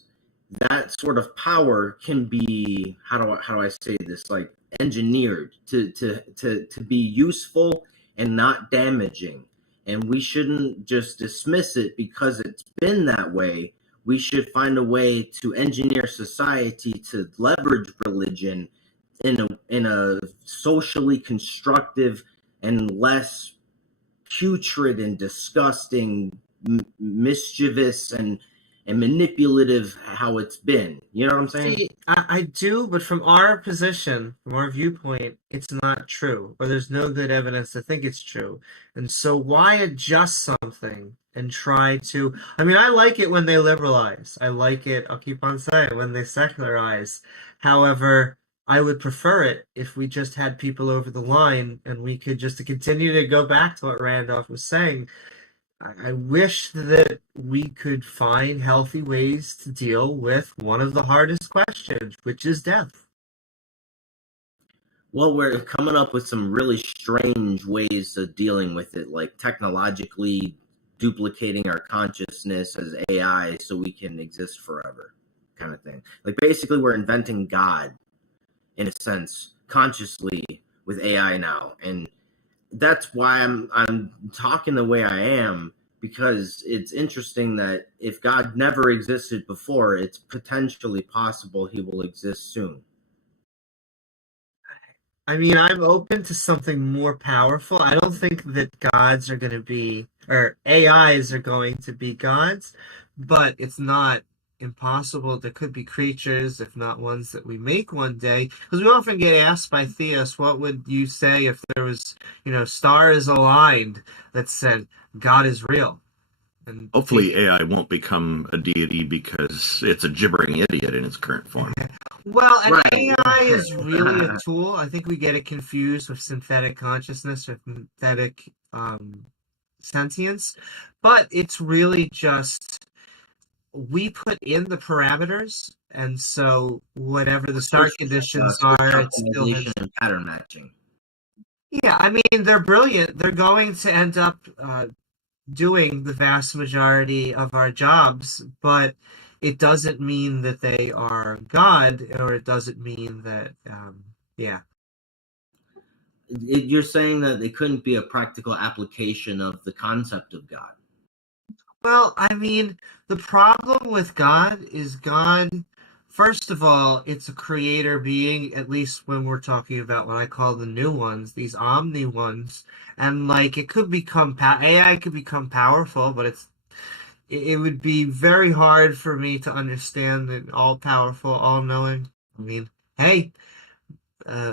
that sort of power can be, how do I say this, like engineered to be useful and not damaging. And we shouldn't just dismiss it because it's been that way. We should find a way to engineer society to leverage religion in a socially constructive and less putrid and disgusting, mischievous and manipulative how it's been. You know what I'm saying? See, I do, but from our position, from our viewpoint, it's not true, or there's no good evidence to think it's true. And so why adjust something and try to... I mean, I like it when they liberalize. I like it, I'll keep on saying, when they secularize. However, I would prefer it if we just had people over the line and we could just continue to go back to what Randolph was saying. I wish that we could find healthy ways to deal with one of the hardest questions, which is death. Well, we're coming up with some really strange ways of dealing with it, like technologically duplicating our consciousness as AI so we can exist forever, kind of thing. Like basically we're inventing God, in a sense, consciously with AI now. And that's why I'm talking the way I am, because it's interesting that if God never existed before, it's potentially possible he will exist soon. I mean, I'm open to something more powerful. I don't think that gods are going to be, or AIs are going to be gods, but it's not impossible. There could be creatures, if not ones that we make one day. Because we often get asked by theists, what would you say if there was, stars aligned that said God is real? And Hopefully AI won't become a deity because it's a gibbering idiot in its current form. Well, and Right. AI is really a tool. I think we get it confused with synthetic consciousness or synthetic sentience, but it's really just we put in the parameters, and so whatever the start conditions are, it still has... and pattern matching. Yeah, I mean, they're brilliant. They're going to end up doing the vast majority of our jobs, but it doesn't mean that they are God, or it doesn't mean that, yeah. You're saying that it couldn't be a practical application of the concept of God. Well, I mean, the problem with God is God, first of all, it's a creator being, at least when we're talking about what I call the new ones, these omni ones. And like, it could become, AI could become powerful, but it would be very hard for me to understand that all-powerful, all-knowing. I mean, hey,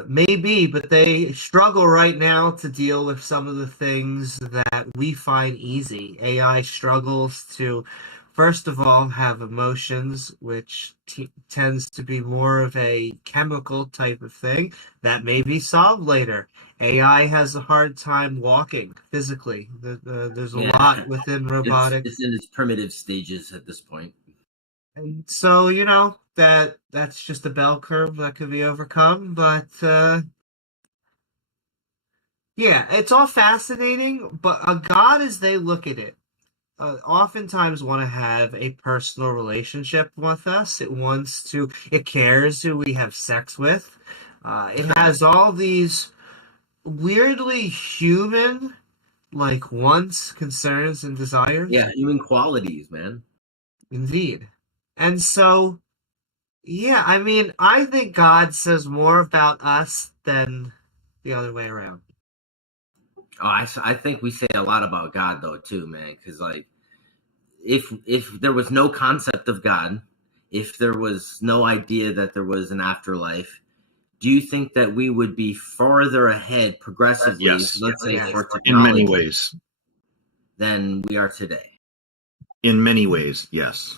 maybe, but they struggle right now to deal with some of the things that we find easy. AI struggles to, first of all, have emotions, which tends to be more of a chemical type of thing that may be solved later. AI has a hard time walking physically. There's a lot within robotics. It's in its primitive stages at this point. And so, you know, that's just a bell curve that could be overcome. But, yeah, it's all fascinating. But a God, as they look at it, oftentimes want to have a personal relationship with us. It cares who we have sex with. It has all these weirdly human, like, wants, concerns, and desires. Yeah, human qualities, man. Indeed. And so, yeah, I mean, I think God says more about us than the other way around. Oh, I think we say a lot about God, though, too, man. Because, like, if there was no concept of God, if there was no idea that there was an afterlife, do you think that we would be farther ahead progressively, Yes. let's say, for technology, in many ways, than we are today? In many ways, yes.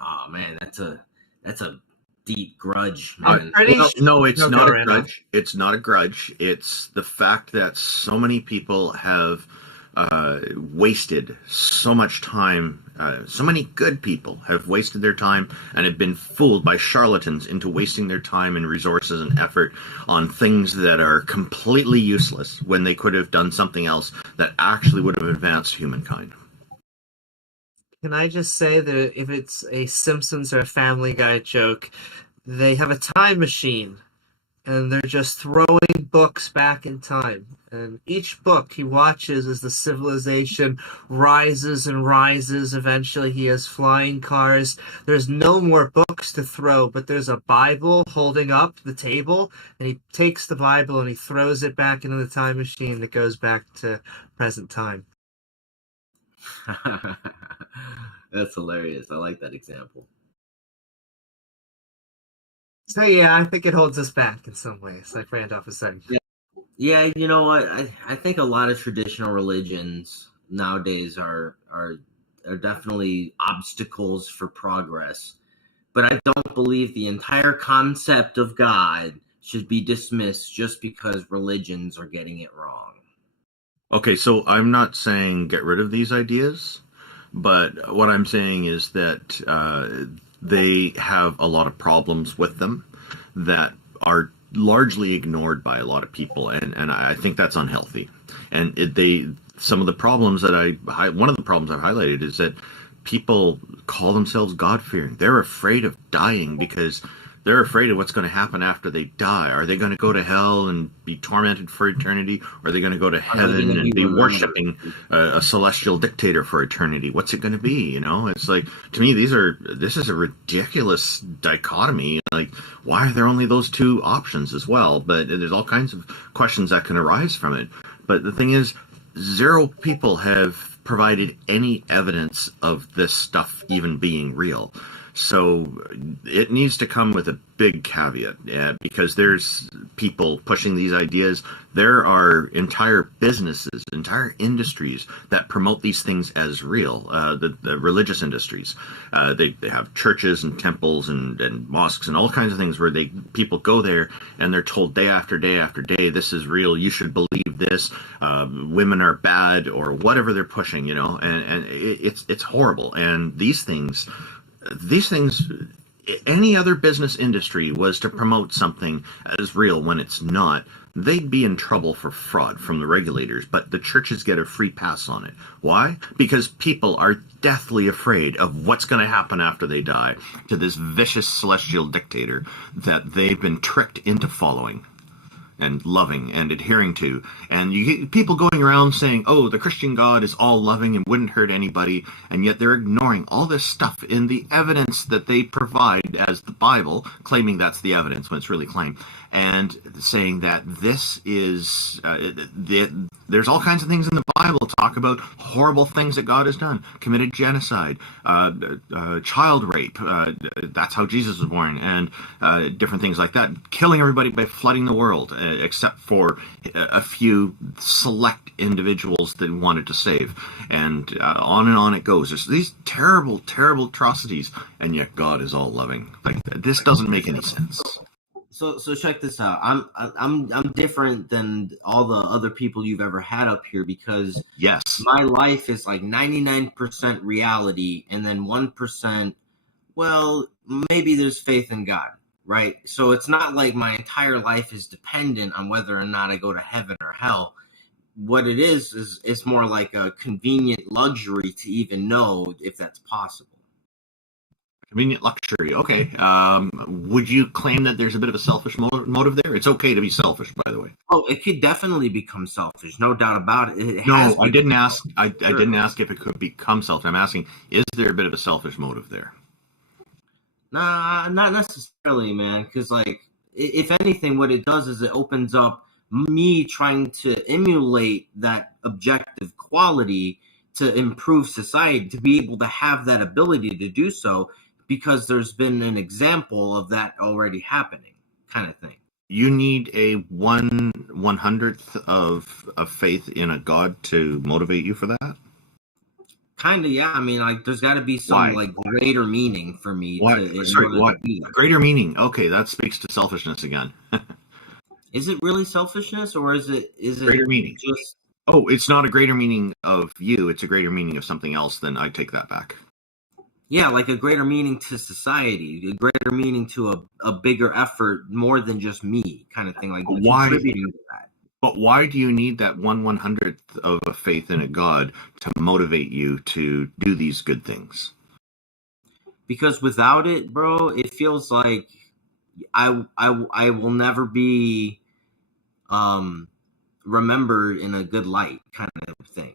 Oh man, that's a deep grudge, I'm man. pretty No, it's No, not go, a Randolph. grudge. It's not a grudge. It's the fact that so many people have wasted so much time. So many good people have wasted their time and have been fooled by charlatans into wasting their time and resources and effort on things that are completely useless when they could have done something else that actually would have advanced humankind. Can I just say that if it's a Simpsons or a Family Guy joke, they have a time machine and they're just throwing books back in time. And each book he watches as the civilization rises and rises. Eventually he has flying cars. There's no more books to throw, but there's a Bible holding up the table, and he takes the Bible and he throws it back into the time machine that goes back to present time. That's hilarious. I like that example. So yeah, I think it holds us back in some ways, like Randolph was saying. Yeah, you know what? I think a lot of traditional religions nowadays are definitely obstacles for progress. But I don't believe the entire concept of God should be dismissed just because religions are getting it wrong. Okay, so I'm not saying get rid of these ideas, but what I'm saying is that they have a lot of problems with them that are largely ignored by a lot of people, and I think that's unhealthy. And some of the problems one of the problems I've highlighted is that people call themselves God-fearing. They're afraid of dying because they're afraid of what's going to happen after they die. Are they going to go to hell and be tormented for eternity? Or are they going to go to heaven and be worshiping a celestial dictator for eternity? What's it going to be? You know, it's like, to me, this is a ridiculous dichotomy. Like, why are there only those two options as well? But there's all kinds of questions that can arise from it. But the thing is, zero people have provided any evidence of this stuff even being real. So it needs to come with a big caveat, because there's people pushing these ideas. There are entire businesses, entire industries that promote these things as real. The religious industries, they have churches and temples and mosques and all kinds of things where people go there and they're told day after day after day, this is real. You should believe this. Women are bad, or whatever they're pushing, and it's horrible. And these things, any other business industry was to promote something as real when it's not, they'd be in trouble for fraud from the regulators, but the churches get a free pass on it. Why? Because people are deathly afraid of what's going to happen after they die to this vicious celestial dictator that they've been tricked into following and loving and adhering to. And you get people going around saying, oh, the Christian God is all loving and wouldn't hurt anybody, and yet they're ignoring all this stuff in the evidence that they provide as the Bible, claiming that's the evidence when it's really claimed, and saying that this is there's all kinds of things in the Bible talk about horrible things that God has done, committed genocide, child rape, that's how Jesus was born, and different things like that, killing everybody by flooding the world, except for a few select individuals that wanted to save, and on it goes. There's these terrible, terrible atrocities, and yet God is all loving. Like, this doesn't make any sense. So check this out. I'm different than all the other people you've ever had up here, because yes, my life is like 99% reality, and then 1%, well, maybe there's faith in God, right? So it's not like my entire life is dependent on whether or not I go to heaven or hell. What it is it's more like a convenient luxury to even know if that's possible. Convenient luxury. Okay. Would you claim that there's a bit of a selfish motive there? It's okay to be selfish, by the way. Oh, it could definitely become selfish, no doubt about it. No, I didn't ask. I didn't ask if it could become selfish. I'm asking, is there a bit of a selfish motive there? Nah, not necessarily, man. Because, like, if anything, what it does is it opens up me trying to emulate that objective quality to improve society, to be able to have that ability to do so, because there's been an example of that already happening, kind of thing. You need a 1/100th of faith in a God to motivate you for that? Kind of, yeah. I mean, like, there's got to be some like greater meaning for me. Sorry, what? Greater meaning? Okay, that speaks to selfishness again. Is it really selfishness, or is it greater meaning? Just it's not a greater meaning of you. It's a greater meaning of something else. Then I take that back. Yeah, like a greater meaning to society, a greater meaning to a bigger effort, more than just me, kind of thing. Like, why? Contributing to that. But why do you need that 1/100th of a faith in a God to motivate you to do these good things? Because without it, bro, it feels like I will never be remembered in a good light, kind of thing.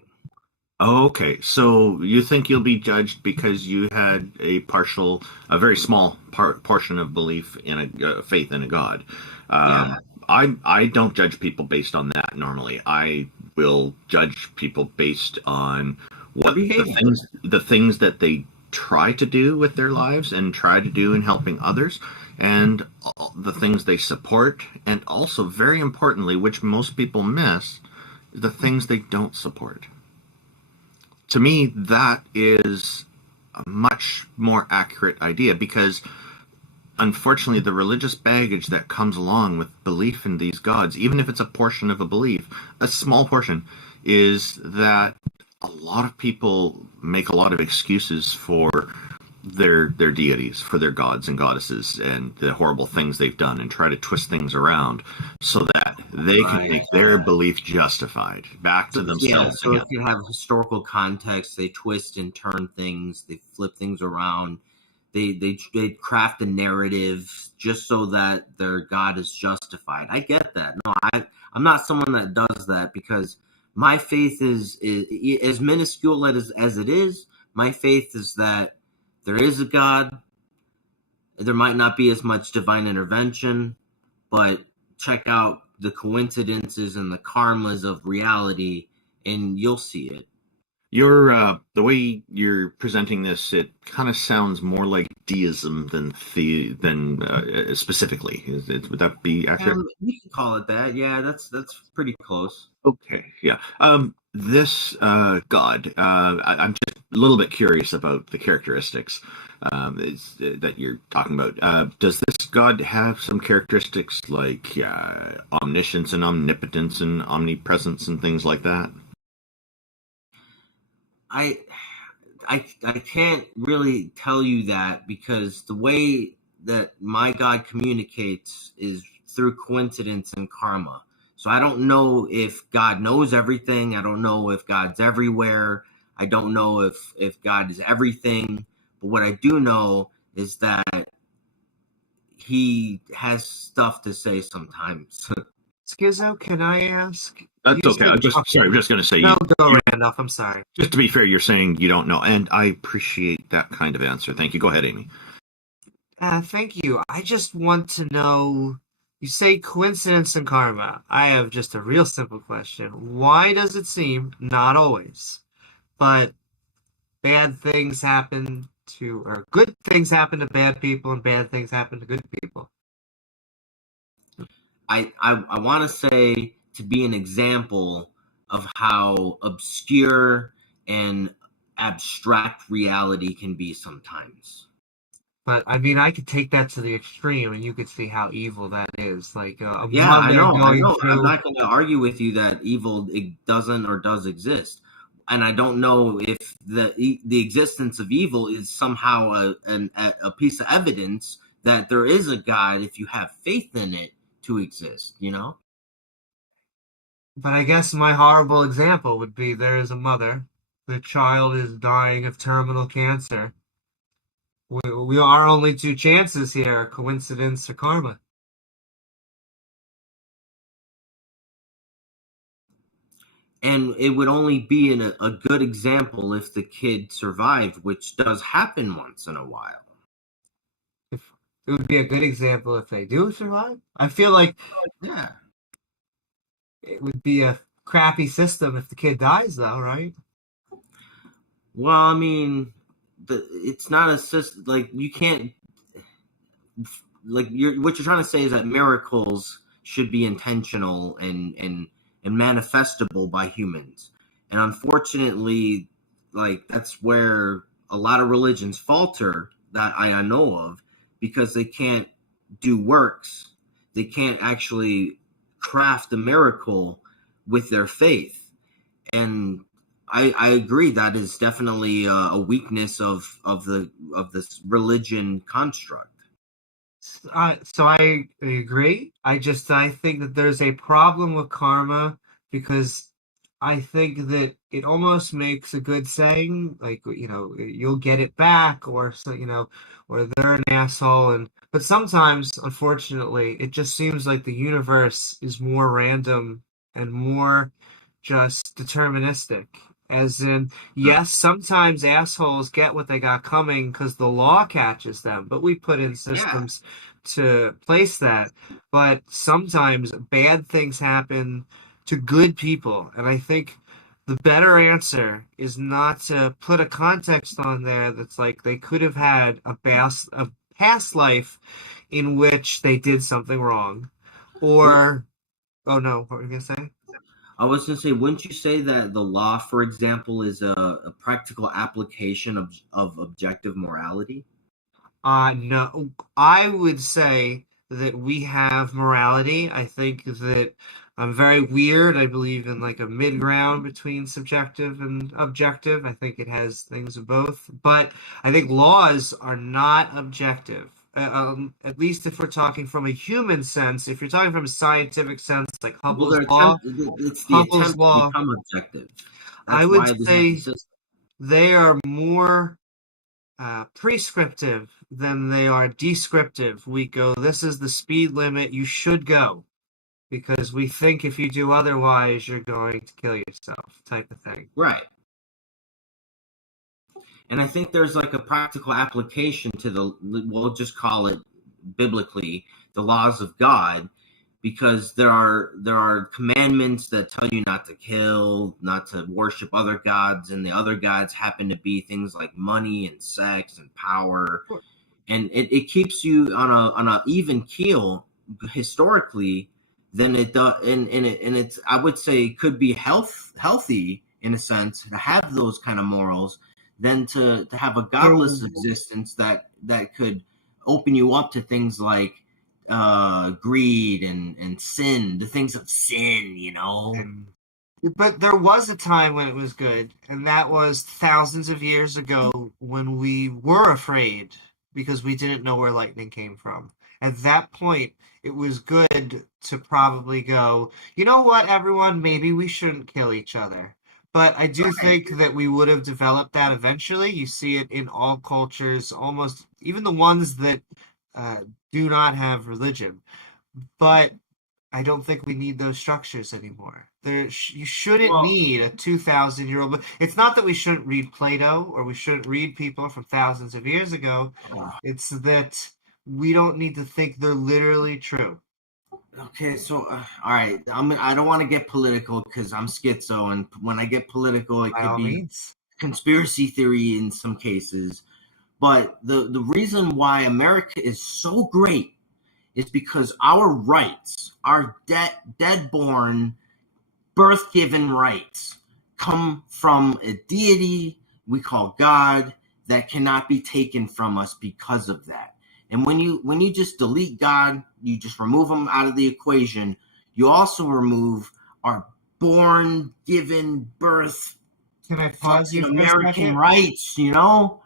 Okay, so you think you'll be judged because you had a very small portion of belief in a faith in a God. Yeah. I don't judge people based on that normally. I will judge people based on what the things that they try to do with their lives and try to do in helping others, and the things they support, and also, very importantly, which most people miss, the things they don't support. To me, that is a much more accurate idea, because unfortunately the religious baggage that comes along with belief in these gods, even if it's a portion of a belief, a small portion, is that a lot of people make a lot of excuses for their deities, for their gods and goddesses, and the horrible things they've done, and try to twist things around so that they can make their belief justified back to themselves. Yeah, so if you have historical context, they twist and turn things, they flip things around, they craft a narrative just so that their god is justified. I get that. No, I'm not someone that does that, because my faith is as minuscule as it is. My faith is that there is a God. There might not be as much divine intervention, but check out the coincidences and the karmas of reality, and you'll see it. The way you're presenting this, it kind of sounds more like deism than specifically. Would that be accurate? You can call it that. Yeah, that's pretty close. Okay, yeah. This god, I'm just a little bit curious about the characteristics that you're talking about. Does this god have some characteristics like omniscience and omnipotence and omnipresence and things like that? I can't really tell you that, because the way that my God communicates is through coincidence and karma. So I don't know if God knows everything. I don't know if God's everywhere. I don't know if God is everything. But what I do know is that he has stuff to say sometimes. SCHiZO, can I ask? That's You okay. said- I'm just going to say. No, go, Randolph. I'm sorry. Just to be fair, you're saying you don't know, and I appreciate that kind of answer. Thank you. Go ahead, Amy. Thank you. I just want to know, you say coincidence and karma. I have just a real simple question. Why does it seem, not always, but bad things happen to, or good things happen to bad people and bad things happen to good people? I want to say, to be an example of how obscure and abstract reality can be sometimes. But I mean, I could take that to the extreme, and you could see how evil that is. Like a Yeah, mother I know. going through. I'm not going to argue with you that evil doesn't or does exist, and I don't know if the existence of evil is somehow a piece of evidence that there is a God if you have faith in it to exist. You know. But I guess my horrible example would be there is a mother. The child is dying of terminal cancer. We are only two chances here, coincidence or karma. And it would only be a good example if the kid survived, which does happen once in a while. If it would be a good example if they do survive. I feel like Yeah. it would be a crappy system if the kid dies, though, right? Well, I mean, it's not a system. Like, you can't. Like, what you're trying to say is that miracles should be intentional and manifestable by humans. And unfortunately, like, that's where a lot of religions falter that I know of, because they can't do works. They can't actually craft a miracle with their faith. And I agree that is definitely a weakness of this religion construct. So I agree. I think that there's a problem with karma, because I think that it almost makes a good saying, like, you'll get it back, or so, or they're an asshole. But sometimes, unfortunately, it just seems like the universe is more random and more just deterministic. As in, yes, sometimes assholes get what they got coming because the law catches them, but we put in systems to place that. But sometimes bad things happen to good people, and I think the better answer is not to put a context on there that's like they could have had a past life in which they did something wrong, or oh no, what were you gonna say? I was going to say, wouldn't you say that the law, for example, is a practical application of objective morality? No, I would say that we have morality. I think that I'm very weird. I believe in like a mid-ground between subjective and objective. I think it has things of both, but I think laws are not objective. At least if we're talking from a human sense. If you're talking from a scientific sense, like Well, it's the Hubble's attempt to law, become objective. I That's would why they have the say system. they are more prescriptive than they are descriptive. We go, this is the speed limit, you should go, because we think if you do otherwise, you're going to kill yourself, type of thing. Right. And I think there's like a practical application to we'll just call it biblically, the laws of God. because there are commandments that tell you not to kill, not to worship other gods, and the other gods happen to be things like money and sex and power, and it keeps you on a even keel historically than it does, and it's, I would say, it could be healthy in a sense to have those kind of morals than to have a godless existence that could open you up to things like greed and sin, the things of sin, you know. But there was a time when it was good, and that was thousands of years ago when we were afraid because we didn't know where lightning came from. At that point, it was good to probably go, you know what, everyone, maybe we shouldn't kill each other. But I do think that we would have developed that eventually. You see it in all cultures, almost even the ones that do not have religion. But I don't think we need those structures anymore. You shouldn't need a 2,000-year-old book. It's not that we shouldn't read Plato or we shouldn't read people from thousands of years ago. It's that we don't need to think they're literally true. Okay, so all right, I don't want to get political because I'm schizo, and when I get political, it could be conspiracy theory in some cases. But the reason why America is so great is because our rights, our dead-born, birth-given rights, come from a deity we call God that cannot be taken from us because of that. And when you just delete God, you just remove him out of the equation, you also remove our born, given, birth, Can I pause you for American rights, you know?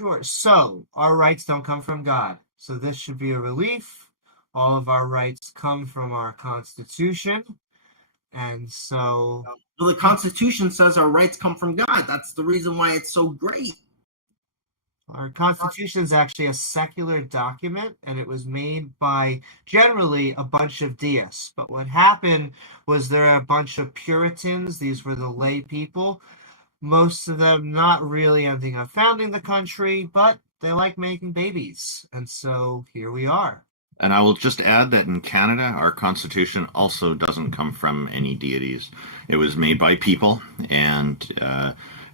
Sure. So, our rights don't come from God. So this should be a relief. All of our rights come from our Constitution. And so... Well, the Constitution says our rights come from God. That's the reason why it's so great. Our Constitution is actually a secular document, and it was made by, generally, a bunch of deists. But what happened was there are a bunch of Puritans. These were the lay people. Most of them not really ending up founding the country, but they like making babies. And so here we are. And I will just add that in Canada, our Constitution also doesn't come from any deities. It was made by people, and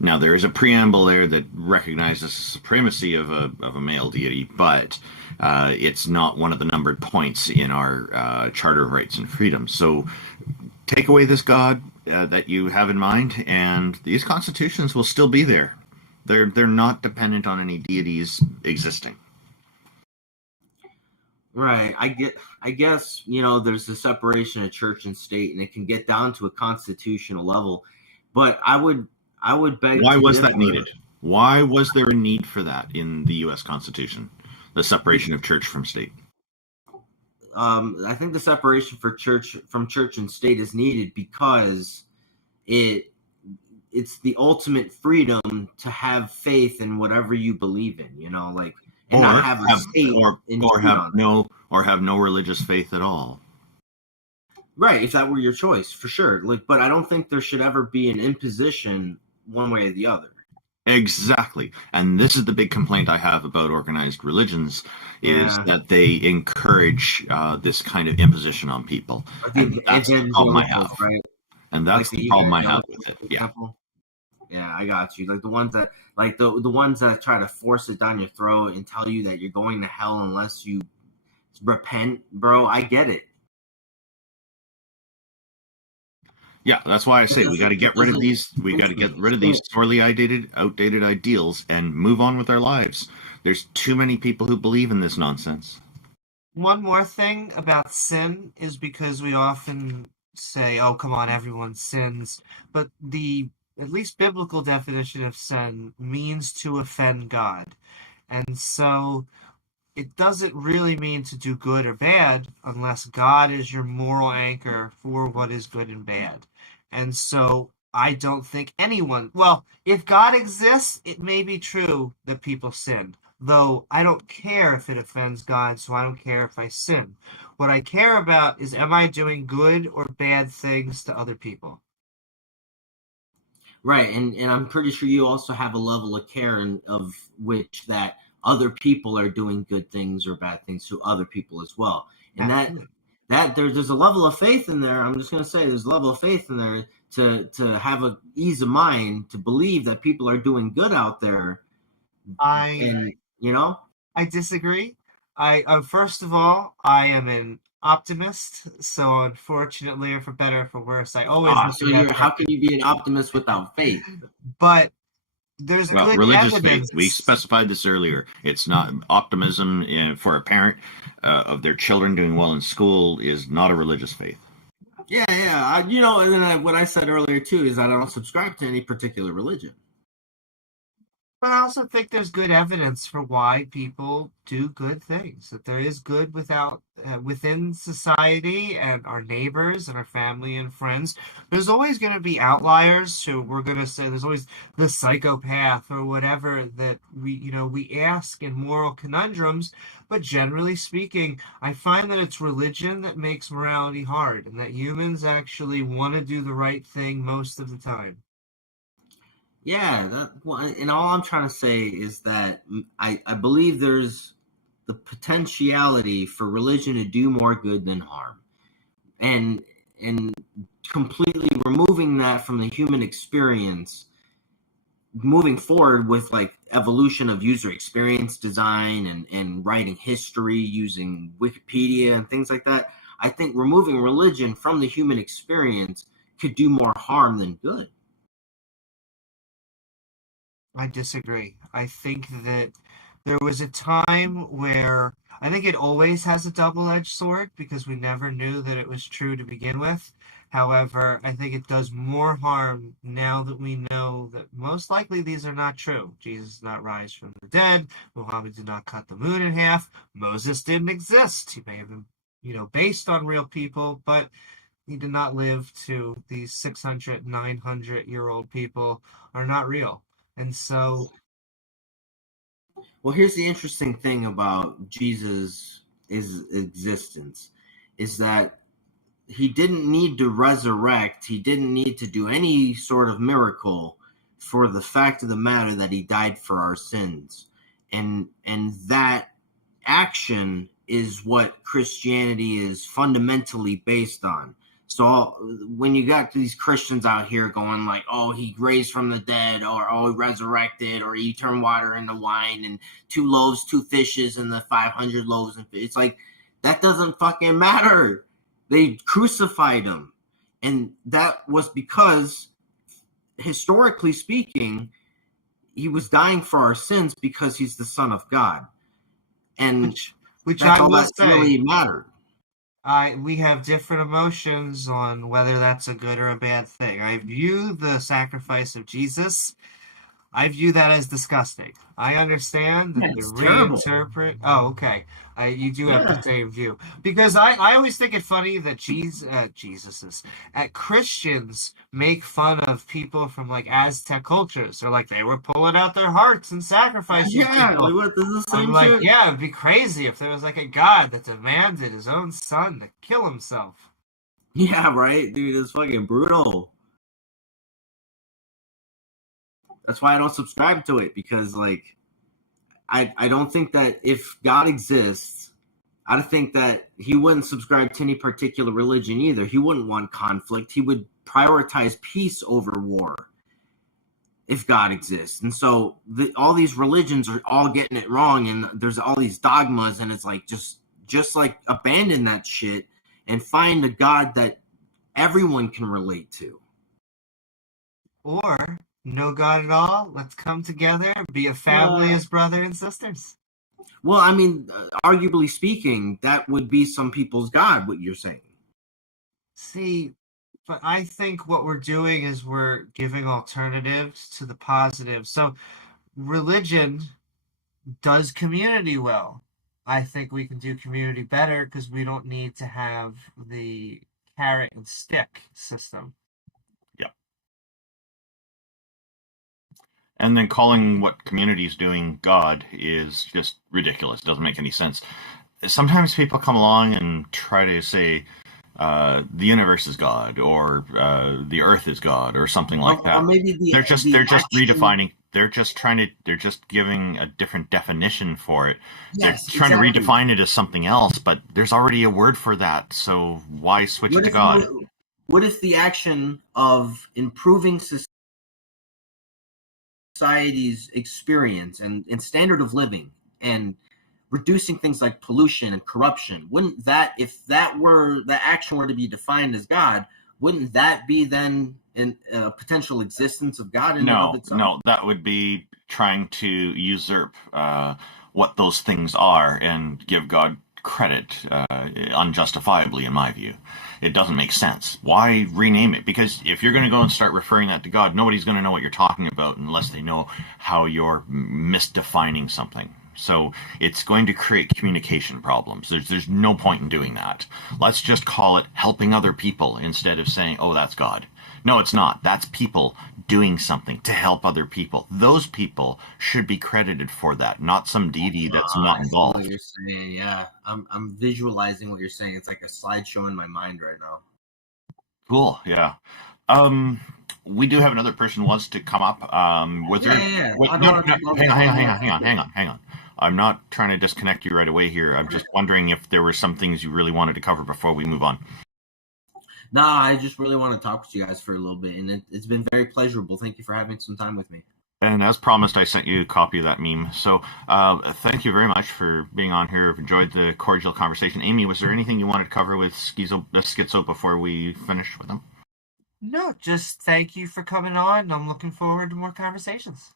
now there is a preamble there that recognizes the supremacy of a male deity, but it's not one of the numbered points in our Charter of Rights and Freedoms. So take away this God that you have in mind, and these constitutions will still be there. They're not dependent on any deities existing. Right. I guess, you know, there's a separation of church and state, and it can get down to a constitutional level. But I would beg. Why was that needed? Why was there a need for that in the U.S. Constitution? The separation of church from state. I think the separation from church and state is needed because it's the ultimate freedom to have faith in whatever you believe in. You know, like. And not have a state or have no religious faith at all. Right, if that were your choice, for sure. Like, but I don't think there should ever be an imposition one way or the other. Exactly. And this is the big complaint I have about organized religions is that they encourage this kind of imposition on people. And that's the problem I have. Right? And that's the problem I have with it. Yeah. Yeah, I got you. Like the ones that, like the ones that try to force it down your throat and tell you that you're going to hell unless you repent, bro. I get it. Yeah, that's why I say we got to get rid of these. We got to get rid of these sorely outdated ideals and move on with our lives. There's too many people who believe in this nonsense. One more thing about sin is because we often say, "Oh, come on, everyone sins," but at least biblical definition of sin means to offend God. And so it doesn't really mean to do good or bad unless God is your moral anchor for what is good and bad. And so I don't think anyone, well, if God exists, it may be true that people sin. Though I don't care if it offends God, so I don't care if I sin. What I care about is, am I doing good or bad things to other people? Right, and I'm pretty sure you also have a level of care of which that other people are doing good things or bad things to other people as well. And that there's a level of faith in there. I'm just going to say there's a level of faith in there to have a ease of mind to believe that people are doing good out there. I disagree. First of all, I am an optimist, so unfortunately, or for better or for worse, I always. How can you be an optimist without faith? But there's good religious evidence. faith. We specified this earlier. It's not optimism for a parent of their children doing well in school is not a religious faith. Yeah. And then what I said earlier too is I don't subscribe to any particular religion. But I also think there's good evidence for why people do good things. That there is good within society and our neighbors and our family and friends. There's always going to be outliers. So we're going to say there's always the psychopath or whatever that we ask in moral conundrums. But generally speaking, I find that it's religion that makes morality hard, and that humans actually want to do the right thing most of the time. Yeah, and all I'm trying to say is that I believe there's the potentiality for religion to do more good than harm. And completely removing that from the human experience, moving forward with like evolution of user experience design and writing history using Wikipedia and things like that, I think removing religion from the human experience could do more harm than good. I disagree. I think that there was a time where I think it always has a double-edged sword because we never knew that it was true to begin with. However, I think it does more harm now that we know that most likely these are not true. Jesus did not rise from the dead. Muhammad did not cut the moon in half. Moses didn't exist. He may have been, based on real people, but he did not live to these 600, 900-year-old people are not real. And so, well, here's the interesting thing about Jesus' existence is that he didn't need to resurrect. He didn't need to do any sort of miracle for the fact of the matter that he died for our sins. And that action is what Christianity is fundamentally based on. So when you got these Christians out here going like, oh, he raised from the dead, or oh, he resurrected, or he turned water into wine, and 2 loaves, 2 fishes, and the 500 loaves, and it's like, that doesn't fucking matter. They crucified him. And that was because, historically speaking, he was dying for our sins because he's the Son of God. And which that's I all will that say, really mattered. We have different emotions on whether that's a good or a bad thing. I view the sacrifice of Jesus, I view that as disgusting. I understand that they reinterpret. Oh, okay. You do have the same view. Because I always think it funny that Christians make fun of people from like Aztec cultures. They're like, they were pulling out their hearts and sacrificing people. Like, this is the same I'm like, shit. yeah, it'd be crazy if there was like a god that demanded his own son to kill himself. Yeah, right? Dude, it's fucking brutal. That's why I don't subscribe to it, because like I don't think that if God exists, I don't think that he wouldn't subscribe to any particular religion either. He wouldn't want conflict. He would prioritize peace over war if God exists. And so all these religions are all getting it wrong, and there's all these dogmas, and it's like just like abandon that shit and find a God that everyone can relate to. Or no God at all. Let's come together, be a family as brother and sisters. Well, I mean, arguably speaking, that would be some people's God, what you're saying. See, but I think what we're doing is we're giving alternatives to the positive. So religion does community well. I think we can do community better because we don't need to have the carrot and stick system. And then calling what community is doing God is just ridiculous. It doesn't make any sense. Sometimes people come along and try to say the universe is God, or the earth is God, or something like that. Or maybe they're just redefining. they're just giving a different definition for it. Yes, they're trying exactly. to redefine it as something else, but there's already a word for that, so why switch it to God? What if the action of improving society's experience and standard of living and reducing things like pollution and corruption, wouldn't that, if that action were to be defined as God, wouldn't that be then a potential existence of God in and of itself? No, that would be trying to usurp what those things are and give God credit unjustifiably, in my view. It doesn't make sense. Why rename it? Because if you're going to go and start referring that to God, nobody's going to know what you're talking about unless they know how you're misdefining something. So it's going to create communication problems. There's no point in doing that. Let's just call it helping other people instead of saying, oh, that's God. No, it's not. That's people doing something to help other people. Those people should be credited for that, not some deity that's not involved. I see what you're saying, yeah. I'm visualizing what you're saying. It's like a slideshow in my mind right now. Cool, yeah. We do have another person who wants to come up. Yeah. Hang on. I'm not trying to disconnect you right away here. I'm just wondering if there were some things you really wanted to cover before we move on. Nah, I just really want to talk with you guys for a little bit, and it's been very pleasurable. Thank you for having some time with me. And as promised, I sent you a copy of that meme. So thank you very much for being on here. I've enjoyed the cordial conversation. Amy, was there anything you wanted to cover with SCHiZO before we finish with them? No, just thank you for coming on. I'm looking forward to more conversations.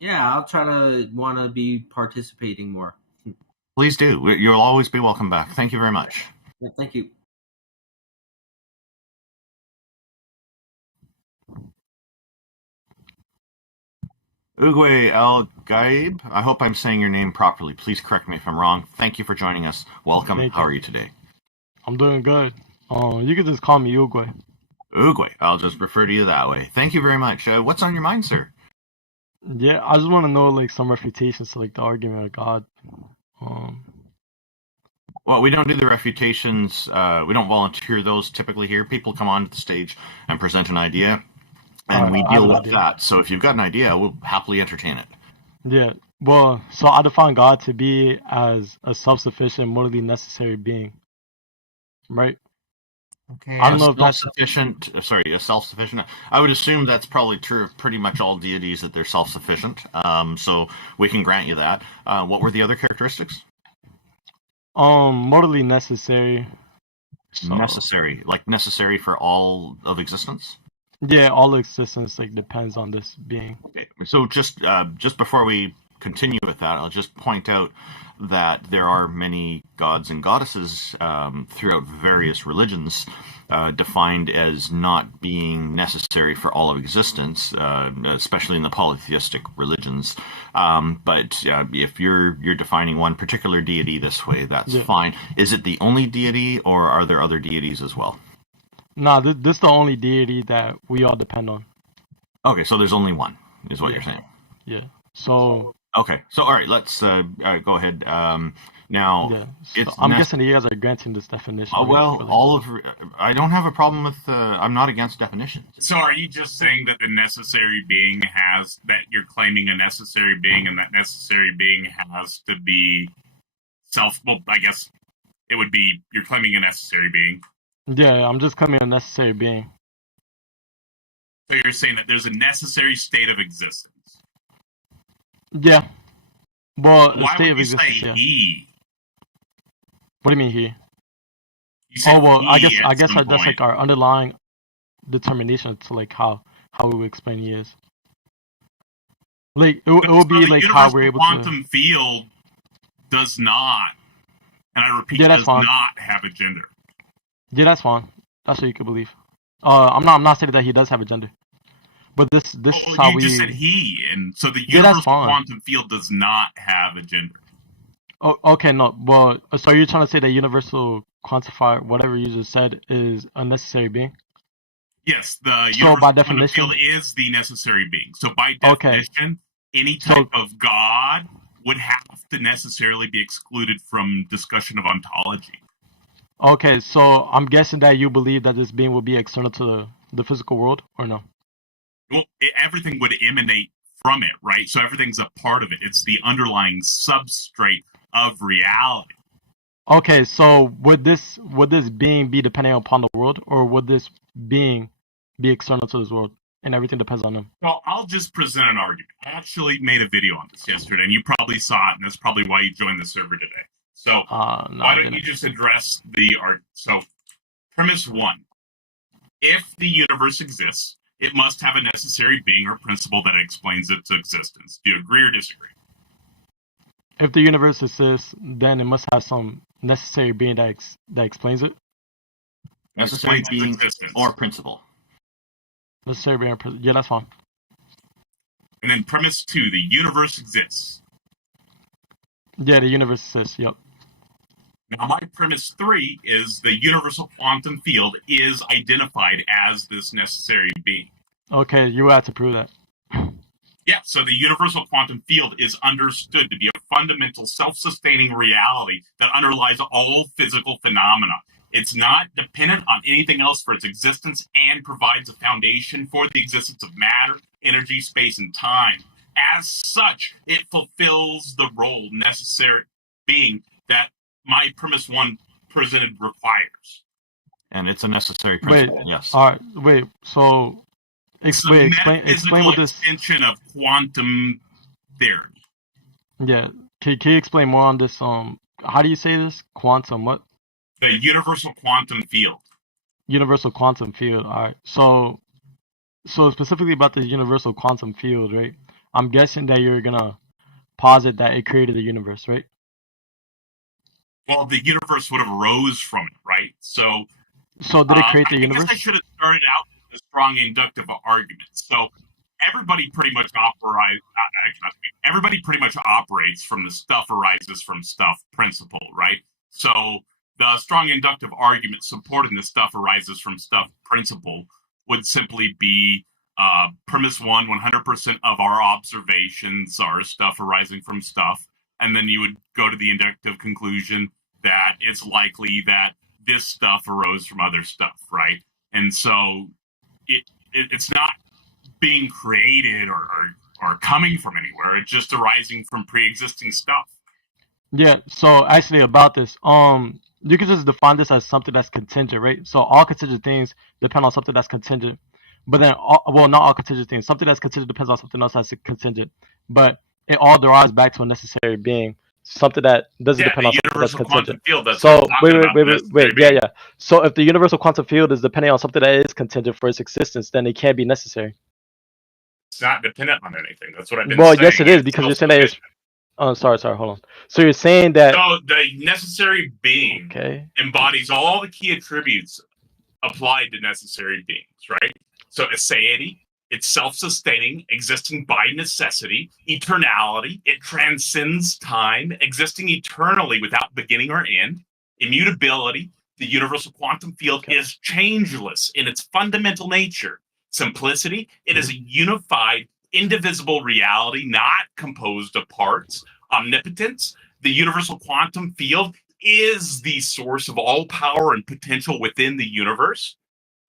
Yeah, I'll try to want to be participating more. Please do. You'll always be welcome back. Thank you very much. Yeah, thank you. Oogway Al-Ghayb. I hope I'm saying your name properly. Please correct me if I'm wrong. Thank you for joining us. Welcome. Thank How you. are you today? I'm doing good. You can just call me Oogway. Oogway. I'll just refer to you that way. Thank you very much. What's on your mind, sir? Yeah, I just want to know like some refutations to like the argument of God. Well, we don't do the refutations. We don't volunteer those typically here. People come onto the stage and present an idea, and we deal with that. So if you've got an idea, we'll happily entertain it. Yeah. Well, so I define God to be as a self-sufficient, morally necessary being. Right? Okay. I don't know if that's self-sufficient. I would assume that's probably true of pretty much all deities, that they're self-sufficient. So we can grant you that. What were the other characteristics? Morally necessary. So, necessary for all of existence? Yeah, all existence like depends on this being. Okay. So just before we continue with that, I'll just point out that there are many gods and goddesses throughout various religions defined as not being necessary for all of existence, especially in the polytheistic religions. But if you're defining one particular deity this way, that's fine. Is it the only deity, or are there other deities as well? Nah, this is the only deity that we all depend on. Okay, so there's only one, is what you're saying. Yeah. So. Okay, so all right, let's go ahead. Now, so I'm guessing that you guys are granting this definition. I don't have a problem with. I'm not against definitions. So, are you just saying that the necessary being you're claiming a necessary being, and that necessary being has to be Well, I guess it would be you're claiming a necessary being. Yeah, I'm just claiming a necessary being. So you're saying that there's a necessary state of existence. Yeah. Well, why state would of you existence, say he? What do you mean he? You said I guess that's like our underlying determination to like how we would explain he is. Like it would be like how we're able quantum field does not, and I repeat, does not have a gender. Yeah, that's fine. That's what you could believe. I'm not saying that he does have a gender. But this is how you just said he, and so the universal quantum field does not have a gender. Oh, okay, no. Well, so you're trying to say that universal quantifier, whatever you just said, is a necessary being? Yes, the universal quantum field is the necessary being. So by definition, any type of God would have to necessarily be excluded from discussion of ontology. Okay, so I'm guessing that you believe that this being will be external to the physical world, or no? Well, everything would emanate from it, right? So everything's a part of it. It's the underlying substrate of reality. Okay, so would this being be dependent upon the world, or would this being be external to this world, and everything depends on them? Well, I'll just present an argument. I actually made a video on this yesterday, and you probably saw it, and that's probably why you joined the server today. So No, why don't you just address the art? So premise one: if the universe exists, it must have a necessary being or principle that explains its existence. Do you agree or disagree? If the universe exists, then it must have some necessary being that explains it. Necessary being or principle. Necessary being or principle. Yeah, that's fine. And then premise two: the universe exists. Yeah, the universe exists. Yep. Now, my premise three is the universal quantum field is identified as this necessary being. Okay, you have to prove that. Yeah, so the universal quantum field is understood to be a fundamental self-sustaining reality that underlies all physical phenomena. It's not dependent on anything else for its existence and provides a foundation for the existence of matter, energy, space, and time. As such, it fulfills the role necessary being that my premise one presented requires. And it's a necessary principle, Wait, yes. all right, wait, so explain what this extension of quantum theory. Yeah, can you explain more on this? How do you say this? Quantum what? The universal quantum field. Universal quantum field. All right. So specifically about the universal quantum field, right? I'm guessing that you're gonna posit that it created the universe, right? Well, the universe would have arose from it, right? So did it create the universe? I guess I should have started out with a strong inductive argument. So everybody pretty much operates from the stuff arises from stuff principle, right? So the strong inductive argument supporting the stuff arises from stuff principle would simply be premise one: 100% of our observations are stuff arising from stuff. And then you would go to the inductive conclusion that it's likely that this stuff arose from other stuff, right? And so it's not being created or coming from anywhere. It's just arising from pre-existing stuff. Yeah, so actually about this, you can just define this as something that's contingent, right? So all contingent things depend on something that's contingent. But then, not all contingent things. Something that's contingent depends on something else that's contingent. But it all derives back to a necessary being. Something that doesn't depend on something that's contingent. So wait, yeah. So if the universal quantum field is depending on something that is contingent for its existence, then it can't be necessary. It's not dependent on anything. That's what I've been saying. Well, yes, it is, because you're saying that it's... Oh, sorry, hold on. So you're saying that... So the necessary being embodies all the key attributes applied to necessary beings, right? So aseity, it's self-sustaining, existing by necessity. Eternality, it transcends time, existing eternally without beginning or end. Immutability, the universal quantum field is changeless in its fundamental nature. Simplicity, it is a unified, indivisible reality, not composed of parts. Omnipotence, the universal quantum field is the source of all power and potential within the universe.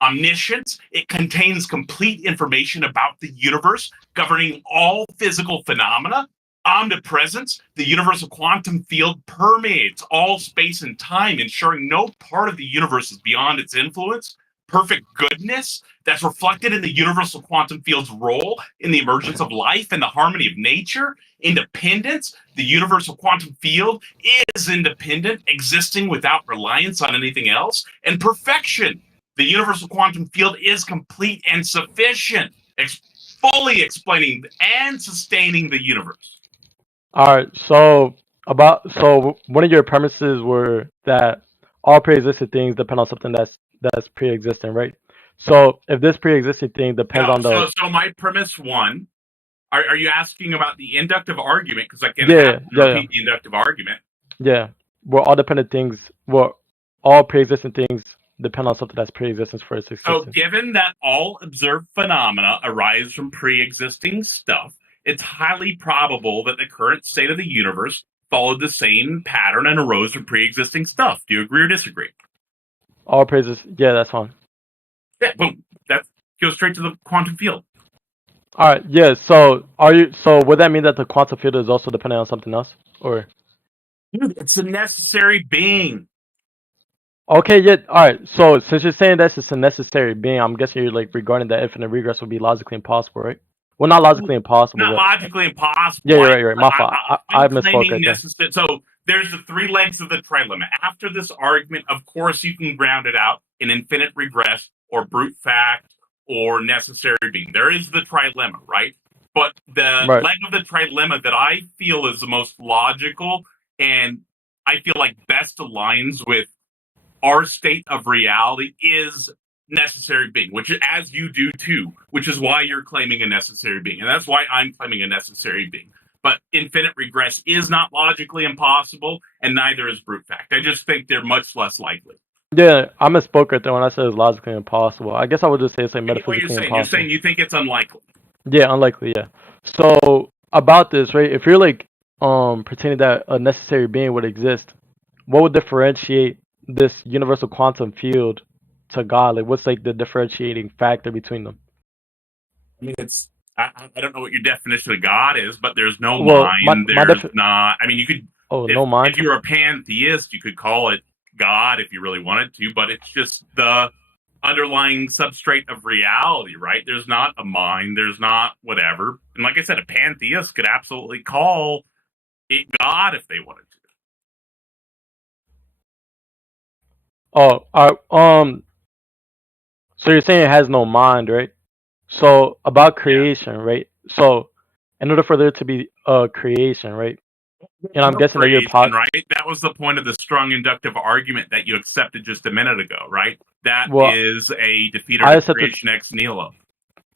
Omniscience, it contains complete information about the universe, governing all physical phenomena. Omnipresence, the universal quantum field permeates all space and time, ensuring no part of the universe is beyond its influence. Perfect goodness, that's reflected in the universal quantum field's role in the emergence of life and the harmony of nature. Independence, the universal quantum field is independent, existing without reliance on anything else. And perfection, the universal quantum field is complete and sufficient, fully explaining and sustaining the universe. All right, so one of your premises were that all pre-existing things depend on something that's pre-existing, right? So if this pre-existing thing depends on the... So my premise one, are you asking about the inductive argument? Because I can repeat the inductive argument. Yeah, where all dependent things, all pre-existing things depend on something that's pre-existence for its existence. So given that all observed phenomena arise from pre-existing stuff, it's highly probable that the current state of the universe followed the same pattern and arose from pre-existing stuff. Do you agree or disagree? All praises, yeah, that's fine. Yeah, boom. That goes straight to the quantum field. All right, yeah. So are you? So would that mean that the quantum field is also dependent on something else, or? Dude, it's a necessary being. Okay, yeah. All right. So since you're saying that's just a necessary being, I'm guessing you're like regarding that infinite regress would be logically impossible, right? Well, not logically impossible, Not but logically impossible. yeah, you're right. You're right. My fault. I I'm misspoke claiming right there. necessary. So there's the three legs of the trilemma. After this argument, of course, you can ground it out in infinite regress or brute fact or necessary being. There is the trilemma, right? But the Right. leg of the trilemma that I feel is the most logical and I feel like best aligns with our state of reality is necessary being, which as you do too, which is why you're claiming a necessary being. And that's why I'm claiming a necessary being. But infinite regress is not logically impossible, and neither is brute fact. I just think they're much less likely. Yeah, I misspoke right there when I said it's logically impossible. I guess I would just say it's like What you're metaphysically saying? impossible. You're saying you think it's unlikely. Yeah, unlikely, yeah. So about this, right? If you're like pretending that a necessary being would exist, what would differentiate this universal quantum field to God? Like what's like the differentiating factor between them? I mean, it's I don't know what your definition of God is, but there's no Well, mind. my There's not. I mean, you could. Oh, if, no mind. If you're a pantheist, you could call it God if you really wanted to, but it's just the underlying substrate of reality, right? There's not a mind. There's not whatever. And like I said, a pantheist could absolutely call it God if they wanted to. Oh, so you're saying it has no mind, right? So about creation, right? So in order for there to be a creation, right? And I'm guessing that you're right? That was the point of the strong inductive argument that you accepted just a minute ago, right? That is a defeater of creation ex nihilo.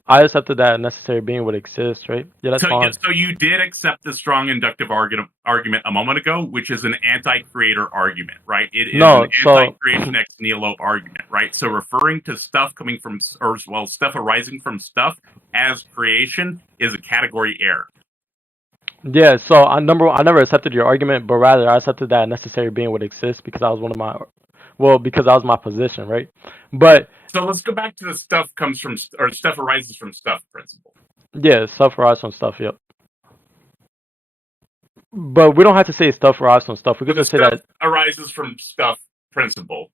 I accepted that a necessary being would exist, right? Yeah, that's fine. So you did accept the strong inductive argument a moment ago, which is an anti-creator argument, right? It is an anti-creation ex nihilo argument, right? So referring to stuff coming from, or well, stuff arising from stuff as creation is a category error. Yeah, so I never accepted your argument, but rather I accepted that a necessary being would exist because that was because that was my position, right? But so let's go back to the stuff comes from or stuff arises from stuff principle. Yeah, stuff arises from stuff. Yep. But we don't have to say stuff arises from stuff. We could just say that arises from stuff principle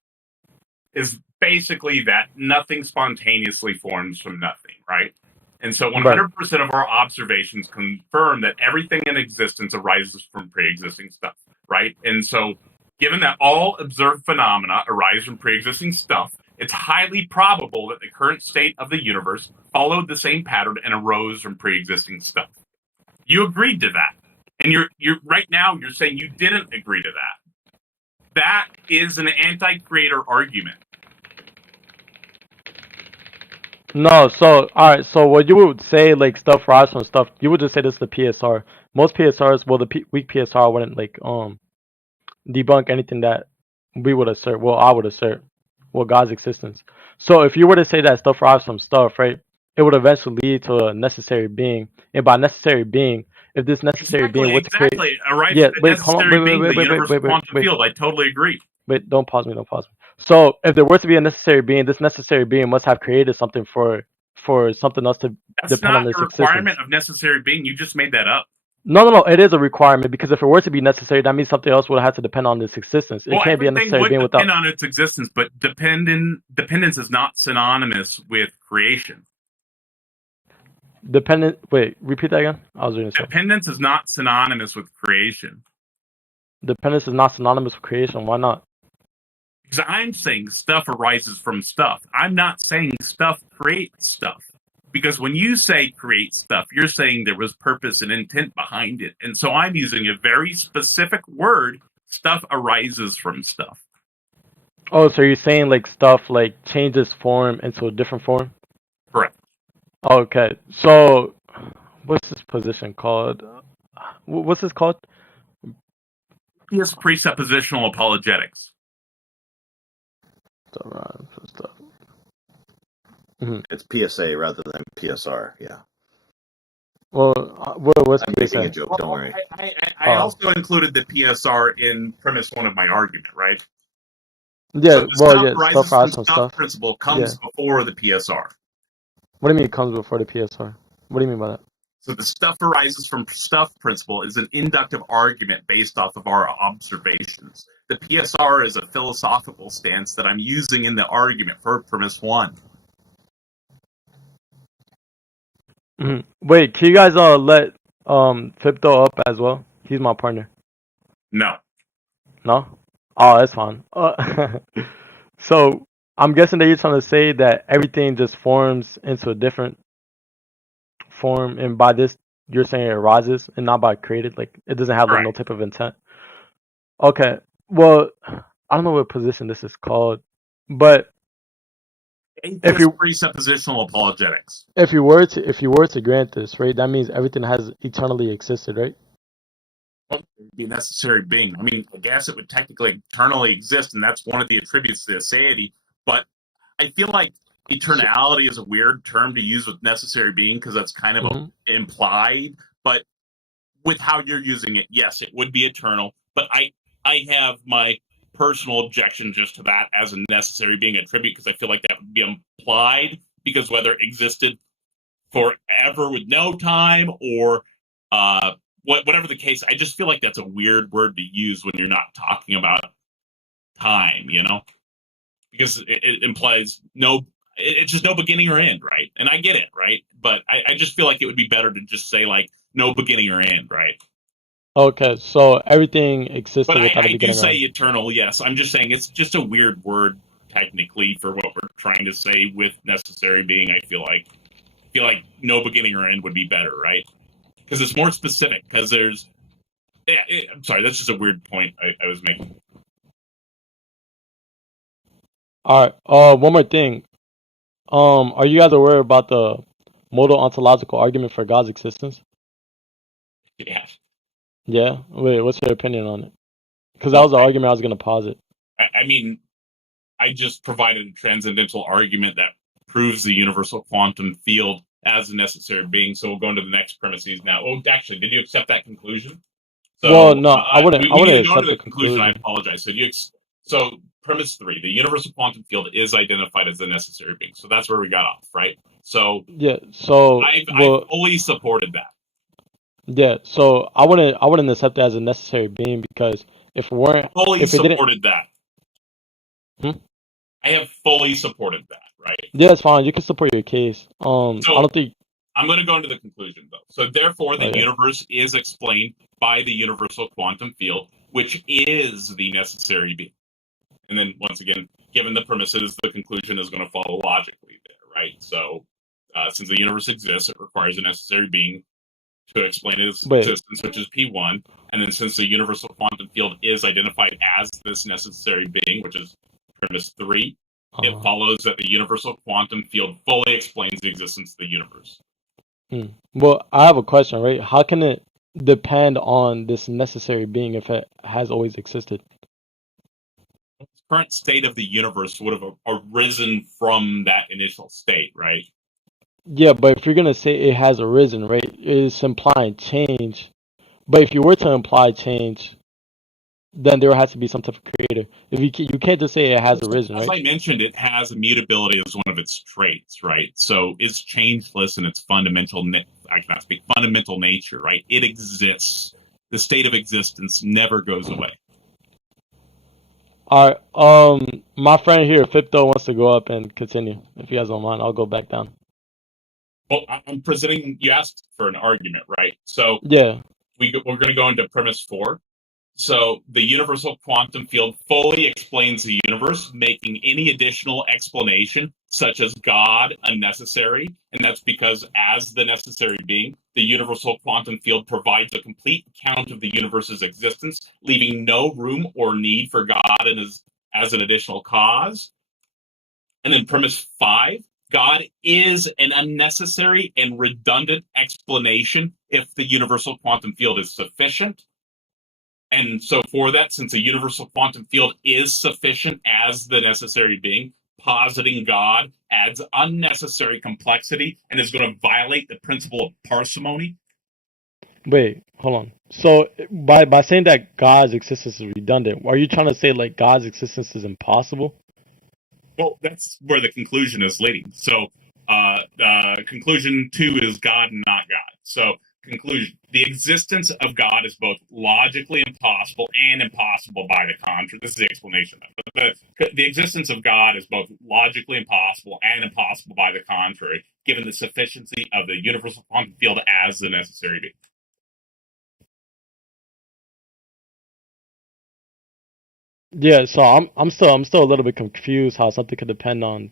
is basically that nothing spontaneously forms from nothing, right? And so 100% of our observations confirm that everything in existence arises from pre-existing stuff, right? And so given that all observed phenomena arise from pre-existing stuff, it's highly probable that the current state of the universe followed the same pattern and arose from pre-existing stuff. You agreed to that. And you're right now you're saying you didn't agree to that. That is an anti-creator argument. No, so alright, so what you would say like stuff arises from stuff, you would just say this is the PSR. Most PSRs, well the weak PSR wouldn't like debunk anything that we would assert. Well, I would assert. Well, God's existence. So if you were to say that stuff arises from stuff, right, it would eventually lead to a necessary being. And by necessary being, if this necessary being were to create, wait, hold on, wait, field. I totally agree. Wait, don't pause me. So if there were to be a necessary being, this necessary being must have created something for something else to depend on this existence. That's not a requirement of necessary being. You just made that up. No, it is a requirement because if it were to be necessary, that means something else would have to depend on this existence. It can't be a necessary being without. Depend on its existence, but dependence is not synonymous with creation. Wait, repeat that again. I was reading something. Dependence is not synonymous with creation. Dependence is not synonymous with creation. Why not? Because I'm saying stuff arises from stuff. I'm not saying stuff creates stuff. Because when you say create stuff, you're saying there was purpose and intent behind it. And so I'm using a very specific word, stuff arises from stuff. Oh, so you're saying like stuff like changes form into a different form? Correct. Okay, so what's this position called? What's this called? It's presuppositional apologetics. It's PSA rather than PSR, yeah. Well, what's I'm making a joke, don't worry. I also included the PSR in premise one of my argument, right? Yeah, so stuff principle comes before the PSR. What do you mean it comes before the PSR? What do you mean by that? So the stuff arises from stuff principle is an inductive argument based off of our observations. The PSR is a philosophical stance that I'm using in the argument for premise 1. Wait, can you guys let Fipdo up as well? He's my partner. No. No? Oh, that's fine. So I'm guessing that you're trying to say that everything just forms into a different form, and by this you're saying it arises and not by created, like it doesn't have like no type of intent. Okay. Well, I don't know what position this is called, but if you presuppositional apologetics. If you were to grant this, right, that means everything has eternally existed, right? It would be a necessary being. I mean, I guess it would technically eternally exist, and that's one of the attributes to aseity. But I feel like eternality is a weird term to use with necessary being because that's kind of implied. But with how you're using it, yes, it would be eternal. But I have my personal objection just to that as a necessary being attribute because I feel like that would be implied because whether it existed forever with no time or whatever the case, I just feel like that's a weird word to use when you're not talking about time, you know, because it implies it's just no beginning or end, right? And I get it, right? But I just feel like it would be better to just say like no beginning or end, right? Okay, so everything existed But without a I do beginning. say eternal, yes. I'm just saying it's just a weird word technically for what we're trying to say with necessary being. I feel like no beginning or end would be better, right? Because it's more specific. Because there's, I'm sorry, that's just a weird point I was making. All right. One more thing. Are you guys aware about the modal ontological argument for God's existence? Yeah. Yeah. Wait, what's your opinion on it? Because that was the argument I was going to posit. I mean, I just provided a transcendental argument that proves the universal quantum field as a necessary being. So we'll go into the next premises now. Oh, actually, did you accept that conclusion? So, well, no, I wouldn't. I wouldn't go accept to the the conclusion. I apologize. So premise 3, the universal quantum field is identified as a necessary being. So that's where we got off, right? So yeah. So I fully supported that. Yeah. So I wouldn't accept that as a necessary being because if we weren't Fully if it didn't. supported that. I have fully supported that, right? Yeah, it's fine. You can support your case. I don't think. I'm going to go into the conclusion, though. So, therefore, the universe is explained by the universal quantum field, which is the necessary being. And then, once again, given the premises, the conclusion is going to follow logically there, right? So, since the universe exists, it requires a necessary being to explain its existence, which is P1. And then, since the universal quantum field is identified as this necessary being, which is premise 3, it follows that the universal quantum field fully explains the existence of the universe. Well, I have a question, right? How can it depend on this necessary being if it has always existed? The current state of the universe would have arisen from that initial state, right? Yeah, but if you're going to say it has arisen, right, it's implying change. But if you were to imply change, then there has to be some type of creator. If you can't just say it has arisen, right? As I mentioned, it has immutability as one of its traits, right? So it's changeless in its fundamental nature, right? It exists. The state of existence never goes away. All right. My friend here, Fipdo, wants to go up and continue. If you guys don't mind, I'll go back down. Well, I'm presenting. You asked for an argument, right? So yeah, we're going to go into premise 4. So the universal quantum field fully explains the universe, making any additional explanation, such as God, unnecessary. And that's because as the necessary being, the universal quantum field provides a complete account of the universe's existence, leaving no room or need for God as an additional cause. And then premise 5, God is an unnecessary and redundant explanation if the universal quantum field is sufficient. And so for that, since the universal quantum field is sufficient as the necessary being, positing God adds unnecessary complexity and is going to violate the principle of parsimony. Wait, hold on. So by saying that God's existence is redundant, are you trying to say like God's existence is impossible? Well, that's where the conclusion is leading. So Conclusion 2 is God, not God. So, conclusion: the existence of God is both logically impossible and impossible by the contrary. This is the explanation of it. The existence of God is both logically impossible and impossible by the contrary, given the sufficiency of the universal quantum field as the necessary being. Yeah, so I'm still a little bit confused how something could depend on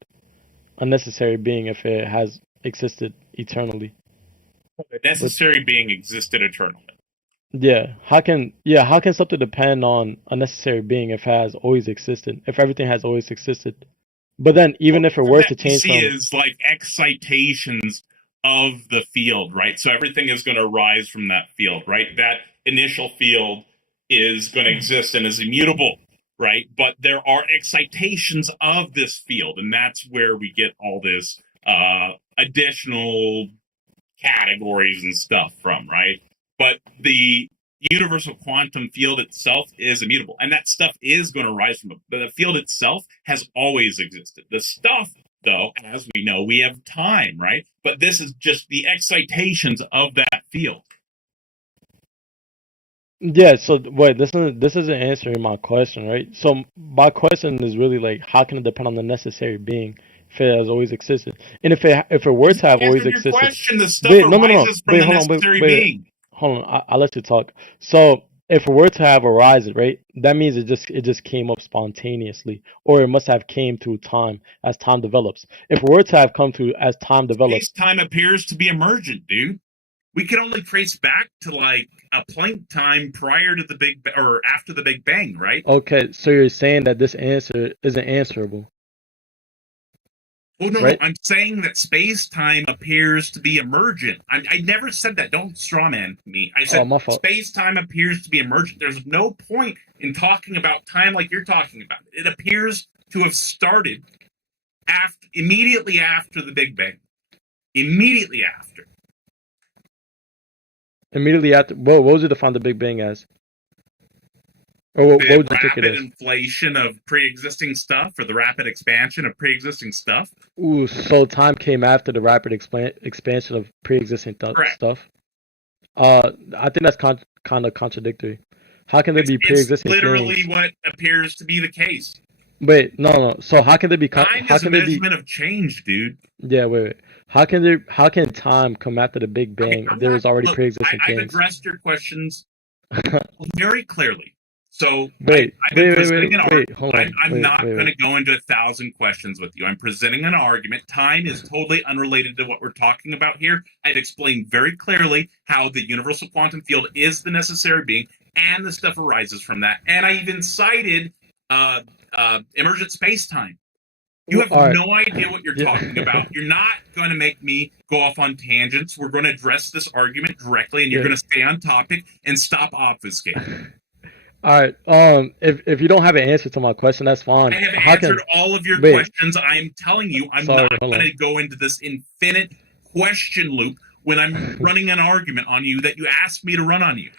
a necessary being if it has existed eternally. The necessary being existed eternally. Yeah, how can something depend on a necessary being if it has always existed, if everything has always existed? But then even if it were to change from is like excitations of the field, right? So everything is going to arise from that field, right? That initial field is going to exist and is immutable, right? But there are excitations of this field, and that's where we get all this additional categories and stuff from, right? But the universal quantum field itself is immutable, and that stuff is going to rise from it. But the field itself has always existed. The stuff, though, as we know, we have time, right? But this is just the excitations of that field. Yeah, so wait, this isn't answering my question, right? So my question is really like, how can it depend on the necessary being if it has always existed? And if it were to have always existed, question, the stuff arises from the necessary being. Hold on, I'll let you talk. So if it were to have arisen, right, that means it just came up spontaneously, or it must have came through time as time develops. If it were to have come through as time develops, space-time appears to be emergent, dude. We can only trace back to like a Planck time prior to the Big or after the Big Bang, right? Okay, so you're saying that this answer isn't answerable. Oh, no, right? I'm saying that space-time appears to be emergent. I never said that. Don't strawman me. I said space-time appears to be emergent. There's no point in talking about time like you're talking about. It appears to have started immediately after the Big Bang. Immediately after. Immediately after, what would you define the Big Bang as? Or what would you think it is? Rapid inflation of pre-existing stuff, or the rapid expansion of pre-existing stuff. Ooh, so time came after the rapid expansion of pre-existing stuff. I think that's kind of contradictory. How can there be pre-existing things? It's literally what appears to be the case. Wait, no. So how can there be? Time is a measurement of change, dude. Yeah, wait. How can time come after the Big Bang if there was already pre-existing things? I've addressed your questions very clearly. So wait, hold on. I'm not going to go into 1,000 questions with you. I'm presenting an argument. Time is totally unrelated to what we're talking about here. I've explained very clearly how the universal quantum field is the necessary being, and the stuff arises from that. And I even cited emergent space-time. You have no idea what you're talking about. You're not going to make me go off on tangents. We're going to address this argument directly, and you're going to stay on topic and stop obfuscating. All right. If you don't have an answer to my question, that's fine. I have answered all of your questions. I'm telling you, I'm not going to go into this infinite question loop when I'm running an argument on you that you asked me to run on you.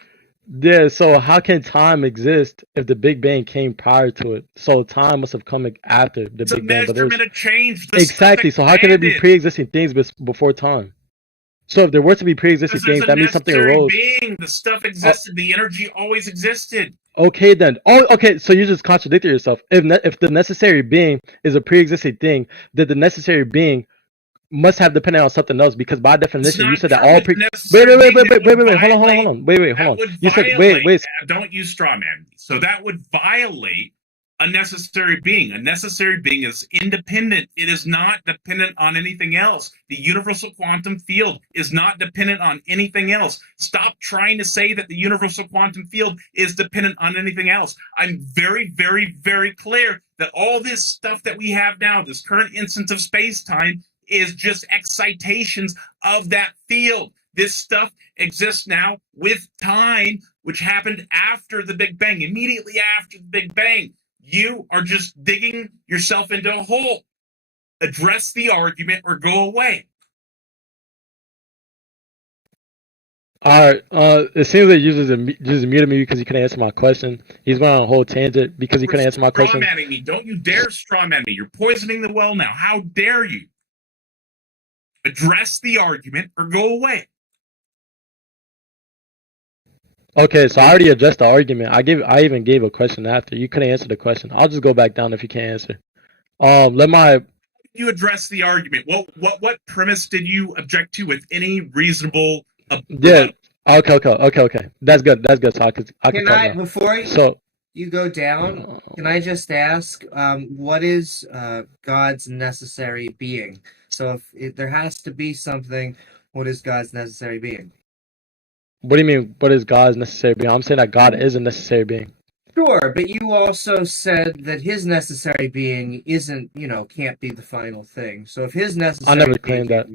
Yeah, so how can time exist if the Big Bang came prior to it? So time must have come after the Big Bang. It's a measurement of change. Exactly. So how can there be pre-existing things before time? So if there were to be pre-existing things, that means something arose. The stuff existed. The energy always existed. Okay, then. Oh, okay. So you just contradicted yourself. If the necessary being is a pre-existing thing, then the necessary being must have depended on something else, because by definition you said that all wait, hold on. You said wait. Don't use straw man. So that would violate a necessary being. A necessary being is independent. It is not dependent on anything else. The universal quantum field is not dependent on anything else. Stop trying to say that the universal quantum field is dependent on anything else. I'm very, very, very clear that all this stuff that we have now, this current instance of space-time, is just excitations of that field. This stuff exists now with time, which happened after the Big Bang, immediately after the Big Bang. You are just digging yourself into a hole. Address the argument or go away. All right. It seems that you just muted me because you couldn't answer my question. He's going on a whole tangent because he couldn't answer my question. Strawmanning me. Don't you dare strawman me. You're poisoning the well now. How dare you? Address the argument or go away. Okay, so I already addressed the argument. I even gave a question after. You couldn't answer the question. I'll just go back down if you can't answer. You address the argument. What premise did you object to with any reasonable? Yeah. Okay. That's good. So I can talk now. Before you go down, can I just ask, what is God's necessary being? So if there has to be something, what is God's necessary being? What do you mean? What is God's necessary being? I'm saying that God is a necessary being. Sure, but you also said that his necessary being isn't, can't be the final thing. So if his necessary I never claimed that.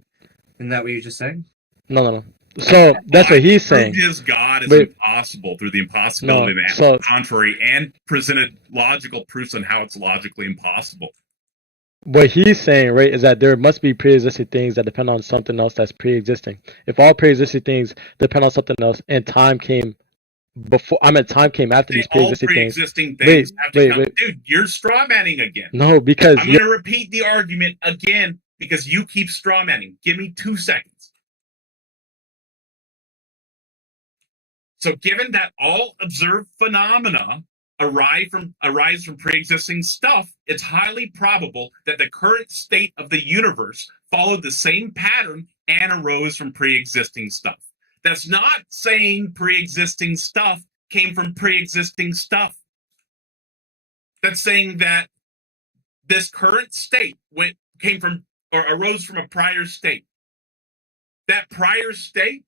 Isn't that what you're just saying? No. So that's what he's saying. His God is impossible through the impossibility of the contrary, and presented logical proofs on how it's logically impossible. What he's saying, right, is that there must be pre-existing things that depend on something else that's pre-existing. If all pre-existing things depend on something else, and time came before, time came after these pre-existing things. Wait. Dude, you're straw-manning again. No, because I'm going to repeat the argument again because you keep straw-manning. Give me 2 seconds. So, given that all observed phenomena arise from pre-existing stuff, it's highly probable that the current state of the universe followed the same pattern and arose from pre-existing stuff. That's not saying pre-existing stuff came from pre-existing stuff. That's saying that this current state came from or arose from a prior state. That prior state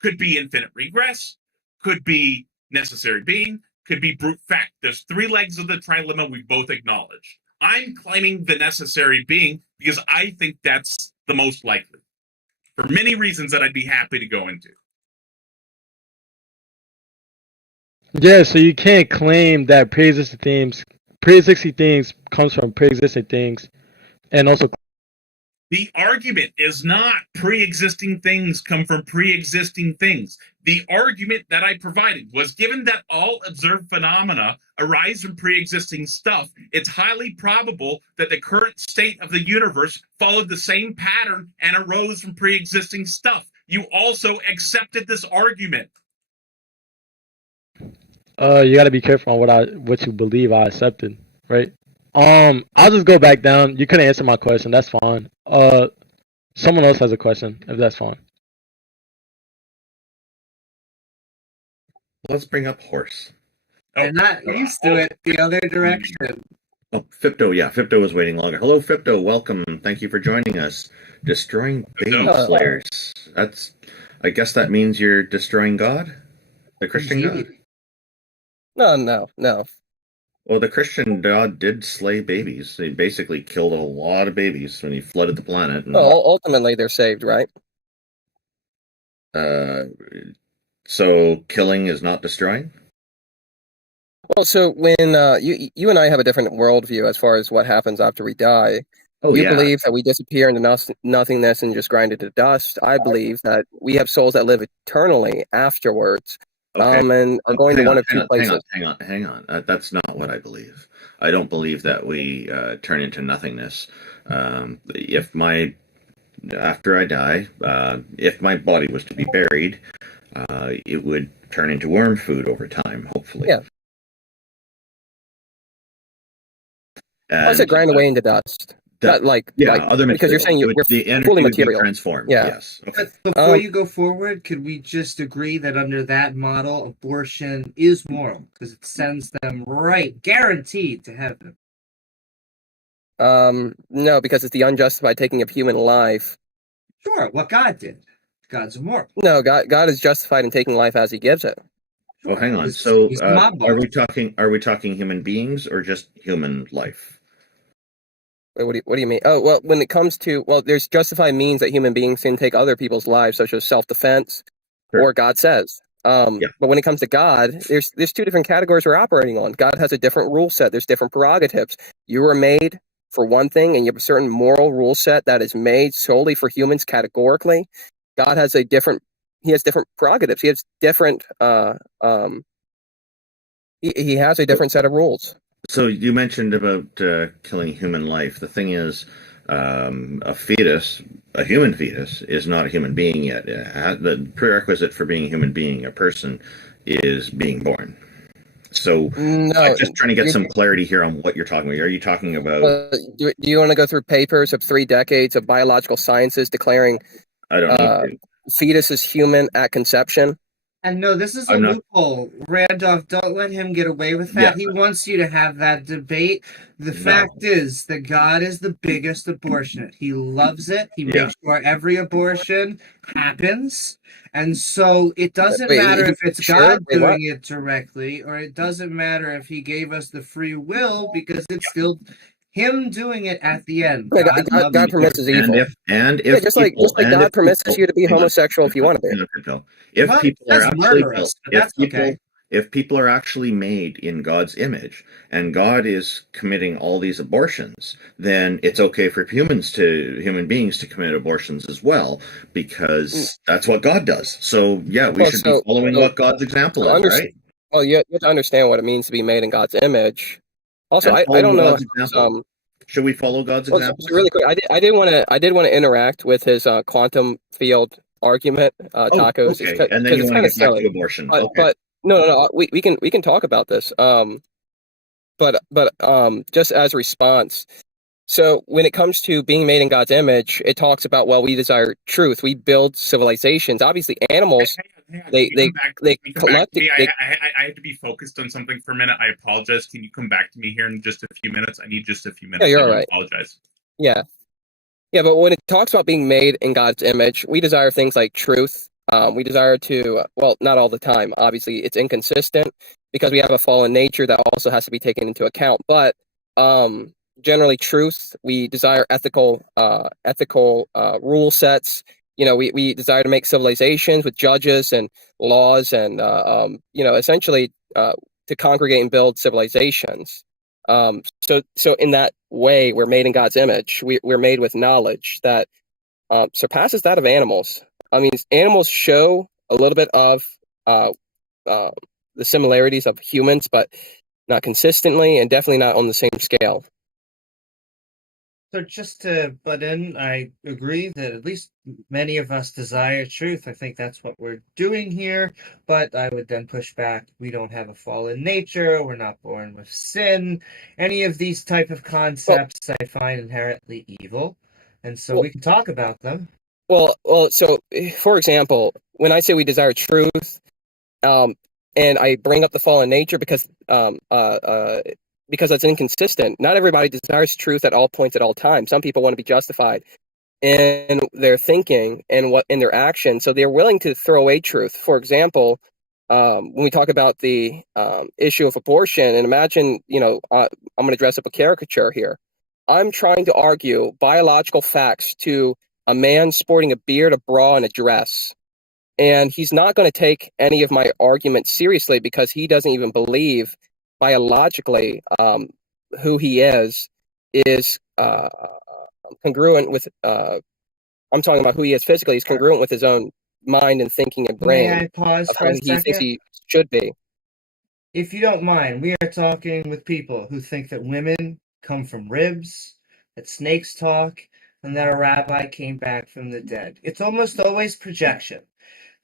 could be infinite regress, could be necessary being, could be brute fact. There's 3 legs of the trilemma we both acknowledge. I'm claiming the necessary being because I think that's the most likely, for many reasons that I'd be happy to go into. Yeah, so you can't claim that pre-existing things comes from pre-existing things, and also the argument is not pre-existing things come from pre-existing things. The argument that I provided was, given that all observed phenomena arise from pre-existing stuff, it's highly probable that the current state of the universe followed the same pattern and arose from pre-existing stuff. You also accepted this argument. You got to be careful on what you believe I accepted, right? I'll just go back down. You couldn't answer my question. That's fine. Someone else has a question, if that's fine. Let's bring up Horse. They're not used to it the other direction. Oh, Fipdo, yeah. Fipdo was waiting longer. Hello, Fipdo. Welcome. Thank you for joining us. Destroying baby slayers. I guess that means you're destroying God? The Christian God? No. Well, the Christian God did slay babies. He basically killed a lot of babies when he flooded the planet. And, ultimately they're saved, right? So killing is not destroying? Well, so when you and I have a different worldview as far as what happens after we die. You believe that we disappear into nothingness and just grind into dust. I believe that we have souls that live eternally afterwards. Okay. And are going to one of 2 places. Hang on. That's not what I believe. I don't believe that we turn into nothingness. After I die, if my body was to be buried, it would turn into worm food over time, hopefully. Yeah. I said grind away into dust. Other material. Because you're saying we're fully material. Transformed. Yeah. Yes. Okay. But before you go forward, could we just agree that under that model, abortion is moral because it sends them guaranteed to heaven? No, because it's the unjustified taking of human life. Sure, what God did. God's immoral. No, God is justified in taking life as He gives it. Well, hang on. So, are we talking human beings or just human life? What do you mean? Oh, well, when it comes to, there's justified means that human beings can take other people's lives, such as self-defense, or God says. But when it comes to God, there's 2 different categories we're operating on. God has a different rule set. There's different prerogatives. You were made for one thing, and you have a certain moral rule set that is made solely for humans categorically. God has different prerogatives. He has different, he has a different set of rules. So you mentioned about killing human life. The thing is, a fetus a human fetus is not a human being yet. The prerequisite for being a human being, a person, is being born. So No, I'm just trying to get you- some clarity here on what you're talking about. Are you talking about? do you want to go through papers of 3 decades of biological sciences declaring I don't need to. fetus is human at conception? And no, this is a I'm not- loophole. Randolph, don't let him get away with that. Yeah. He wants you to have that debate. The No. fact is that God is the biggest abortionist. He loves it. He makes sure every abortion happens. And so it doesn't Wait, matter if it's sure? God Wait, what? doing it directly, or it doesn't matter if he gave us the free will, because it's still him doing it at the end. Yeah, God loves God permits is evil. And if Yeah, just like God permits you to be hang on, homosexual if you want to be. If Well, people it are says actually murderous, but that's okay. if people are actually made in God's image and God is committing all these abortions, then it's okay for human beings to commit abortions as well, because that's what God does. So yeah, we should be following what God's example is, right? Well, you have to understand what it means to be made in God's image. Also, And I follow don't know. God's example. Should we follow God's example? So really quick, I did want to interact with his quantum field argument, tacos. Okay. And then you want to get back to abortion. But no, we can talk about this. But just as a response. So when it comes to being made in God's image, it talks about, well, we desire truth. We build civilizations. Obviously, animals. They collect. I have to be focused on something for a minute. I apologize. Can you come back to me here in just a few minutes? I need just a few minutes. Yeah, you're I all right. apologize. Yeah, but when it talks about being made in God's image, we desire things like truth. We desire to, well, not all the time. Obviously, it's inconsistent because we have a fallen nature that also has to be taken into account. But generally, truth. We desire ethical rule sets. We desire to make civilizations with judges and laws, and essentially to congregate and build civilizations. So in that way, we're made in God's image. We're made with knowledge that surpasses that of animals. I mean, animals show a little bit of the similarities of humans, but not consistently, and definitely not on the same scale. So just to butt in, I agree that at least many of us desire truth. I think that's what we're doing here. But I would then push back. We don't have a fallen nature. We're not born with sin. Any of these type of concepts I find inherently evil. And so we can talk about them. Well, so for example, when I say we desire truth, and I bring up the fallen nature because it's inconsistent. Not everybody desires truth at all points at all times. Some people want to be justified in their thinking and in their actions, so they're willing to throw away truth. For example, when we talk about the issue of abortion, and imagine, I'm going to dress up a caricature here. I'm trying to argue biological facts to a man sporting a beard, a bra, and a dress. And he's not going to take any of my arguments seriously because he doesn't even believe biologically who he is congruent with I'm talking about who he is physically. He's congruent with his own mind and thinking and brain. May I pause of for how a he thinks second? he should be. If you don't mind, we are talking with people who think that women come from ribs, that snakes talk, and that a rabbi came back from the dead. It's almost always projection.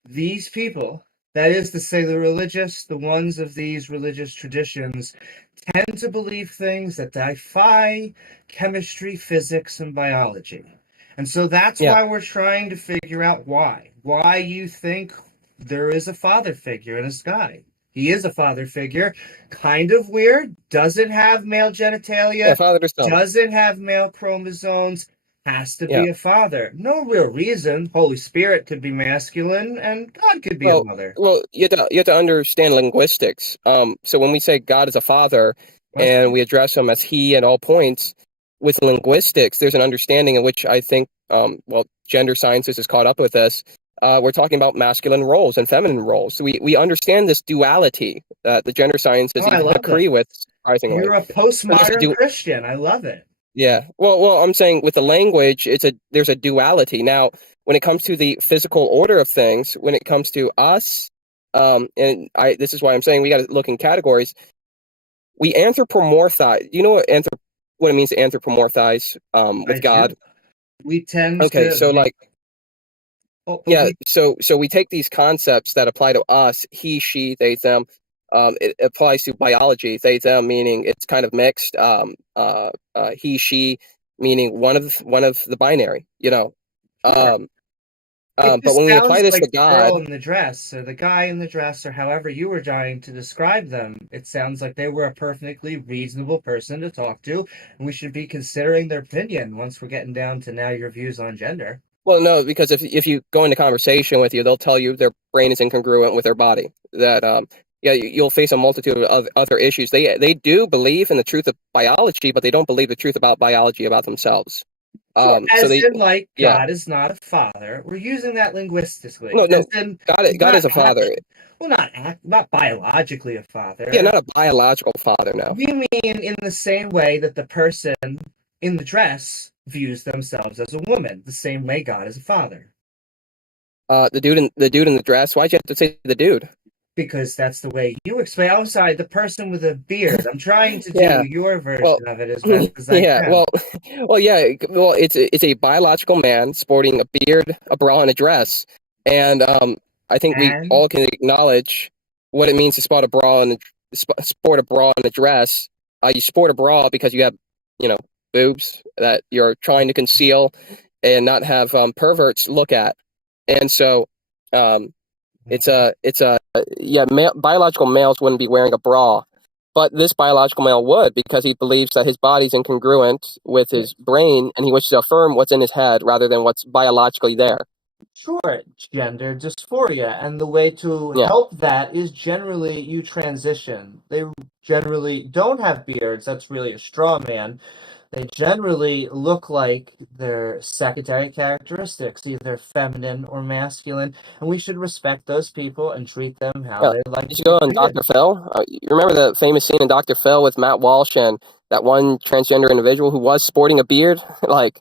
These people, that is to say the ones of these religious traditions, tend to believe things that defy chemistry, physics, and biology. And so that's why we're trying to figure out why you think there is a father figure in the sky. He is a father figure, kind of weird, doesn't have male genitalia, doesn't have male chromosomes, has to be a father. No real reason. Holy Spirit could be masculine, and God could be a mother. Well, you have to understand linguistics. So when we say God is a father, and we address him as he at all points, with linguistics, there's an understanding in which I think, gender sciences is caught up with us. We're talking about masculine roles and feminine roles. So we understand this duality that the gender sciences even agree with, surprisingly. You're a postmodern Christian. I love it. Yeah. Well, I'm saying with the language, there's a duality. Now, when it comes to the physical order of things, when it comes to us, this is why I'm saying we got to look in categories. We anthropomorphize. You know what it means to anthropomorphize with God? we tend Okay, to so like, yeah, so we take these concepts that apply to us, he, she, they, them. It applies to biology, they, them, meaning it's kind of mixed. He, she, meaning one of the binary. You know. Sure. It But just when we apply sounds this like to the girl God, in the dress, or the guy in the dress, or however you were trying to describe them. It sounds like they were a perfectly reasonable person to talk to, and we should be considering their opinion once we're getting down to now your views on gender. well, no, because if you go into conversation with you, they'll tell you their brain is incongruent with their body. That yeah, you'll face a multitude of other issues. They do believe in the truth of biology, but they don't believe the truth about biology about themselves. Sure, So as they, in, like, yeah, God is not a father. We're using that linguistically. no, As in, he's God not is a father. well, not biologically a father. Yeah, not a biological father. No, We mean in the same way that the person in the dress views themselves as a woman, the same way God is a father. the dude in the dress. Why'd you have to say the dude? Because that's the way you explain. I'm sorry, the person with a beard. I'm trying to Yeah, do your version well, of it as best as I yeah, can. yeah, well, it's a biological man sporting a beard, a bra, and a dress, and I think we And all can acknowledge what it means to sport a bra and sport a bra and a dress. You sport a bra because you have, you know, boobs that you're trying to conceal and not have perverts look at, and so it's a yeah, biological males wouldn't be wearing a bra. But this biological male would, because he believes that his body's incongruent with his brain, and he wishes to affirm what's in his head rather than what's biologically there. sure, gender dysphoria, and the way to Yeah. help that is generally you transition. They generally don't have beards. That's really a straw man. They generally look like their secondary characteristics, either feminine or masculine, and we should respect those people and treat them how Yeah. they like Did to you be go on treated. Dr. Phil? You remember the famous scene in Dr. Phil with Matt Walsh and that one transgender individual who was sporting a beard, like,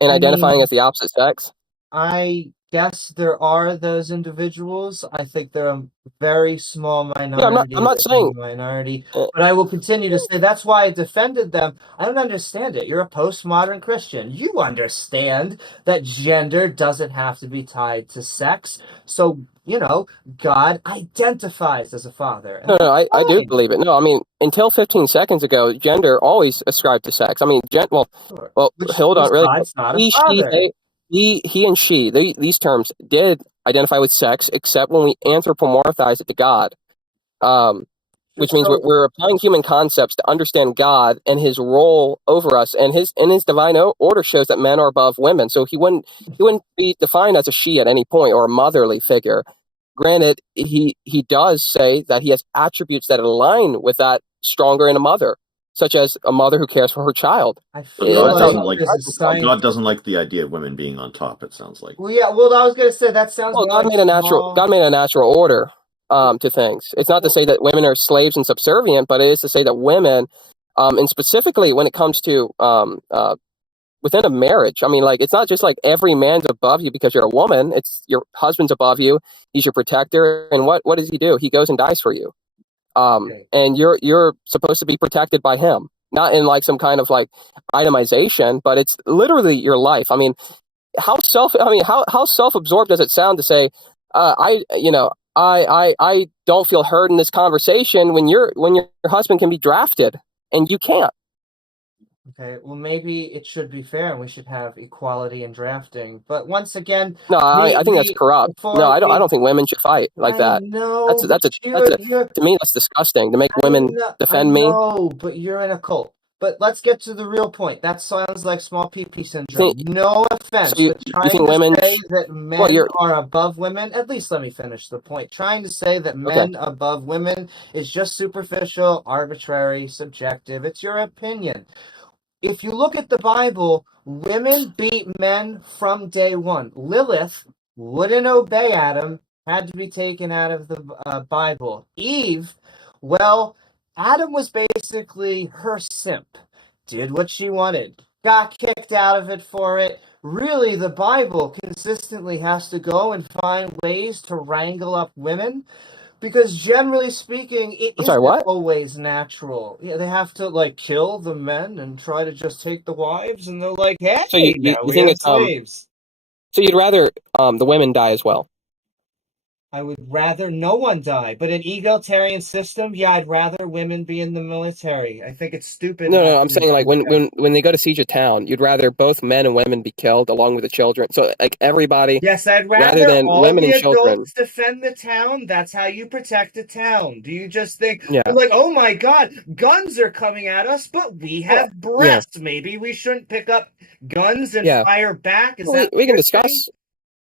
and I identifying mean, as the opposite sex? I guess there are those individuals. I think they're a very small Yeah, I'm minority not within saying. the minority, but I will continue to say that's why I defended them. I don't understand it. You're a postmodern Christian. You understand that gender doesn't have to be tied to sex. So, God identifies as a father, and No, that's I do fine. believe it. No, I mean, until 15 seconds ago, gender always ascribed to sex. I mean, Sure. well, Which hold means on, really quick. God's not a He, she, father. they, he, and she. These terms did identify with sex, except when we anthropomorphize it to God. Which means So, we're applying human concepts to understand God and His role over us, and His divine order shows that men are above women. So he wouldn't be defined as a she at any point or a motherly figure. Granted, he does say that he has attributes that align with that stronger in a mother, such as a mother who cares for her child. I But feel God That's how doesn't like like there's a science. God doesn't like the idea of women being on top. It sounds like. Well, yeah. Well, I was gonna say that sounds well, more like small. God made a natural order to things. It's not to Well, say that women are slaves and subservient, but it is to say that women, and specifically when it comes to within a marriage, I mean, like, it's not just like every man's above you because you're a woman. It's your husband's above you. He's your protector, and what does he do? He goes and dies for you. okay. And you're supposed to be protected by him, not in like some kind of like itemization, but it's literally your life. I mean, how self-absorbed does it sound to say, I don't feel heard in this conversation when your husband can be drafted and you can't. Okay. Well, maybe it should be fair, and we should have equality in drafting. But once again, No, I think that's corrupt. No, before I we, don't think women should fight like I that. know, but you're, To me, that's disgusting to make women I defend me. know, but you're in a cult. But let's get to the real point. That sounds like small PP syndrome. Think, No offense, so you but trying think to women? say that Well, men are above women, at least let me finish the point. Trying to say that okay. men above women is just superficial, arbitrary, subjective. It's your opinion. If you look at the Bible, women beat men from day one. Lilith wouldn't obey Adam, had to be taken out of the Bible. Eve, well, Adam was basically her simp. Did what she wanted. Got kicked out of it for it. Really, the Bible consistently has to go and find ways to wrangle up women. Because generally speaking, it I'm sorry, isn't what? always natural. Yeah, they have to like kill the men and try to just take the wives, and they're like, "Hey, So you now we think have it's slaves." so you'd rather the women die as well? I would rather no one die, but an egalitarian system, yeah, I'd rather women be in the military. I think it's stupid. No, I'm saying like when they go to siege a town, you'd rather both men and women be killed along with the children. So like everybody, Yes, I'd rather rather than all women the and children. adults defend the town. That's how you protect a town. Do you just think, Yeah. like, oh my God, guns are coming at us, but we have breasts. Maybe we shouldn't pick up guns and fire back? Is that we can discuss?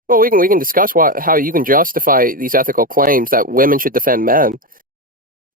Well, we can discuss how you can justify these ethical claims that women should defend men.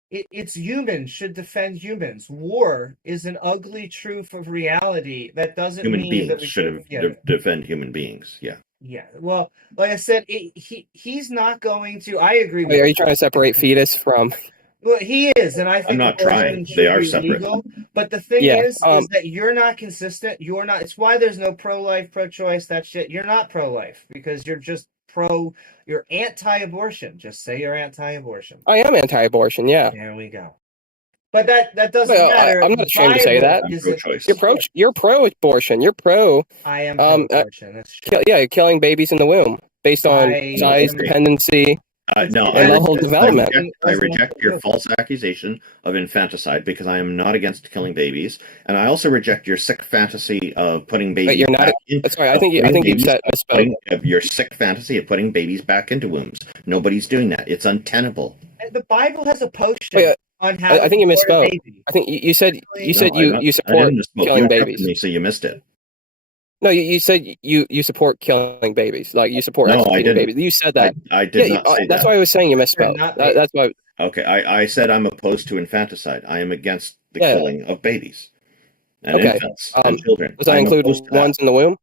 It's humans should defend humans. War is an ugly truth of reality. That doesn't Human mean beings that we should defend human beings. Yeah. Yeah. Well, like I said, he's not going to. I agree with Are you you. trying to separate fetus from? Well, he is, and I think I'm not abortion trying. should They are be separate. legal. But the thing Yeah, is that you're not consistent. You're not. It's why there's no pro-life, pro-choice. That shit. You're not pro-life because you're just pro. You're anti-abortion. Just say you're anti-abortion. I am anti-abortion. Yeah. There we go. But that doesn't matter. I'm not ashamed to say that. You're pro-abortion. You're pro. I am pro-abortion. That's true. Killing babies in the womb based on size, dependency. No, and level of development. I reject your false accusation of infanticide because I am not against killing babies, and I also reject your sick fantasy of putting babies. But you're not. Sorry, I think you've said your sick fantasy of putting babies back into wombs. Nobody's doing that. It's untenable. The Bible has a potion on how. I think you misspoke. I think you said you support killing babies. So you missed it. No, you said you support killing babies, like you support executing babies. You said that. I did not say that. That's why I was saying you misspoke. That's why. Okay, I said I'm opposed to infanticide. I am against the killing of babies and infants and children. Does that include ones in the womb?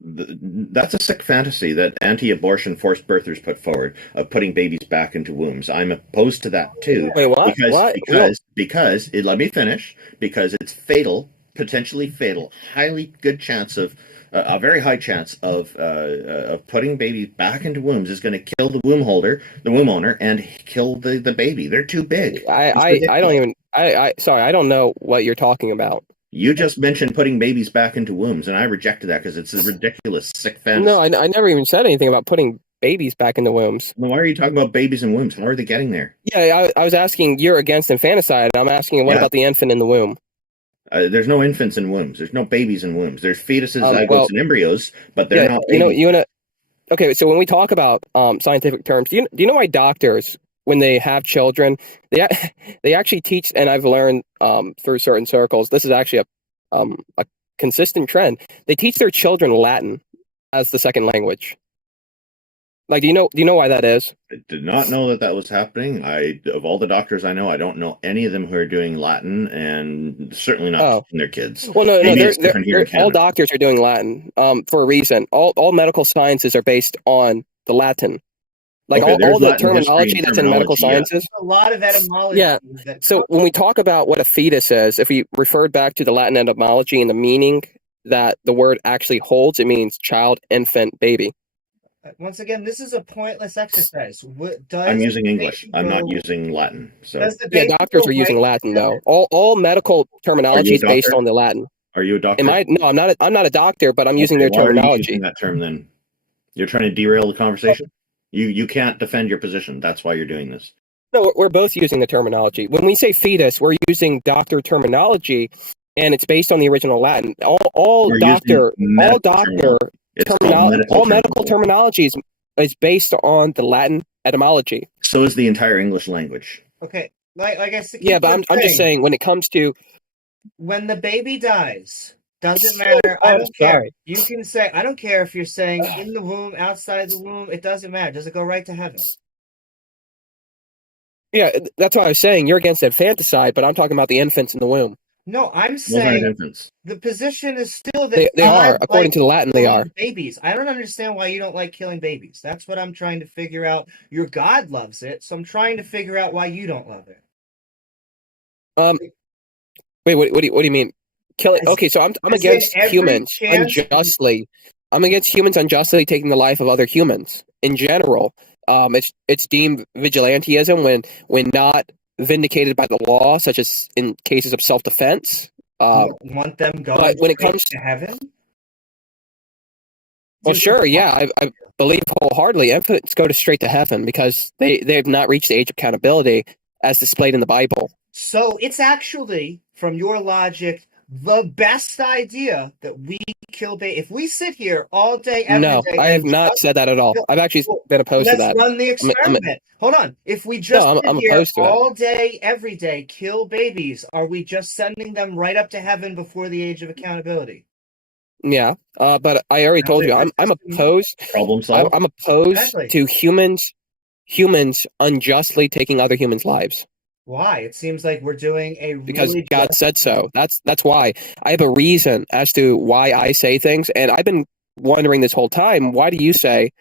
That's a sick fantasy that anti-abortion forced birthers put forward of putting babies back into wombs. I'm opposed to that too. Wait, what? Because let me finish. Because it's fatal. Potentially fatal, highly good chance of a very high chance of putting babies back into wombs is going to kill the womb owner, and kill the baby. They're too big. I don't even. Sorry, I don't know what you're talking about. You just mentioned putting babies back into wombs, and I rejected that because it's a ridiculous, sick fantasy. No, I never even said anything about putting babies back in the wombs. Well, why are you talking about babies in wombs? How are they getting there? Yeah, I was asking. You're against infanticide, and I'm asking what about the infant in the womb? There's no infants in wombs. There's no babies in wombs. There's fetuses, zygotes, and embryos, but they're not babies. Okay, so when we talk about scientific terms, do you know why doctors, when they have children, they actually teach, and I've learned through certain circles, this is actually a consistent trend. They teach their children Latin as the second language. Like, do you know why that is? I did not know that was happening. Of all the doctors I know, I don't know any of them who are doing Latin, and certainly not teaching their kids. Well, no, all doctors are doing Latin for a reason. All medical sciences are based on the Latin. Like all the terminology that's in medical sciences. A lot of etymology. Yeah. So when we talk about what a fetus is, if we referred back to the Latin etymology and the meaning that the word actually holds, it means child, infant, baby. Once again, this is a pointless exercise. I'm using English. I'm not using Latin. So doctors are using Latin though. All medical terminology is based on the Latin. Are you a doctor? No, I'm not a doctor, but I'm using their terminology. Why are you using that term then? You're trying to derail the conversation? You can't defend your position. That's why you're doing this. No, we're both using the terminology. When we say fetus, we're using doctor terminology, and it's based on the original Latin. All medical terminology is based on the Latin etymology. So is the entire English language. Okay, like I said. Yeah, but I'm just saying when it comes to when the baby dies, doesn't matter. I don't care. You can say I don't care if you're saying in the womb, outside the womb. It doesn't matter. Does it go right to heaven? Yeah, that's what I was saying. You're against infanticide, but I'm talking about the infants in the womb. No, I'm saying the position is still that they are, according to the Latin, they are. Babies. I don't understand why you don't like killing babies. That's what I'm trying to figure out. Your God loves it, so I'm trying to figure out why you don't love it. Wait, what do you mean? Killing? Okay, so I'm against humans unjustly. I'm against humans unjustly taking the life of other humans in general. it's deemed vigilantism when not vindicated by the law, such as in cases of self-defense. You want them going But when it straight comes to heaven? well, sure, yeah, I believe wholeheartedly infants go to straight to heaven because they've not reached the age of accountability as displayed in the Bible. So it's actually, from your logic, the best idea that we kill baby. If we sit here all day, every day, No, I have not said that at all. I've actually been opposed to that. Let's run the experiment. Hold on. If we just sit here opposed to it. all day, every day, kill babies, are we just sending them right up to heaven before the age of accountability? Yeah, but I already told you I'm opposed. Problem solved. I'm opposed Exactly. to humans unjustly taking other humans' lives. Why? It seems like we're doing a Because really God said so. That's why. I have a reason as to why I say things, and I've been wondering this whole time, why do you say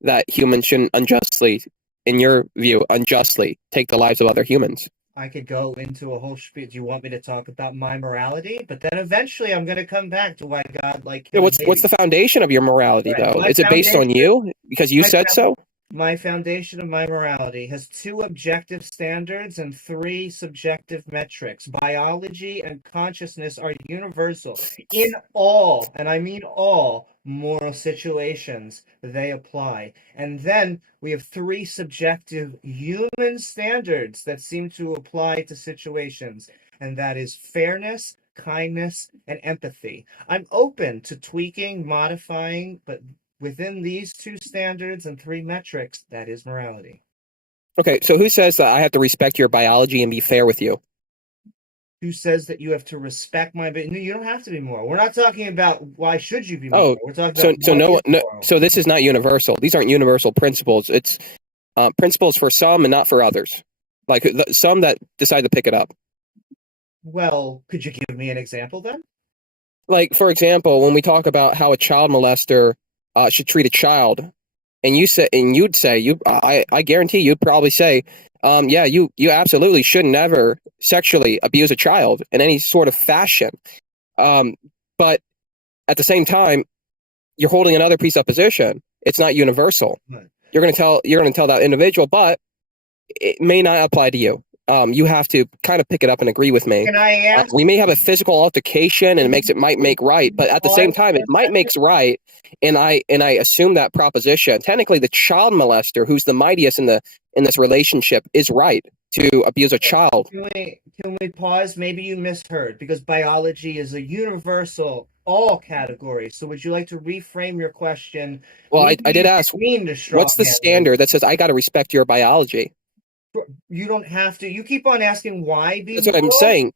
that humans shouldn't unjustly, in your view, unjustly take the lives of other humans? I could go into a whole spiel. Do you want me to talk about my morality? But then eventually I'm going to come back to why God Yeah, what's the foundation of your morality, though? Is it based on you? Because you said so? My foundation of my morality has 2 objective standards and 3 subjective metrics. Biology and consciousness are universal in all, and I mean all, moral situations they apply. And then we have 3 subjective human standards that seem to apply to situations, and that is fairness, kindness, and empathy. I'm open to tweaking, modifying, but within these 2 standards and 3 metrics, that is morality. Okay, so who says that I have to respect your biology and be fair with you? Who says that you have to respect my no, you don't have to be moral. We're not talking about why should you be moral. We're talking about so this is not universal. These aren't universal principles. It's principles for some and not for others. Like some that decide to pick it up. Well, could you give me an example then? Like, for example, when we talk about how a child molester should treat a child, and you'd say, I guarantee you'd probably say, yeah, you absolutely should never sexually abuse a child in any sort of fashion. But at the same time, you're holding another presupposition. It's not universal. Right. You're going to tell that individual, but it may not apply to you. You have to kind of pick it up and agree with me. Can I ask? We may have a physical altercation, and it might make right, but at the same time, it might make right. And I assume that proposition. Technically, the child molester, who's the mightiest in this relationship, is right to abuse a child. Can we pause? Maybe you misheard, because biology is a universal, all categories. So would you like to reframe your question? Well, I did ask, what's the standard that says I got to respect your biology? You don't have to. You keep on asking why be That's what I'm saying.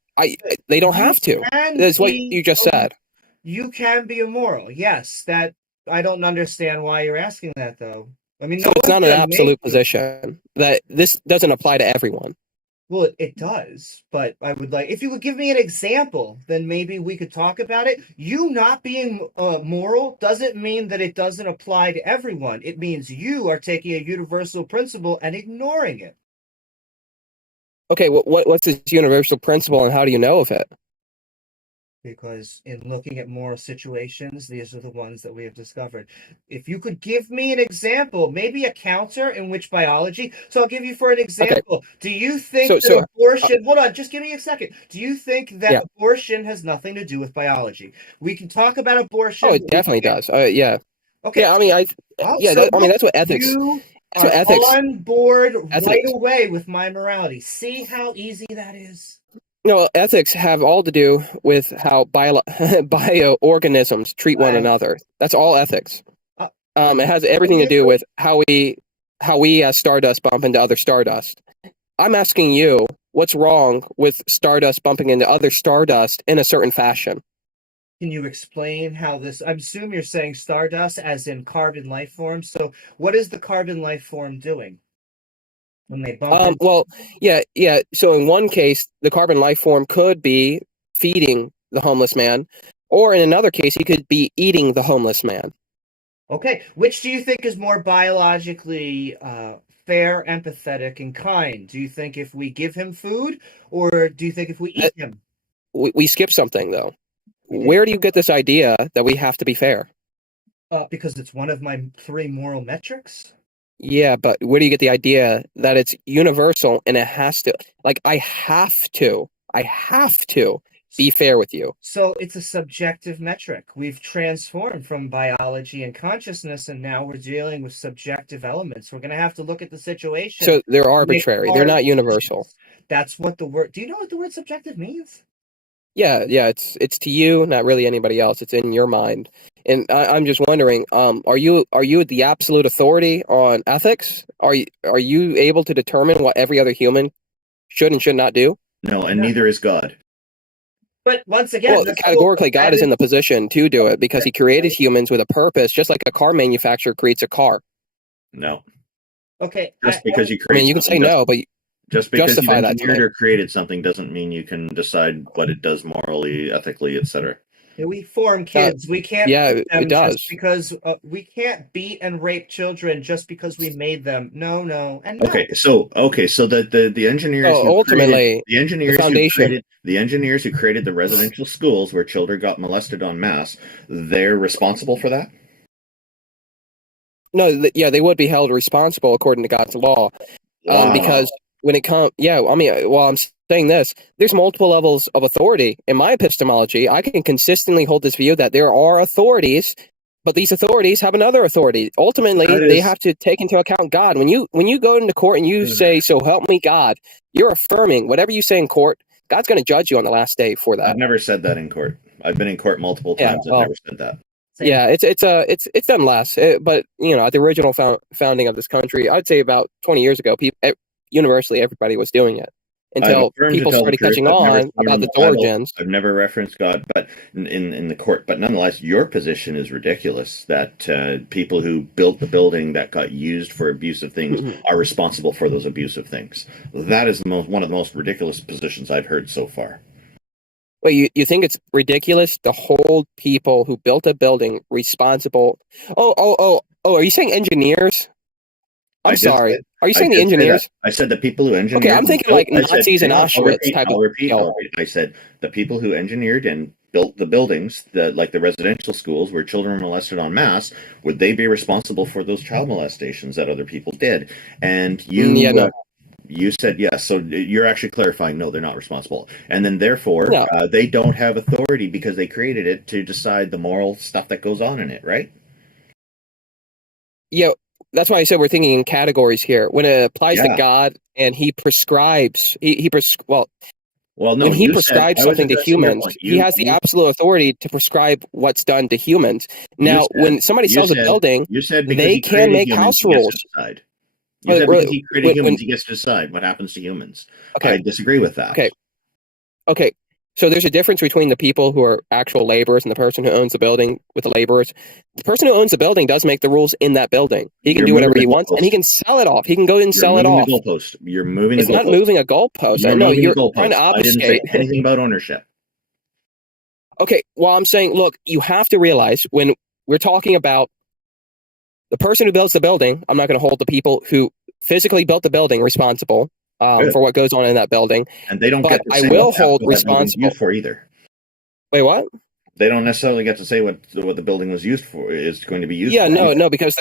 They don't have to. That's what you just said. You can be immoral. Yes, that I don't understand why you're asking that, though. I mean, so it's not an absolute position that this doesn't apply to everyone. Well, it does, but I would like, if you would give me an example, then maybe we could talk about it. You not being moral doesn't mean that it doesn't apply to everyone. It means you are taking a universal principle and ignoring it. Okay, what's this universal principle, and how do you know of it? Because in looking at moral situations, these are the ones that we have discovered. If you could give me an example, maybe a counter in which biology. So I'll give you for an example. Okay. Do you think that abortion? Hold on, just give me a second. Do you think that abortion has nothing to do with biology? We can talk about abortion. Oh, it definitely does. Yeah. Okay. Yeah, I mean, that's what ethics. That's what ethics. On board right away with my morality. See how easy that is. No, ethics have all to do with how bioorganisms treat one another. That's all ethics. It has everything to do with how we as stardust bump into other stardust. I'm asking you, what's wrong with stardust bumping into other stardust in a certain fashion? Can you explain how this? I assume you're saying stardust as in carbon life form. So what is the carbon life form doing? When they bump well, yeah. So in one case, the carbon life form could be feeding the homeless man, or in another case, he could be eating the homeless man. Okay, which do you think is more biologically fair, empathetic, and kind? Do you think if we give him food, or do you think if we eat him? We skip something, though. Where do you get this idea that we have to be fair? Because it's one of my 3 moral metrics. Yeah, but where do you get the idea that it's universal and it has to, like, I have to be fair with you. So it's a subjective metric. We've transformed from biology and consciousness, and now we're dealing with subjective elements. We're going to have to look at the situation. So they're and make arbitrary. They're hard not universal. decisions. That's what the word. Do you know what the word subjective means? Yeah, it's to you, not really anybody else. It's in your mind. And I'm just wondering, are you the absolute authority on ethics? Are you able to determine what every other human should and should not do? No, and neither is God. But once again, Well, categorically, God is in the position to do it because he created humans with a purpose, just like a car manufacturer creates a car. No. Okay. Just because you I create mean, you can say no, but just because you've justify that to engineered me. or created something doesn't mean you can decide what it does morally, ethically, etc. We form kids. We can't yeah, beat them it does. just because we can't beat and rape children just because we made them. No, and no. Okay, so the engineers ultimately the engineers the foundation. the engineers who created the residential schools where children got molested en masse, they're responsible for that? No, they would be held responsible according to God's law, because when it comes, while I'm saying this, there's multiple levels of authority. In my epistemology, I can consistently hold this view that there are authorities, but these authorities have another authority. Ultimately, they have to take into account God. When you go into court and you say, "So help me God," you're affirming whatever you say in court. God's going to judge you on the last day for that. I've never said that in court. I've been in court multiple times. I've never said that. Yeah, it's done less, but at the original founding of this country, I'd say about 20 years ago, universally everybody was doing it until people started catching on about its origins. I've never referenced God, but in the court. But nonetheless, your position is ridiculous. That people who built the building that got used for abusive things are responsible for those abusive things. That is one of the most ridiculous positions I've heard so far. Wait, you think it's ridiculous to hold people who built a building responsible? Oh, are you saying engineers? I'm sorry. Are you saying the engineers? I said the people who engineered. Okay, I'm thinking like Nazis and Auschwitz type of deal. I said the people who engineered and built the buildings, like the residential schools where children were molested en masse, would they be responsible for those child molestations that other people did? And you said yes, so you're actually clarifying, no, they're not responsible. And then therefore, they don't have authority because they created it to decide the moral stuff that goes on in it, right? Yeah, that's why I said we're thinking in categories here. When it applies to God and he prescribes, when he prescribes something to humans, he has the absolute authority to prescribe what's done to humans. Now, when somebody sells a building, they can make house rules. You said because he created humans, he gets to decide what happens to humans. Okay. I disagree with that. Okay. So there's a difference between the people who are actual laborers and the person who owns the building with the laborers. The person who owns the building does make the rules in that building. He can do whatever he wants, and he can sell it off. He can go and sell it off. You're moving the goalpost. It's not moving a goalpost. You're trying to obfuscate. I didn't say anything about ownership. Okay, well, I'm saying, look, you have to realize when we're talking about the person who builds the building, I'm not going to hold the people who physically built the building responsible for what goes on in that building. And they don't but get to say I will hold responsible for either. Wait, what? They don't necessarily get to say what the building was used for is going to be used for. No, because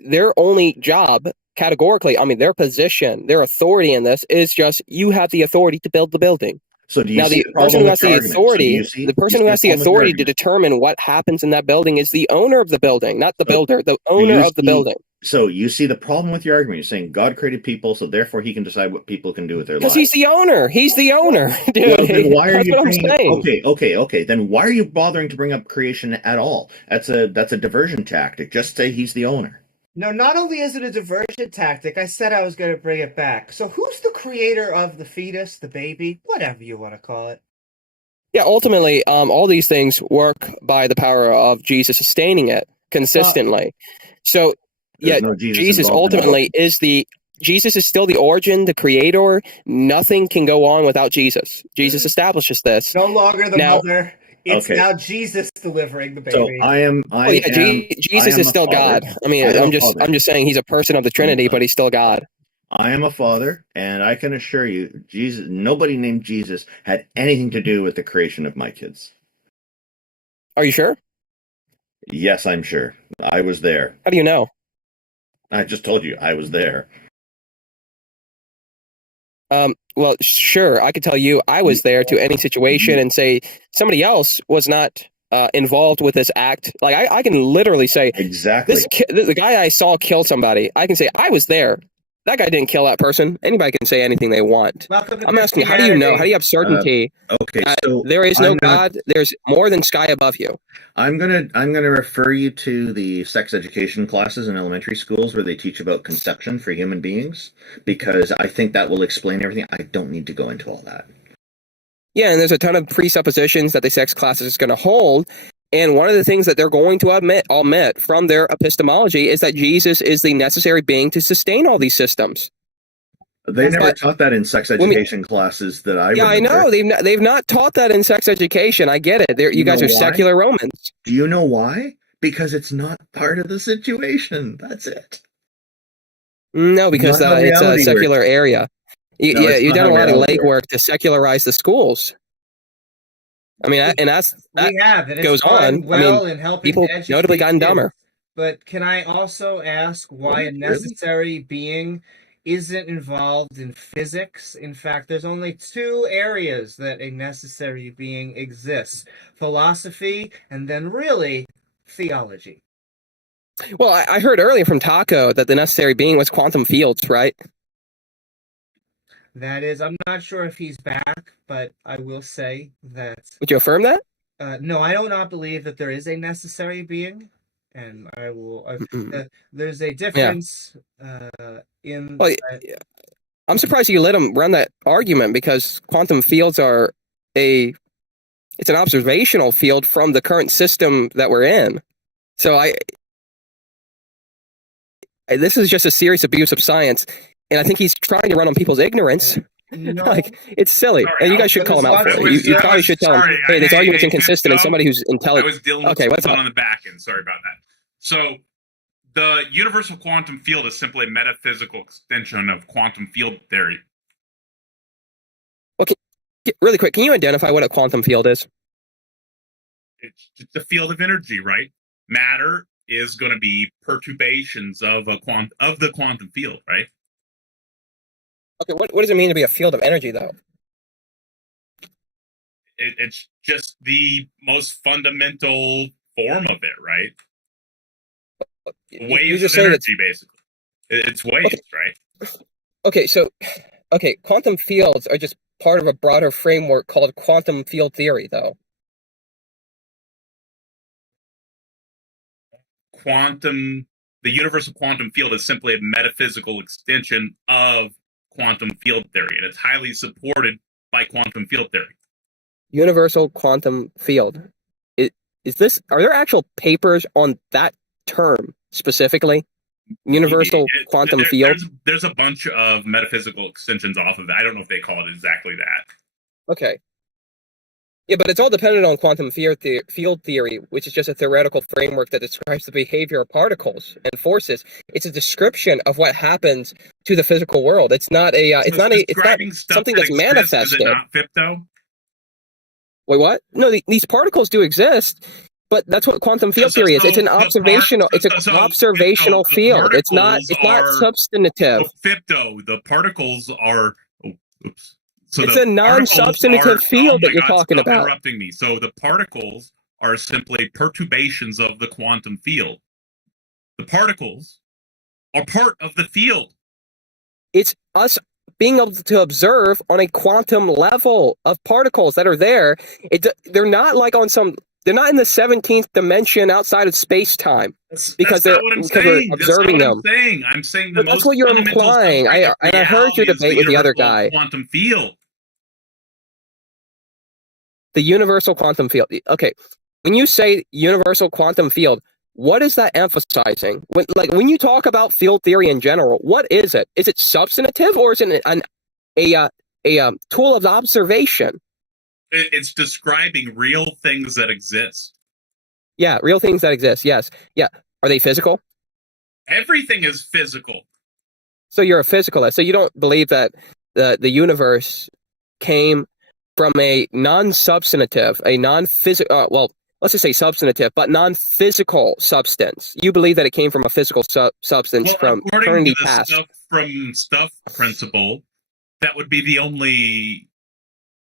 their only job categorically, their position, their authority in this is just you have the authority to build the building. So do you now, see the person who has the authority, the person who has the authority to determine what happens in that building is the owner of the building, not the builder, the owner of the building. So you see the problem with your argument. You're saying God created people, so therefore he can decide what people can do with their lives. Because he's the owner. He's the owner, dude. Well, then why are That's you what I'm saying. Okay. Then why are you bothering to bring up creation at all? That's a diversion tactic. Just say he's the owner. No, not only is it a diversion tactic, I said I was going to bring it back. So who's the creator of the fetus, the baby, whatever you want to call it? Yeah, ultimately, all these things work by the power of Jesus sustaining it consistently. So, Jesus ultimately Jesus is still the origin, the creator. Nothing can go on without Jesus. Jesus establishes this. No longer the mother. It's now Jesus delivering the baby. So Jesus is still God. I'm just saying he's a person of the Trinity, but he's still God. I am a father, and I can assure you, nobody named Jesus had anything to do with the creation of my kids. Are you sure? Yes, I'm sure. I was there. How do you know? I just told you I was there. Well, sure, I could tell you I was there to any situation and say somebody else was not involved with this act. Like I can literally say exactly the guy I saw kill somebody. I can say I was there. That guy didn't kill that person. Anybody can say anything they want. I'm asking, how do you know? How do you have certainty? Okay, so there is no God. There's more than sky above you. I'm gonna refer you to the sex education classes in elementary schools where they teach about conception for human beings, because I think that will explain everything. I don't need to go into all that. Yeah, and there's a ton of presuppositions that the sex class is going to hold. And one of the things that they're going to omit from their epistemology is that Jesus is the necessary being to sustain all these systems. They never taught that in sex education classes that I remember. I know. They've not taught that in sex education. I get it. You guys are secular Romans. Do you know why? Because it's not part of the situation. That's it. No, because it's a secular area. You've done a lot of legwork to secularize the schools. I mean, and that goes on. Well, in helping people notably gotten dumber. But can I also ask why a necessary being isn't involved in physics? In fact, there's only two areas that a necessary being exists: philosophy and then really theology. Well, I heard earlier from Taco that the necessary being was quantum fields, right? That is, I'm not sure if he's back, but I will say that... Would you affirm that? No, I do not believe that there is a necessary being, and I will... there's a difference in... Well, I'm surprised you let him run that argument, because quantum fields are it's an observational field from the current system that we're in. So this is just a serious abuse of science. And I think he's trying to run on people's ignorance. No. Like, it's silly. And you guys should call him out for it. You probably should tell him, hey, this argument's inconsistent, and somebody who's intelligent... I was dealing with what's on the back end. Sorry about that. So, the universal quantum field is simply a metaphysical extension of quantum field theory. Okay, really quick, can you identify what a quantum field is? It's just a field of energy, right? Matter is going to be perturbations of the quantum field, right? Okay, what does it mean to be a field of energy, though? It's just the most fundamental form of it, right? Waves of energy, basically. It's waves, right? Okay, quantum fields are just part of a broader framework called quantum field theory, though. The universal quantum field is simply a metaphysical extension of quantum field theory, and it's highly supported by quantum field theory. Universal quantum field. Are there actual papers on that term specifically? Universal quantum field? There's a bunch of metaphysical extensions off of it. I don't know if they call it exactly that. Okay. Yeah, but it's all dependent on quantum field theory, which is just a theoretical framework that describes the behavior of particles and forces. It's a description of what happens to the physical world. It's not something that's manifested. Is it not Fipdo? Wait, what? No, these particles do exist, but that's what quantum field theory is. It's an observational. It's an observational field. It's not substantive. Fipdo, the particles are. Oops. So it's a non-substantive field that you're talking about. Interrupting me. So the particles are simply perturbations of the quantum field. The particles are part of the field. It's us being able to observe on a quantum level of particles that are there. They're not like on some. They're not in the 17th dimension outside of space-time because we're observing them. I'm saying that's what you're implying. I heard your debate with the other guy. Quantum field. The universal quantum field. Okay, when you say universal quantum field, what is that emphasizing? When you talk about field theory in general, what is it? Is it substantive, or is it a tool of observation? It's describing real things that exist. Yeah, real things that exist. Yes. Yeah. Are they physical? Everything is physical. So you're a physicalist. So you don't believe that the universe came from a non-substantive, a non-physical, let's just say substantive, but non-physical substance. You believe that it came from a physical substance from according eternity to the past. stuff from stuff principle, that would be the only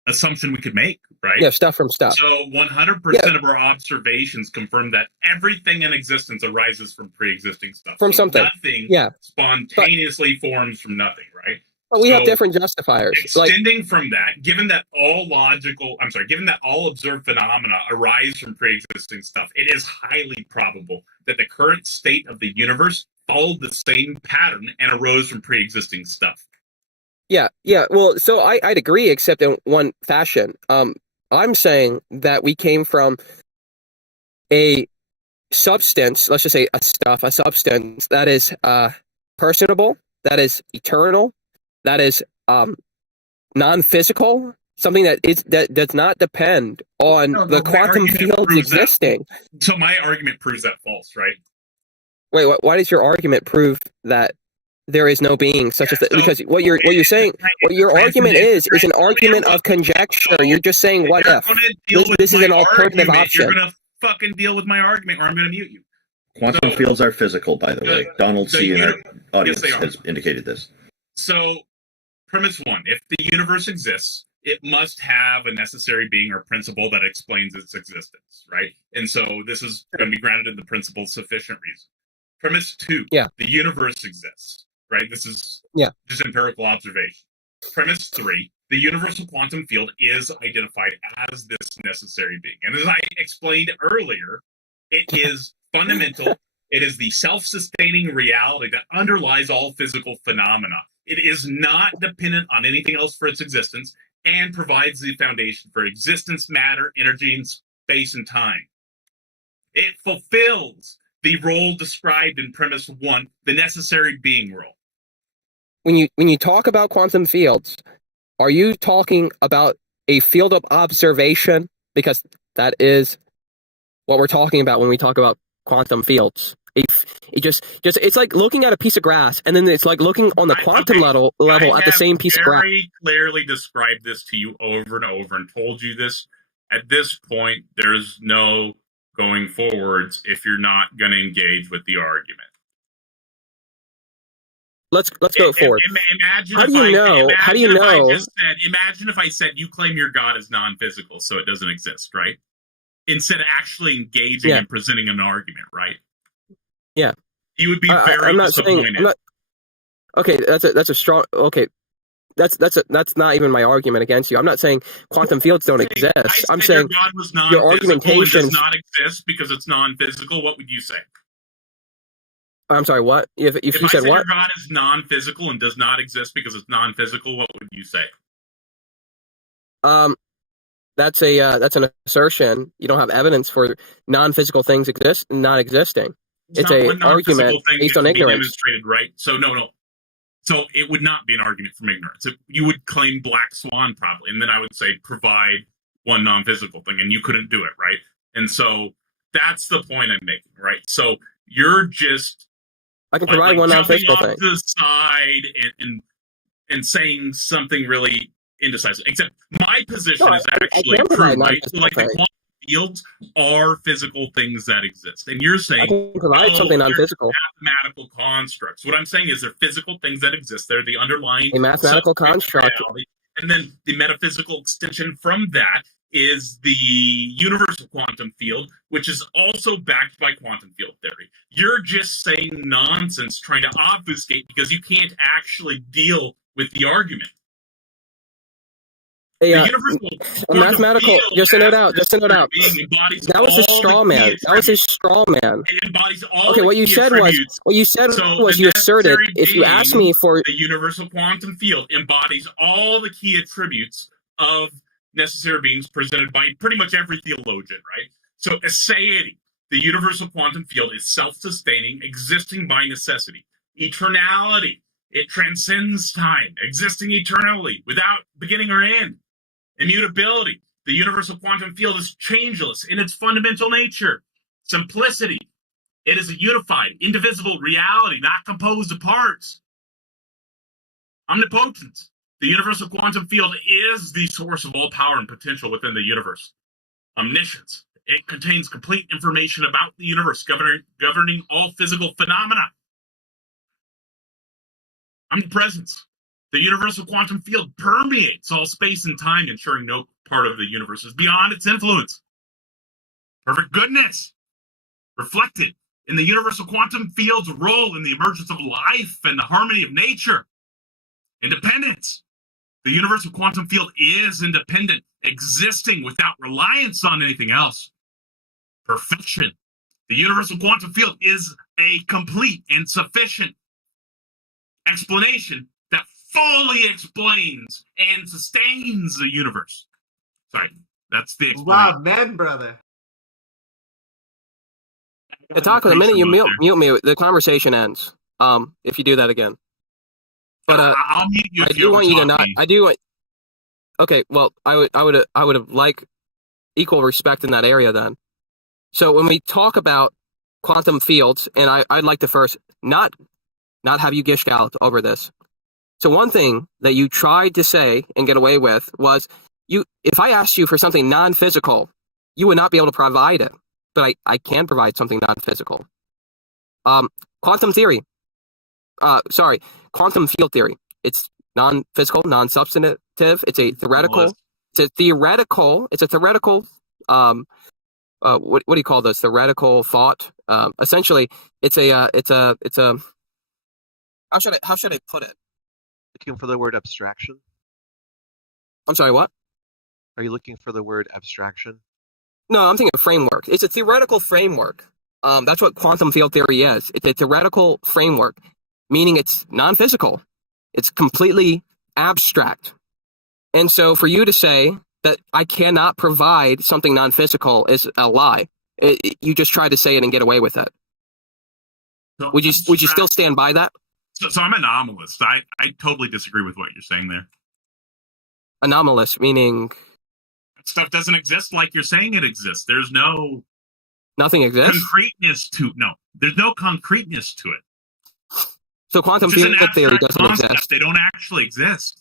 assumption we could make, right? Yeah, stuff from stuff. So 100% of our observations confirm that everything in existence arises from pre-existing stuff. From something. Nothing spontaneously forms from nothing, right? But we have different justifiers. Extending from that, given that all observed phenomena arise from pre-existing stuff, it is highly probable that the current state of the universe followed the same pattern and arose from pre-existing stuff. Yeah. Well, so I'd agree, except in one fashion. I'm saying that we came from a substance, let's just say a substance that is personable, that is eternal, that is non-physical, something that does not depend on the quantum fields existing. So my argument proves that false, right? Wait, why does your argument prove that there is no being such as because what you're saying, what your argument is an argument of conjecture. You're just saying what if. This is an alternative option. You're gonna fucking deal with my argument, or I'm gonna mute you. Quantum fields are physical, by the way. Donald C. in our audience has indicated this. So, premise one: if the universe exists, it must have a necessary being or principle that explains its existence, right? And so this is going to be grounded in the principle sufficient reason. Premise two: the universe exists. Right? This is just empirical observation. Premise three: the universal quantum field is identified as this necessary being. And as I explained earlier, it is fundamental. It is the self-sustaining reality that underlies all physical phenomena. It is not dependent on anything else for its existence and provides the foundation for existence, matter, energy, and space and time. It fulfills the role described in premise one, the necessary being role. When you talk about quantum fields, are you talking about a field of observation? Because that is what we're talking about when we talk about quantum fields. It's like looking at a piece of grass, and then it's like looking on the quantum level at the same piece of grass. I very clearly described this to you over and over and told you this. At this point, there's no going forwards if you're not going to engage with the argument. Let's go forward. Imagine How do you know? Imagine if I said you claim your God is non-physical, so it doesn't exist, right? Instead of actually engaging and presenting an argument, right? Yeah. You would be very disappointed. Okay, that's a strong. Okay, that's not even my argument against you. I'm not saying quantum fields don't exist. I'm saying your God was your argumentation does not exist because it's non-physical. What would you say? I'm sorry, what? If you said what? Your God is non-physical and does not exist because it's non-physical, what would you say? That's an assertion. You don't have evidence for non-physical things not existing. It's an argument based on ignorance. Demonstrated, right? So no. So it would not be an argument from ignorance. You would claim black swan probably, and then I would say provide one non-physical thing, and you couldn't do it, right? And so that's the point I'm making, right? So you're just I can provide one non-physical thing. To the side and saying something really indecisive. Except my position is actually true. Like the quantum fields are physical things that exist, and you're saying I can provide something non-physical. Mathematical constructs. What I'm saying is they're physical things that exist. They're the underlying a mathematical construct, reality. And then the metaphysical extension from that is the universal quantum field, which is also backed by quantum field theory. You're just saying nonsense trying to obfuscate because you can't actually deal with the argument. A mathematical, just to note out. That was a straw man. It embodies all okay, what you said was you asserted, if you asked me for the universal quantum field embodies all the key attributes of necessary beings presented by pretty much every theologian, right? So aseity, the universal quantum field, is self-sustaining, existing by necessity. Eternality, it transcends time, existing eternally without beginning or end. Immutability, the universal quantum field is changeless in its fundamental nature. Simplicity, it is a unified, indivisible reality, not composed of parts. Omnipotence, the universal quantum field is the source of all power and potential within the universe. Omniscience, It contains complete information about the universe governing all physical phenomena. Omnipresence. The universal quantum field permeates all space and time, ensuring no part of the universe is beyond its influence. Perfect goodness. Reflected in the universal quantum field's role in the emergence of life and the harmony of nature. Independence. The universal quantum field is independent, existing without reliance on anything else. Perfection. The universal quantum field is a complete and sufficient explanation that fully explains and sustains the universe. Sorry, that's the explanation. Wow, man, brother. Taco, the minute you mute me, the conversation ends. If you do that again. But I'll mute you. I do want you to not. I do. Okay, well, I would have like equal respect in that area then. So when we talk about quantum fields, and I'd like to first not have you gish out over this. So one thing that you tried to say and get away with was if I asked you for something non-physical, you would not be able to provide it. But I can provide something non-physical. Quantum theory. Quantum field theory. It's non-physical, non-substantive. It's a theoretical. What do you call this? Theoretical thought. Essentially, it's a. How should I put it? Looking for the word abstraction? I'm sorry, what? Are you looking for the word abstraction? No, I'm thinking of framework. It's a theoretical framework. That's what quantum field theory is. It's a theoretical framework, meaning it's non-physical. It's completely abstract. And so for you to say that I cannot provide something non-physical is a lie. You just try to say it and get away with it. So would you still stand by that? So I'm an anomalist. I totally disagree with what you're saying there. Anomalous, meaning... Stuff doesn't exist like you're saying it exists. There's no... Nothing exists? There's no concreteness to it. So quantum field theory doesn't exist. They don't actually exist.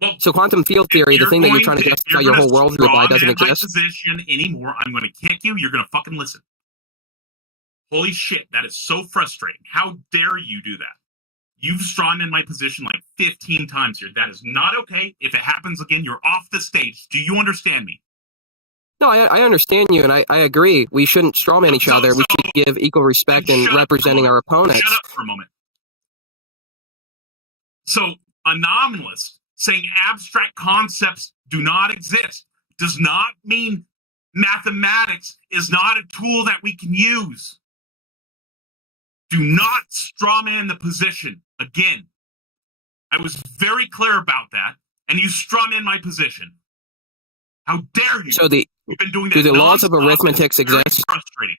Well, so quantum field theory, the thing that you're trying to justify your whole worldview by, doesn't exist? Position anymore, I'm going to kick you. You're going to fucking listen. Holy shit, that is so frustrating. How dare you do that? You've strawman my position like 15 times here. That is not okay. If it happens again, you're off the stage. Do you understand me? No, I understand you, and I agree. We shouldn't strawman each other. We should give equal respect in representing our opponents. Shut up for a moment. So, anomalous, saying abstract concepts do not exist, does not mean mathematics is not a tool that we can use. Do not strawman the position. Again, I was very clear about that, and you strawman my position. How dare you? So you've been doing that. Do the laws of arithmetic exist? Frustrating.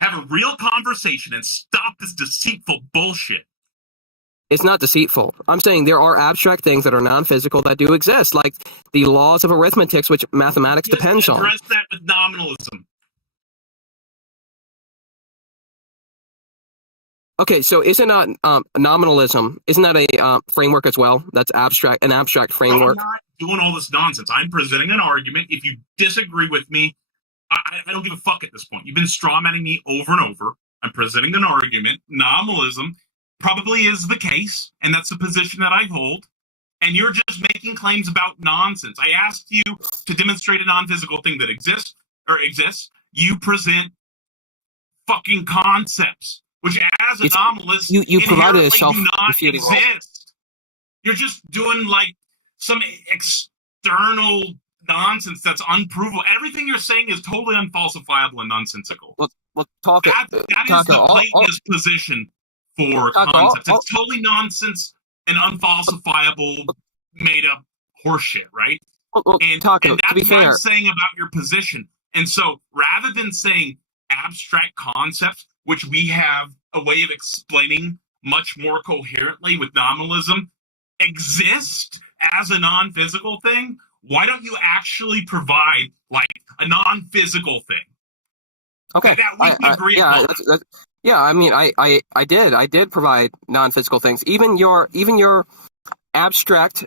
Have a real conversation and stop this deceitful bullshit. It's not deceitful. I'm saying there are abstract things that are non-physical that do exist, like the laws of arithmetic, which mathematics depends on. Address that with nominalism. Okay, so isn't nominalism, isn't that a framework as well? That's an abstract framework. I'm not doing all this nonsense. I'm presenting an argument. If you disagree with me, I don't give a fuck at this point. You've been strawmanning me over and over. I'm presenting an argument. Nominalism probably is the case, and that's the position that I hold. And you're just making claims about nonsense. I asked you to demonstrate a non-physical thing that exists. You present fucking concepts, which as anomalists you provided a self-refuting exist. You're just doing like some external nonsense that's unprovable. Everything you're saying is totally unfalsifiable and nonsensical. Well, talk that is the Platonist position for concepts. It's totally nonsense and unfalsifiable, made up horseshit, right? And that's what I'm saying about your position. And so rather than saying abstract concepts, which we have a way of explaining much more coherently with nominalism, exist as a non-physical thing, why don't you actually provide like a non-physical thing? Okay, that we can agree on. Yeah, I mean, I did provide non-physical things. Even your abstract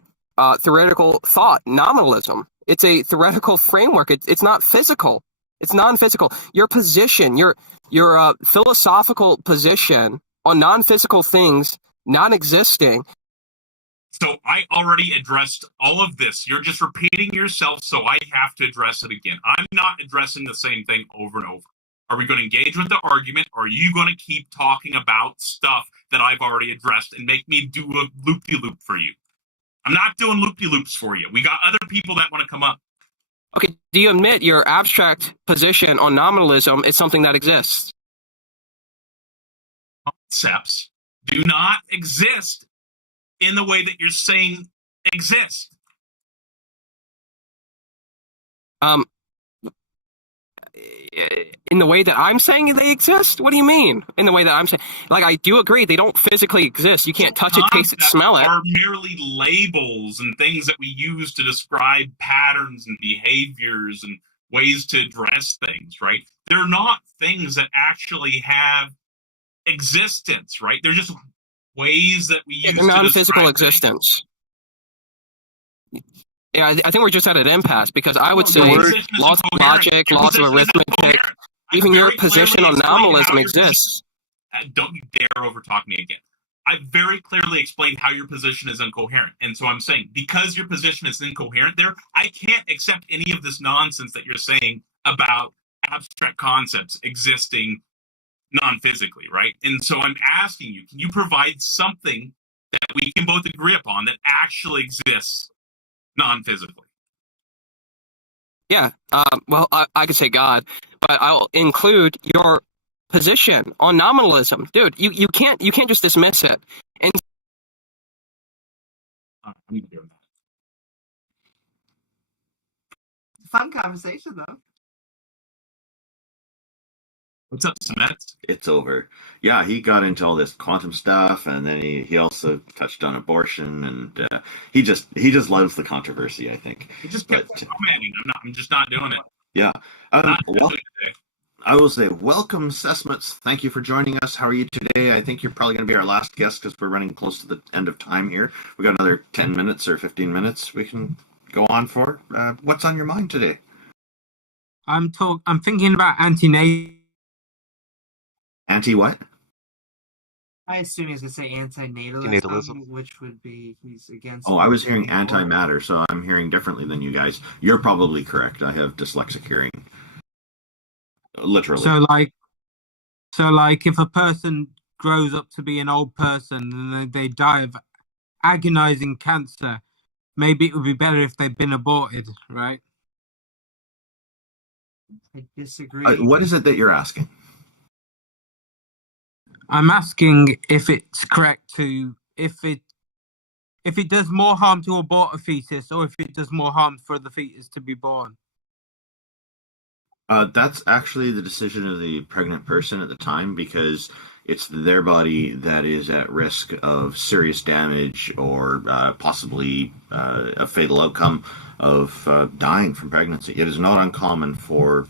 theoretical thought, nominalism, It's a theoretical framework. It's not physical. It's non-physical. Your position, your philosophical position on non-physical things not existing. So I already addressed all of this. You're just repeating yourself, so I have to address it again. I'm not addressing the same thing over and over. Are we going to engage with the argument, or are you going to keep talking about stuff that I've already addressed and make me do a loop-de-loop for you? I'm not doing loop-de-loops for you. We got other people that want to come up. Okay, do you admit your abstract position on nominalism is something that exists? Concepts do not exist in the way that you're saying exist. In the way that I'm saying they exist? What do you mean? In the way that I'm saying, like, I do agree they don't physically exist. You can't touch it, taste it, smell it. Are merely labels and things that we use to describe patterns and behaviors and ways to address things, right? They're not things that actually have existence, right? They're just ways that we use to non-physical describe existence. Yeah, I think we're just at an impasse because I would say laws of logic, laws of arithmetic, even your position on nominalism exists. Don't you dare overtalk me again. I very clearly explained how your position is incoherent. And so I'm saying, because your position is incoherent there, I can't accept any of this nonsense that you're saying about abstract concepts existing non-physically, right? And so I'm asking you, can you provide something that we can both agree upon that actually exists non-physically? Yeah, well, I could say God, but I'll include your position on nominalism. Dude, you can't just dismiss it. And Fun conversation, though. What's up, Sesmets? It's over. Yeah, he got into all this quantum stuff, and then he also touched on abortion, and he just loves the controversy, I think. You just kept commenting. I'm just not doing it. Yeah. Well, I will say, welcome, Sesmets. Thank you for joining us. How are you today? I think you're probably going to be our last guest because we're running close to the end of time here. We got another 10 minutes or 15 minutes we can go on for. What's on your mind today? I'm thinking about anti-natalism. Anti what? I assume he's going to say anti-natalism, which would be he's against. Oh, I was hearing antimatter, so I'm hearing differently than you guys. You're probably correct. I have dyslexic hearing. Literally. So like if a person grows up to be an old person and they die of agonizing cancer, maybe it would be better if they'd been aborted, right? I disagree. What is it that you're asking? I'm asking if it's correct to if it does more harm to abort a fetus or if it does more harm for the fetus to be born. That's actually the decision of the pregnant person at the time, because it's their body that is at risk of serious damage or possibly a fatal outcome of dying from pregnancy. It is not uncommon for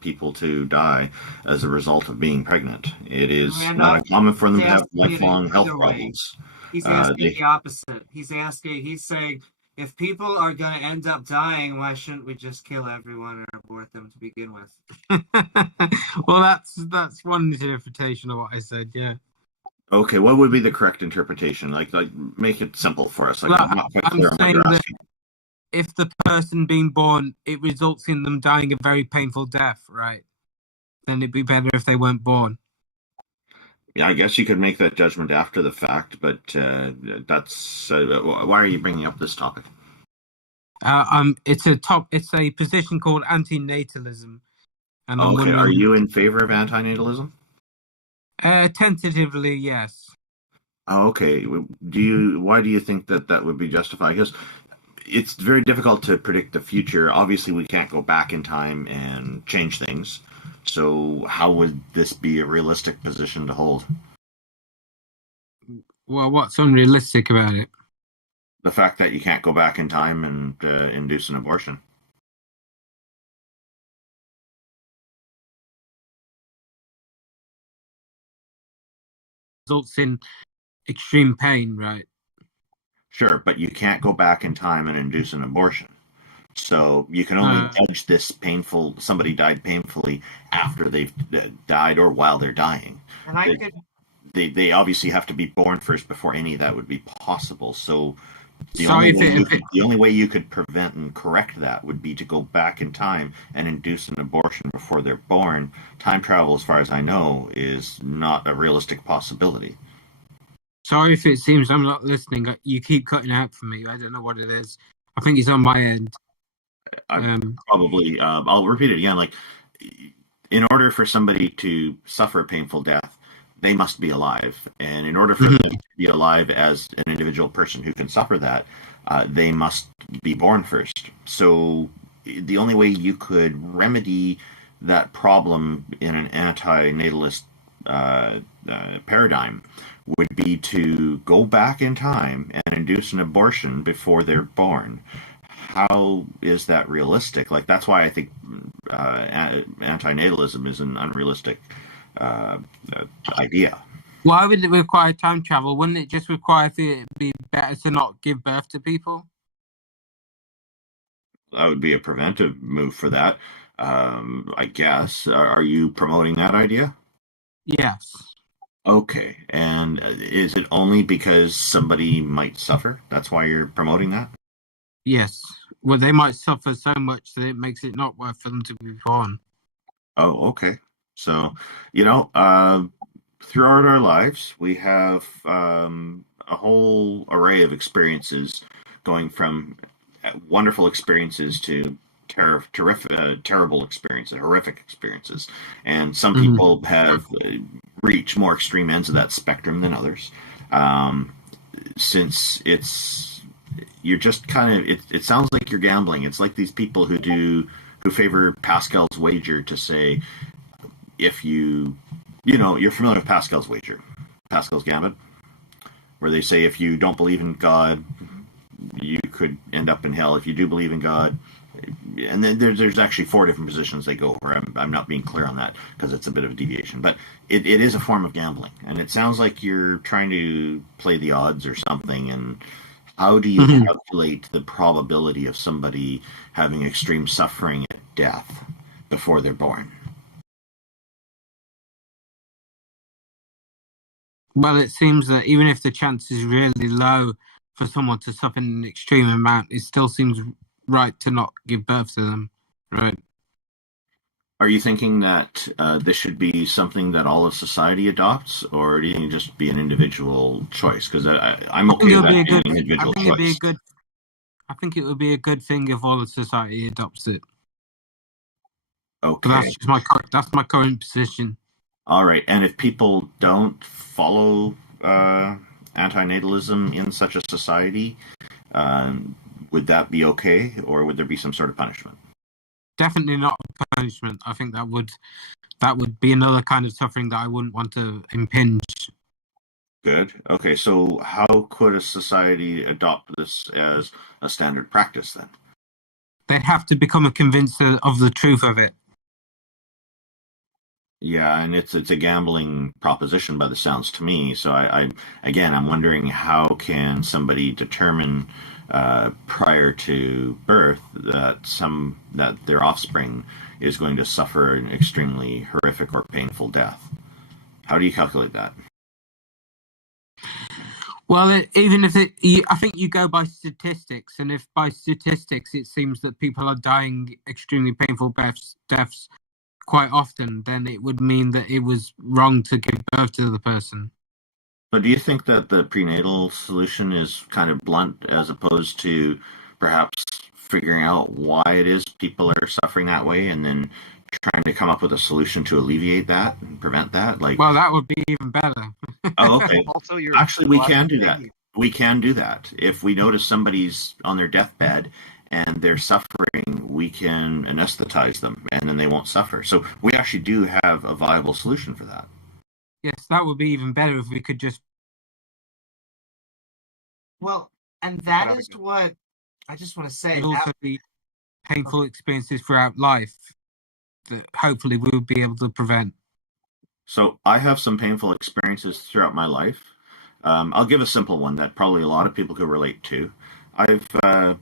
people to die as a result of being pregnant. It is not uncommon for them to have lifelong health problems. He's asking the opposite. He's saying, if people are going to end up dying, why shouldn't we just kill everyone or abort them to begin with? Well, that's one interpretation of what I said, yeah. Okay, what would be the correct interpretation? Like make it simple for us. Well, I'm not quite clear on what you're asking. If the person being born, it results in them dying a very painful death, right? Then it'd be better if they weren't born. Yeah, I guess you could make that judgment after the fact, but that's why are you bringing up this topic? It's a position called anti-natalism. And okay, are you in favor of anti-natalism? Tentatively, yes. Oh, okay. Why do you think that would be justified? Because it's very difficult to predict the future. Obviously, we can't go back in time and change things. So how would this be a realistic position to hold? Well, what's unrealistic about it? The fact that you can't go back in time and induce an abortion. Results in extreme pain, right? Sure, but you can't go back in time and induce an abortion. So you can only judge this somebody died painfully after they've died or while they're dying. And I could. They obviously have to be born first before any of that would be possible. So the only way you could prevent and correct that would be to go back in time and induce an abortion before they're born. Time travel, as far as I know, is not a realistic possibility. Sorry if it seems I'm not listening. You keep cutting out for me. I don't know what it is. I think it's on my end. Probably, I'll repeat it again. Like, in order for somebody to suffer a painful death, they must be alive. And in order for them to be alive as an individual person who can suffer that, they must be born first. So the only way you could remedy that problem in an anti-natalist paradigm would be to go back in time and induce an abortion before they're born. How is that realistic? Like, that's why I think anti-natalism is an unrealistic idea. Why would it require time travel? Wouldn't it just require it be better to not give birth to people? That would be a preventive move for that, I guess. Are you promoting that idea? Yes. Okay. And is it only because somebody might suffer? That's why you're promoting that? Yes. Well, they might suffer so much that it makes it not worth for them to be born. Oh, okay. So, throughout our lives, we have a whole array of experiences, going from wonderful experiences to terrible experiences, horrific experiences. And some people have reached more extreme ends of that spectrum than others. Since you're just kind of, it sounds like you're gambling. It's like these people who favor Pascal's wager to say, if you're familiar with Pascal's wager, Pascal's gambit, where they say if you don't believe in God, you could end up in hell. If you do believe in God, and then there's actually 4 different positions they go over. I'm not being clear on that because it's a bit of a deviation, but it is a form of gambling, and it sounds like you're trying to play the odds or something. And how do you calculate the probability of somebody having extreme suffering at death before they're born? Well, it seems that even if the chance is really low for someone to suffer an extreme amount, it still seems right to not give birth to them, right? Are you thinking that this should be something that all of society adopts, or do you think it just be an individual choice? Because I'm okay with that being an individual choice. I think it would be a good thing if all of society adopts it. Okay. But that's my current position. All right. And if people don't follow anti-natalism in such a society, would that be okay, or would there be some sort of punishment? Definitely not a punishment. I think that would be another kind of suffering that I wouldn't want to impinge. Good. Okay, so how could a society adopt this as a standard practice then? They'd have to become convinced of the truth of it. Yeah, and it's a gambling proposition by the sounds to me. So I'm wondering, how can somebody determine prior to birth that their offspring is going to suffer an extremely horrific or painful death? How do you calculate that? Well, I think you go by statistics, and if by statistics it seems that people are dying extremely painful deaths quite often, then it would mean that it was wrong to give birth to the person. But do you think that the prenatal solution is kind of blunt, as opposed to perhaps figuring out why it is people are suffering that way, and then trying to come up with a solution to alleviate that and prevent that? Well, that would be even better. Oh, okay. Also, actually, we can do that. We can do that. If we notice somebody's on their deathbed and they're suffering, we can anesthetize them, and then they won't suffer. So we actually do have a viable solution for that. Yes, that would be even better if we could just... Well, and that is what I just want to say. It also be painful experiences throughout life that hopefully we would be able to prevent. So I have some painful experiences throughout my life. I'll give a simple one that probably a lot of people could relate to. I've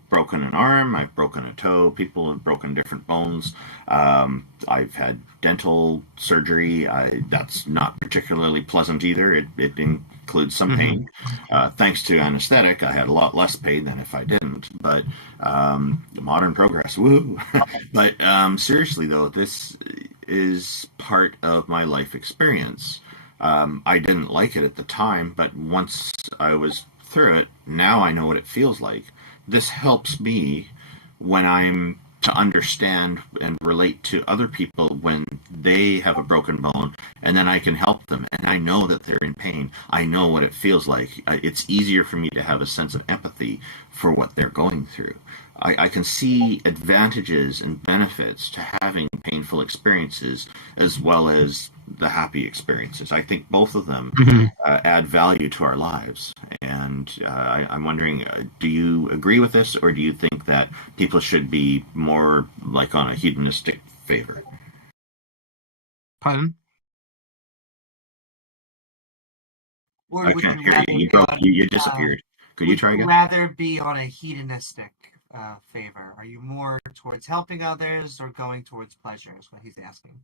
broken an arm, I've broken a toe, people have broken different bones. I've had dental surgery. That's not particularly pleasant either. It includes some pain. Thanks to anesthetic, I had a lot less pain than if I didn't. But modern progress, woo! But seriously, though, this is part of my life experience. I didn't like it at the time, but once I was through it, now I know what it feels like. This helps me when I'm to understand and relate to other people when they have a broken bone, and then I can help them, and I know that they're in pain. I know what it feels like. It's easier for me to have a sense of empathy for what they're going through. I can see advantages and benefits to having painful experiences as well as the happy experiences. I think both of them add value to our lives. And I'm wondering, do you agree with this, or do you think that people should be more like on a hedonistic favor? Pardon? Or I would can't you hear rather you. be on, You disappeared. Could you would try you again? rather be on a hedonistic favor? Are you more towards helping others or going towards pleasure? Is what he's asking.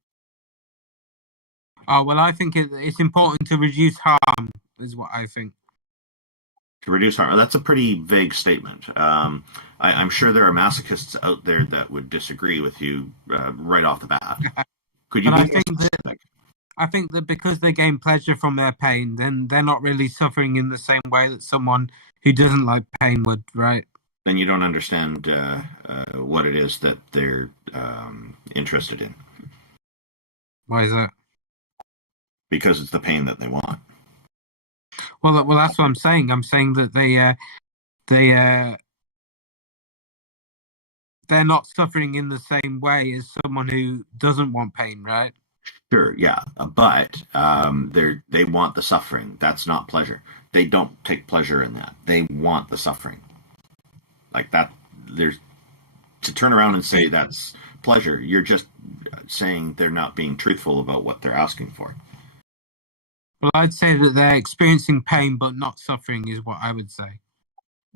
Oh, well, I think it's important to reduce harm, is what I think. To reduce harm. That's a pretty vague statement. I'm sure there are masochists out there that would disagree with you right off the bat. Could you But be I more think specific? I think that because they gain pleasure from their pain, then they're not really suffering in the same way that someone who doesn't like pain would, right? Then you don't understand what it is that they're interested in. Why is that? Because it's the pain that they want. Well, that's what I'm saying. I'm saying that they're not suffering in the same way as someone who doesn't want pain, right? Sure, yeah, but they want the suffering. That's not pleasure. They don't take pleasure in that. They want the suffering. Like that, there's to turn around and say that's pleasure. You're just saying they're not being truthful about what they're asking for. Well, I'd say that they're experiencing pain but not suffering is what I would say.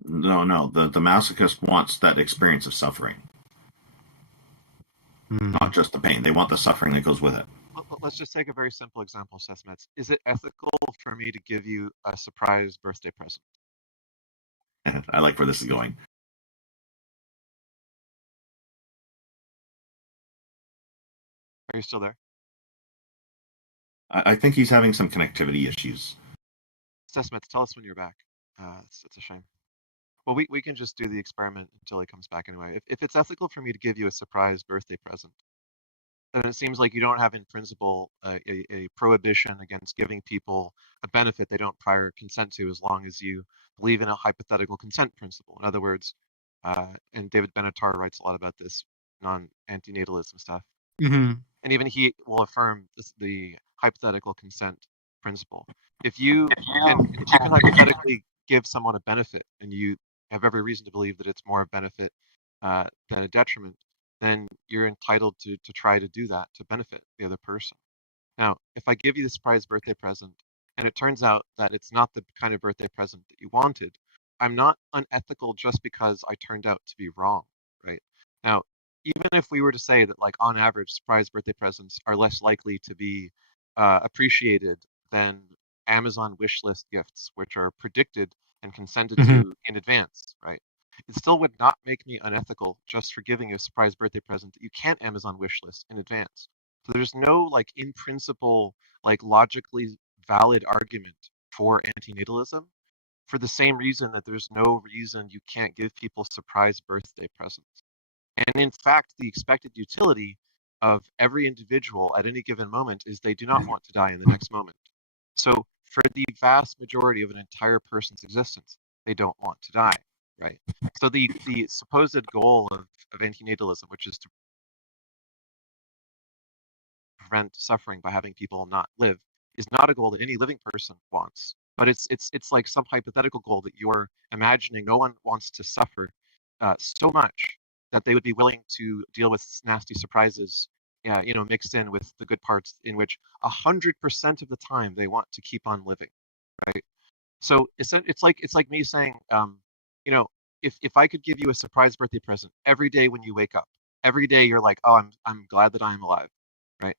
No. The masochist wants that experience of suffering. Not just the pain. They want the suffering that goes with it. Let's just take a very simple example, sesmets. Is it ethical for me to give you a surprise birthday present? I like where this is going. Are you still there? I think he's having some connectivity issues. Sesmets, tell us when you're back. It's a shame. Well, we can just do the experiment until he comes back anyway. If it's ethical for me to give you a surprise birthday present, then it seems like you don't have in principle a prohibition against giving people a benefit they don't prior consent to, as long as you believe in a hypothetical consent principle. In other words, and David Benatar writes a lot about this anti-natalism stuff. And even he will affirm the hypothetical consent principle. If you can hypothetically give someone a benefit, and you have every reason to believe that it's more a benefit than a detriment, then you're entitled to try to do that to benefit the other person. Now, if I give you the surprise birthday present, and it turns out that it's not the kind of birthday present that you wanted, I'm not unethical just because I turned out to be wrong, right? Now, even if we were to say that, like, on average, surprise birthday presents are less likely to be appreciated than Amazon wish list gifts, which are predicted and consented to in advance, right? It still would not make me unethical just for giving you a surprise birthday present that you can't Amazon wish list in advance. So there's no, like, in principle, like, logically valid argument for antinatalism, for the same reason that there's no reason you can't give people surprise birthday presents. And in fact, the expected utility of every individual at any given moment is they do not want to die in the next moment. So for the vast majority of an entire person's existence, they don't want to die, right? So the supposed goal of antinatalism, which is to prevent suffering by having people not live, is not a goal that any living person wants. But it's like some hypothetical goal that you're imagining. No one wants to suffer so much that they would be willing to deal with nasty surprises, mixed in with the good parts, in which 100% of the time they want to keep on living, right? So it's like me saying, if I could give you a surprise birthday present every day when you wake up, every day you're like, oh, I'm glad that I'm alive, right?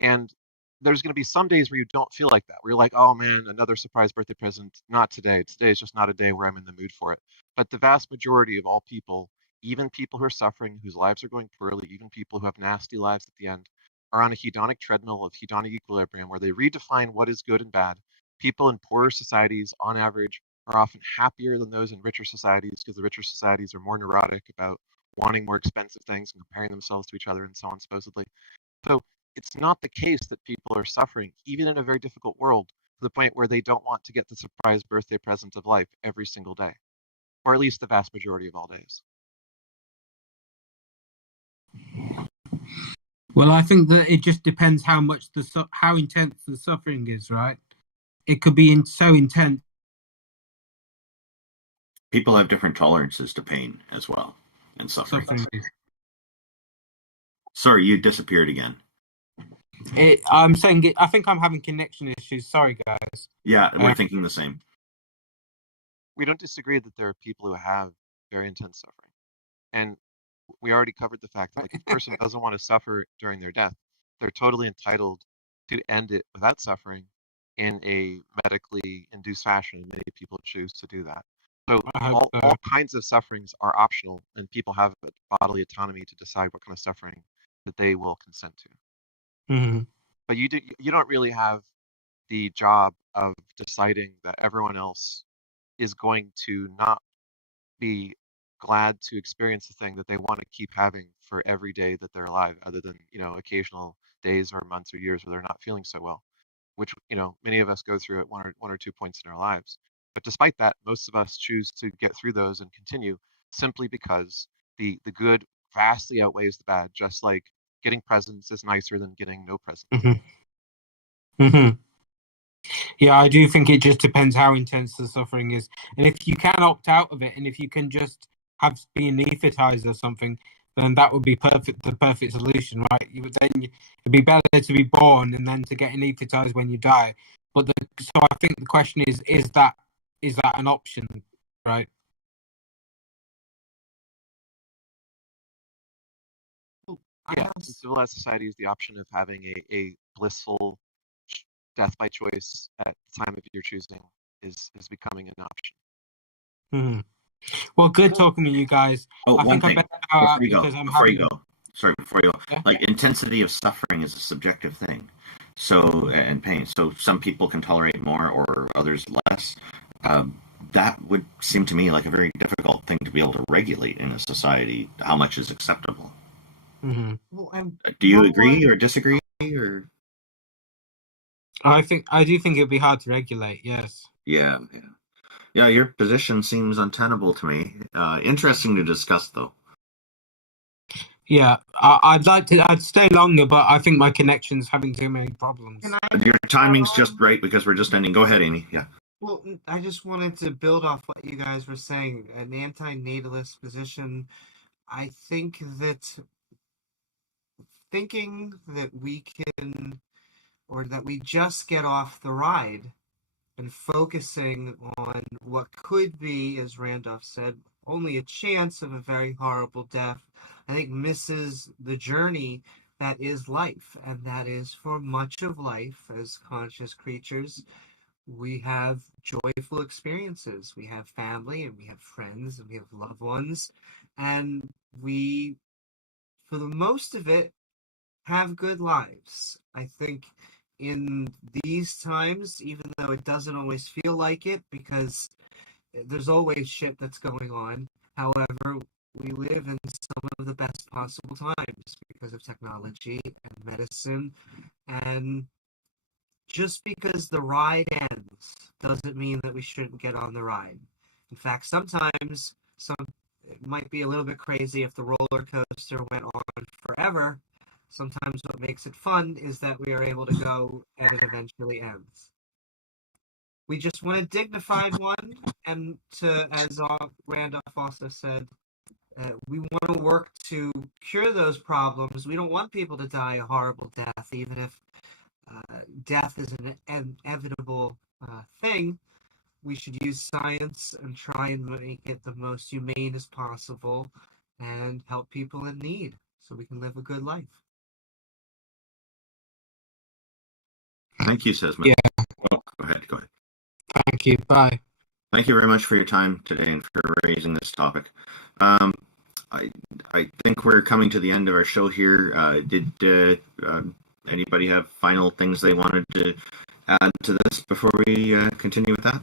And there's going to be some days where you don't feel like that, where you're like, oh man, another surprise birthday present. Not today. Today is just not a day where I'm in the mood for it. But the vast majority of all people, even people who are suffering, whose lives are going poorly, even people who have nasty lives at the end, are on a hedonic treadmill of hedonic equilibrium where they redefine what is good and bad. People in poorer societies, on average, are often happier than those in richer societies because the richer societies are more neurotic about wanting more expensive things and comparing themselves to each other and so on, supposedly. So it's not the case that people are suffering, even in a very difficult world, to the point where they don't want to get the surprise birthday present of life every single day, or at least the vast majority of all days. Well, I think that it just depends how much how intense the suffering is, right? It could be so intense. People have different tolerances to pain as well and suffering. Sorry, you disappeared again. I'm saying I think I'm having connection issues. Sorry, guys. Yeah, we're thinking the same. We don't disagree that there are people who have very intense suffering. And we already covered the fact that if a person doesn't want to suffer during their death, they're totally entitled to end it without suffering in a medically induced fashion. Many people choose to do that. So all kinds of sufferings are optional, and people have bodily autonomy to decide what kind of suffering that they will consent to. Mm-hmm. But you don't really have the job of deciding that everyone else is going to not be glad to experience the thing that they want to keep having for every day that they're alive, other than, occasional days or months or years where they're not feeling so well, which, many of us go through at one or 2 points in our lives. But despite that, most of us choose to get through those and continue simply because the good vastly outweighs the bad, just like getting presents is nicer than getting no presents. Mm-hmm. Mm-hmm. Yeah, I do think it just depends how intense the suffering is. And if you can opt out of it, and if you can just be anesthetized or something, then that would be the perfect solution, right? It'd be better to be born and then to get anesthetized when you die. So I think the question is that an option, right? Yeah, in civilized societies, the option of having a blissful death by choice at the time of your choosing is becoming an option. Mm-hmm. Well, good talking to you guys. Oh, one thing before you go. Yeah? Like, intensity of suffering is a subjective thing. So, and pain. So some people can tolerate more or others less. That would seem to me like a very difficult thing to be able to regulate in a society. How much is acceptable? Mm-hmm. Well, do you agree or disagree? Or I do think it'd be hard to regulate. Yes. Yeah. Your position seems untenable to me. Interesting to discuss, though. Yeah, I'd stay longer, but I think my connection's having too many problems. Your timing's just right because we're just ending. Go ahead, Amy. Yeah. Well, I just wanted to build off what you guys were saying. An anti-natalist position. I think that thinking that we can, or that we just get off the ride and focusing on what could be, as Randolph said, only a chance of a very horrible death, I think misses the journey that is life. And that is, for much of life as conscious creatures, we have joyful experiences. We have family, and we have friends, and we have loved ones. And we, for the most of it, have good lives. I think in these times, even though it doesn't always feel like it, because there's always shit that's going on, however, we live in some of the best possible times because of technology and medicine. And just because the ride ends doesn't mean that we shouldn't get on the ride. In fact, sometimes it might be a little bit crazy if the roller coaster went on forever. Sometimes what makes it fun is that we are able to go and it eventually ends. We just want a dignified one, and as Randolph also said, we want to work to cure those problems. We don't want people to die a horrible death, even if death is an inevitable thing. we should use science and try and make it the most humane as possible and help people in need so we can live a good life. Thank you, Sesmet. Yeah. Oh, go ahead. Thank you. Bye. Thank you very much for your time today and for raising this topic. I think we're coming to the end of our show here. Did anybody have final things they wanted to add to this before we continue with that?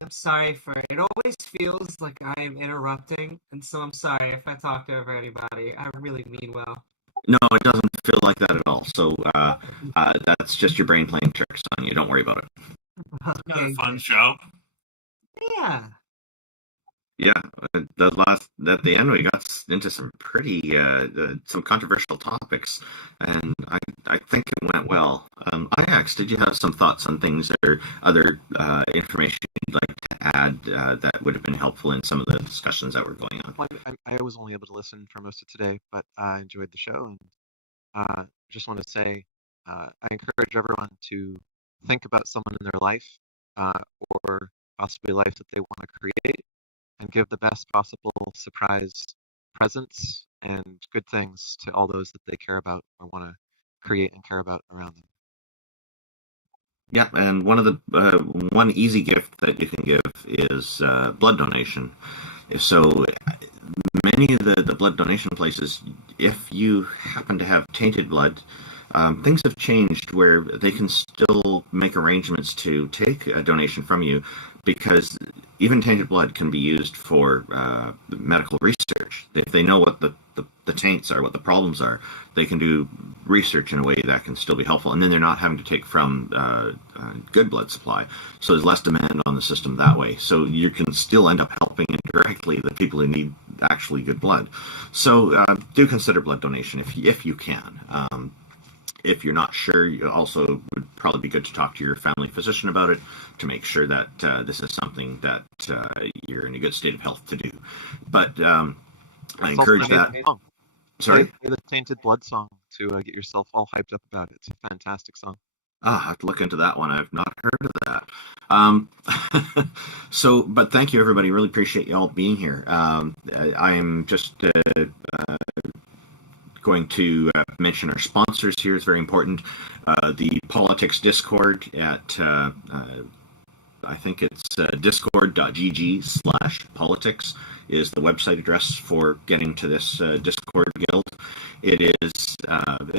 I'm sorry for it. It always feels like I'm interrupting, and so I'm sorry if I talked over anybody. I really mean well. No, it doesn't feel like that at all. So that's just your brain playing tricks on you. Don't worry about it. It's not a fun show. Yeah. Yeah, at the end we got into some pretty some controversial topics, and I think it went well. Ajax, did you have some thoughts on things or other information you'd like to add that would have been helpful in some of the discussions that were going on? Well, I was only able to listen for most of today, but I enjoyed the show, and just want to say I encourage everyone to think about someone in their life or possibly life that they want to create, and give the best possible surprise presents and good things to all those that they care about or want to create and care about around them. Yeah, and one easy gift that you can give is blood donation. So many of the blood donation places, if you happen to have tainted blood, things have changed where they can still make arrangements to take a donation from you, because even tainted blood can be used for medical research. If they know what the taints are, what the problems are, they can do research in a way that can still be helpful. And then they're not having to take from good blood supply. So there's less demand on the system that way. So you can still end up helping indirectly the people who need actually good blood. So do consider blood donation if you can. If you're not sure, you also would probably be good to talk to your family physician about it to make sure that this is something that you're in a good state of health to do. But I encourage that. Sorry? Play the Tainted Blood song to get yourself all hyped up about it. It's a fantastic song. I have to look into that one. I've not heard of that. But thank you, everybody. Really appreciate you all being here. I'm just going to mention our sponsors here. It's very important. The Politics Discord at I think it's discord.gg/politics is the website address for getting to this Discord guild. It is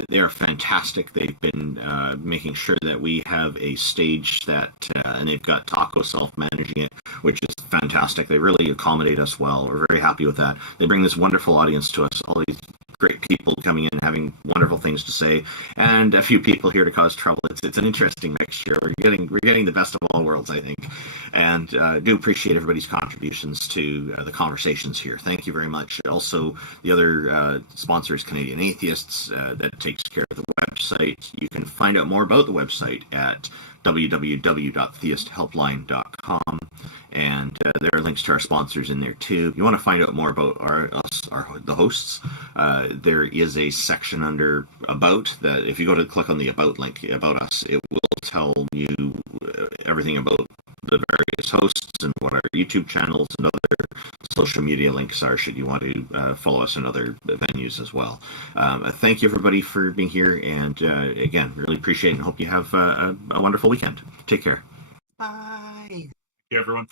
they're fantastic. They've been making sure that we have a stage that and they've got Taco self-managing it, which is fantastic. They really accommodate us well. We're very happy with that. They bring this wonderful audience to us, all these great people coming in having wonderful things to say, and a few people here to cause trouble. It's an interesting mixture. We're getting the best of all worlds, I think, and do appreciate everybody's contributions to the conversations here. Thank you very much. Also, the other sponsor is Canadian Atheists that takes care of the website. You can find out more about the website at www.theisthelpline.com, and there are links to our sponsors in there too. If you want to find out more about the hosts, there is a section under About that if you go to click on the About link, About Us, it will tell you everything about the various hosts and what our YouTube channels and other social media links are, should you want to follow us in other venues as well. Thank you, everybody, for being here, and again, really appreciate it and hope you have a wonderful weekend. Take care. Bye. Yeah, everyone.